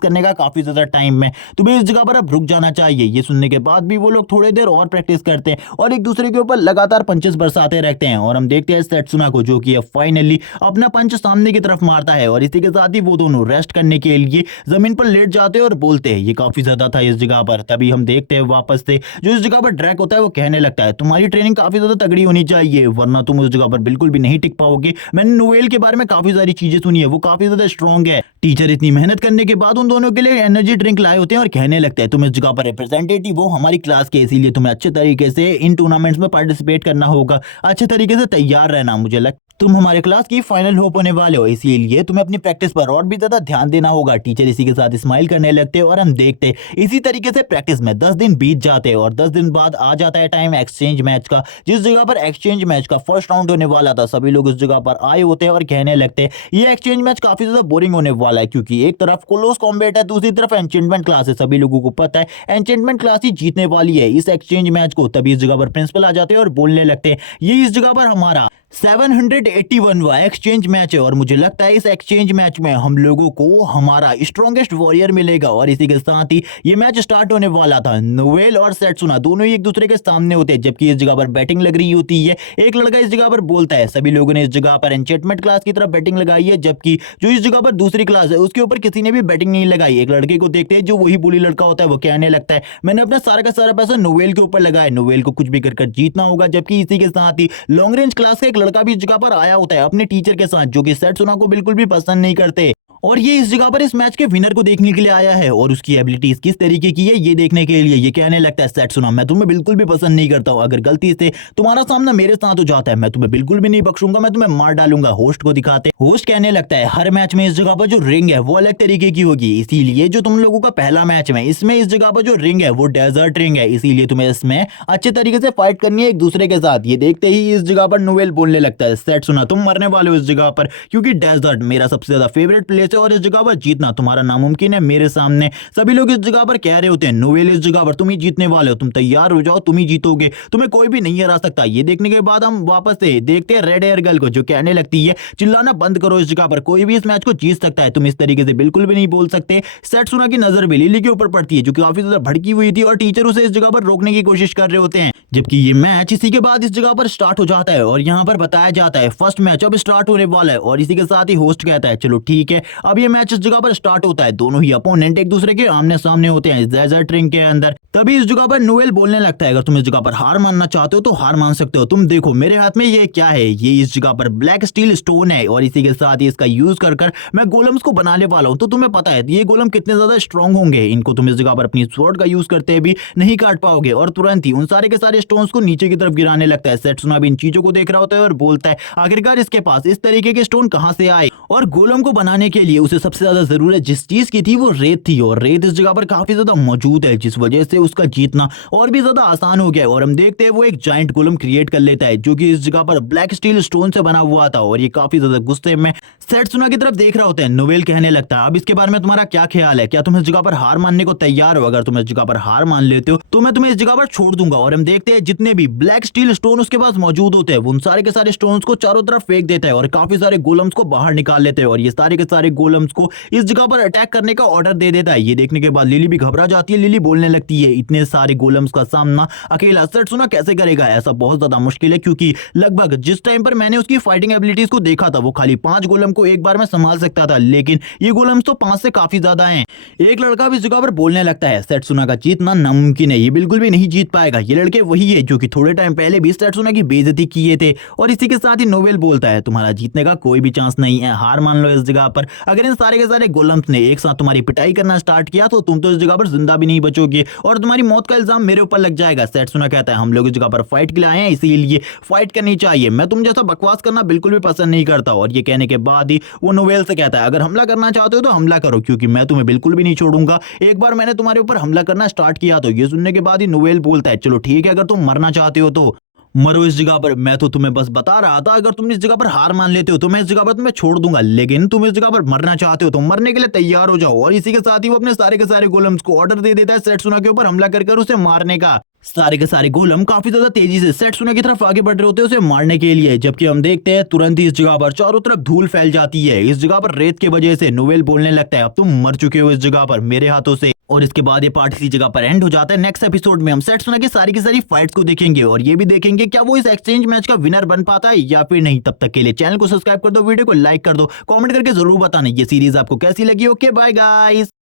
करने का काफी ज्यादा टाइम है, तुम्हें इस जगह पर अब रुक जाना चाहिए। ये सुनने के बाद भी वो लोग थोड़ी देर और प्रैक्टिस करते हैं और एक दूसरे के ऊपर लगातार पंचेस बरसाते रहते हैं। और हम देखते हैं सेट्सुना को जो कि फाइनली अपना पंच सामने की तरफ मारता है और इसी के साथ ही वो दोनों रेस्ट करने के लिए जमीन पर लेट जाते हैं और बोलते हैं ये काफी ज्यादा था इस जगह पर। तभी हम देखते हैं वापस से जो इस जगह पर ड्रैग होता है वो कहने लगता है तुम्हारी ट्रेनिंग काफी ज्यादा तगड़ी होनी चाहिए वरना तुम उस जगह पर बिल्कुल भी नहीं टिक पाओगे। मैंने नोवेल के बारे में काफी सारी चीजें सुनी है, वो काफी ज्यादा स्ट्रांग है। टीचर इतनी मेहनत करने के बाद उन दोनों के लिए एनर्जी ड्रिंक लाए होते हैं और कहने लगते हैं तुम इस जगह पर रिप्रेजेंटेटिव हो हमारी क्लास के, इसीलिए तुम्हें अच्छे तरीके से इन टूर्नामेंट्स में पार्टिसिपेट करना होगा, अच्छे तरीके से तैयार रहना। मुझे लगता तुम हमारे क्लास की फाइनल होप होने वाले हो, इसीलिए तुम्हें अपनी प्रैक्टिस पर और भी ज्यादा ध्यान देना होगा। टीचर इसी के साथ स्माइल करने लगते हैं और हम देखते हैं इसी तरीके से प्रैक्टिस में 10 दिन बीत जाते हैं और 10 दिन बाद आ जाता है टाइम एक्सचेंज मैच का, जिस जगह पर एक्सचेंज मैच का फर्स्ट राउंड होने वाला था। सभी लोग उस जगह पर आए होते हैं और कहने लगते हैं ये एक्सचेंज मैच काफी ज्यादा बोरिंग होने वाला है, क्योंकि एक तरफ क्लोज कॉम्बैट है, दूसरी तरफ एन्चेंटमेंट क्लास है। सभी लोगों को पता है एन्चेंटमेंट क्लास ही जीतने वाली है इस एक्सचेंज मैच को। तभी इस जगह पर प्रिंसिपल आ जाते हैं और बोलने लगते हैं ये इस जगह पर हमारा 781वां एक्सचेंज मैच है और मुझे लगता है इस एक्सचेंज मैच में हम लोगों को हमारा स्ट्रॉन्गेस्ट वॉरियर मिलेगा। और इसी के साथ ही ये मैच स्टार्ट होने वाला था। नोवेल और सेट्सुना दोनों ही एक दूसरे के सामने होते हैं, जबकि इस जगह पर बैटिंग लग रही होती है। एक लड़का इस जगह पर बोलता है सभी लोगों ने इस जगह पर एन्चेंटमेंट क्लास की तरफ बैटिंग लगाई है, जबकि जो इस जगह पर दूसरी क्लास है उसके ऊपर किसी ने भी बैटिंग नहीं लगाई। एक लड़के को देखते हैं जो वही बुली लड़का होता है, वो कहने लगता है मैंने अपना सारा का सारा पैसा नोवेल के ऊपर लगाया, नोवेल को कुछ भी कर जीतना होगा। जबकि इसी के साथ ही लॉन्ग रेंज क्लास का एक लड़का भी इस जगह पर आया होता है अपने टीचर के साथ, जो कि सेट्सुना को बिल्कुल भी पसंद नहीं करते और ये इस जगह पर इस मैच के विनर को देखने के लिए आया है और उसकी एबिलिटीज किस तरीके की है ये देखने के लिए। ये कहने लगता है सेट्सुना मैं तुम्हें बिल्कुल भी पसंद नहीं करता हूं, अगर गलती से तुम्हारा सामना मेरे साथ हो जाता है मैं तुम्हें बिल्कुल भी नहीं बख्शूंगा, मैं तुम्हें मार डालूंगा। होस्ट को दिखाते होस्ट कहने लगता है हर मैच में इस जगह पर जो रिंग है वो अलग तरीके की होगी, इसीलिए जो तुम लोगों का पहला मैच है इसमें इस जगह पर जो रिंग है वो डेजर्ट रिंग है, इसीलिए तुम्हें इसमें अच्छे तरीके से फाइट करनी है एक दूसरे के साथ। ये देखते ही इस जगह पर नोवेल बोलने लगता है सेट्सुना तुम मरने वाले हो इस जगह पर, क्योंकि डेजर्ट मेरा सबसे ज्यादा फेवरेट प्लेस है और इस जगह पर जीतना तुम्हारा नामुमकिन है मेरे सामने। सभी लोग इस जगह पर कह रहे होते हैं नोवेल इस जगह पर तुम ही जीतने वाले हो, तुम तैयार हो जाओ तुम ही जीतोगे, तुम्हें कोई भी नहीं हरा सकता। ये देखने के बाद हम वापस से देखते हैं रेड एयर गर्ल को, जो कहने लगती है चिल्लाना बंद करो, इस जगह पर कोई भी इस मैच को जीत सकता है, तुम इस तरीके से बिल्कुल भी नहीं बोल सकते। सेट्सुना की नजर भी लिली के ऊपर पड़ती है जो कि काफी ज्यादा भड़की हुई थी और टीचर उसे इस जगह पर रोकने की कोशिश कर रहे होते हैं, जबकि ये मैच इसी के बाद इस जगह पर स्टार्ट हो जाता है और यहाँ पर बताया जाता है फर्स्ट मैच अब स्टार्ट होने वाला है। और इसी के साथ ही होस्ट कहता है चलो ठीक है अब ये मैच इस जगह पर स्टार्ट होता है। दोनों ही अपोनेंट एक दूसरे के आमने सामने होते हैं इस डेजर्ट रिंग के अंदर। तभी इस जगह पर नोवेल बोलने लगता है अगर तुम इस जगह पर हार मानना चाहते हो तो हार मान सकते हो, तुम देखो मेरे हाथ में ये क्या है, ये इस जगह पर ब्लैक स्टील स्टोन है और इसी के साथ ही इसका यूज कर मैं गोलम्स को बनाने वाला हूं। तो तुम्हें पता है ये गोलम कितने ज्यादा स्ट्रांग होंगे, इनको तुम इस जगह पर अपनी स्वॉर्ड का यूज करते भी नहीं काट पाओगे। और तुरंत ही उन सारे के सारे स्टोन्स को नीचे की तरफ गिराने लगता है। सेट्सुना भी इन चीजों को देख रहा होता है और बोलता है आखिरकार इसके पास इस तरीके के स्टोन कहां से आए। और गोलम को बनाने के लिए उसे सबसे ज्यादा जरूरत जिस चीज की थी वो रेत थी और रेत इस जगह पर काफी ज्यादा मौजूद है, जिस वजह से उसका जीतना और भी ज्यादा आसान हो गया। और हम देखते हैं वो एक जायंट गोलम क्रिएट कर लेता है जो कि इस जगह पर ब्लैक स्टील स्टोन से बना हुआ था और ये काफी ज्यादा गुस्से में सेट्सुना की तरफ देख रहा होता है। नोवेल कहने लगता है अब इसके बारे में तुम्हारा क्या ख्याल है, क्या तुम इस जगह पर हार मानने को तैयार हो? अगर तुम इस जगह पर हार मान लेते हो तो मैं तुम्हें इस जगह पर छोड़ दूंगा। और हम देखते के जितने भी ब्लैक स्टील स्टोन उसके पास मौजूद होते हैं उन सारे के सारे स्टोन्स को चारों तरफ फेंक देता है और काफी सारे गोलम्स को बाहर निकाल लेते हैं और ये सारे के सारे गोलम्स को इस जगह पर अटैक करने का ऑर्डर दे देता है। ये देखने के बाद लिली भी घबरा जाती है। लिली बोलने लगती है इतने सारे गोलम्स का सामना अकेला सेट्सुना कैसे करेगा, ऐसा बहुत ज्यादा मुश्किल है क्योंकि लगभग जिस टाइम पर मैंने उसकी फाइटिंग एबिलिटीज को देखा था वो खाली 5 गोलम को एक बार में संभाल सकता था, लेकिन ये गोलम्स तो 5 से काफी ज्यादा हैं। एक लड़का भी इस जगह पर बोलने लगता है सेट्सुना का जीतना नामुमकिन है, ये बिल्कुल भी नहीं जीत पाएगा। ये लड़के वही है जो कि थोड़े टाइम पहले भी सेट्सुना की बेइज्जती किए थे। और इसी के साथ ही नोवेल बोलता है तुम्हारा जीतने का कोई भी चांस नहीं है, हार मान लो इस जगह पर। अगर इन सारे के सारे गोलम्स ने एक साथ तुम्हारी पिटाई करना स्टार्ट किया तो तुम तो इस जगह पर जिंदा भी नहीं बचोगे और तुम्हारी मौत का इल्जाम मेरे ऊपर लग जाएगा। सेट्सुना कहता है हम लोग इस जगह पर फाइट के लिए आए हैं, इसीलिए फाइट करनी चाहिए। मैं तुम जैसा बकवास करना बिल्कुल भी पसंद नहीं करता। और ये कहने के बाद ही वो नोवेल से कहता है अगर हमला करना चाहते हो तो हमला करो क्योंकि मैं तुम्हें बिल्कुल भी नहीं छोड़ूंगा। एक बार मैंने तुम्हारे ऊपर हमला करना स्टार्ट किया। तो ये सुनने के बाद ही नोवेल बोलता है चलो ठीक है, अगर तुम मरना चाहते हो तो मरो इस जगह पर। मैं तो तुम्हें बस बता रहा था अगर तुम इस जगह पर हार मान लेते हो तो मैं इस जगह पर तुम्हें छोड़ दूंगा, लेकिन तुम इस जगह पर मरना चाहते हो तो मरने के लिए तैयार हो जाओ। और इसी के साथ ही वो अपने सारे के सारे गोलम्स को ऑर्डर दे देता है सेट्सुना के ऊपर हमला कर उसे मारने का। सारे के सारे गोलम काफी ज्यादा तेजी से सेट्सुना की तरफ आगे बढ़ रहे होते हैं उसे मारने के लिए, जबकि हम देखते हैं तुरंत ही इस जगह पर चारों तरफ धूल फैल जाती है। इस जगह पर रेत की वजह से नोवेल बोलने लगता है अब तुम मर चुके हो इस जगह पर मेरे हाथों से। और इसके बाद ये पार्ट इसी जगह पर एंड हो जाता है। नेक्स्ट एपिसोड में हम सेट्सुना की सारी फाइट्स को देखेंगे और ये भी देखेंगे क्या वो इस एक्सचेंज मैच का विनर बन पाता है या फिर नहीं। तब तक के लिए चैनल को सब्सक्राइब कर दो, वीडियो को लाइक कर दो, कमेंट करके जरूर बताना ये सीरीज आपको कैसी लगी। Okay bye guys.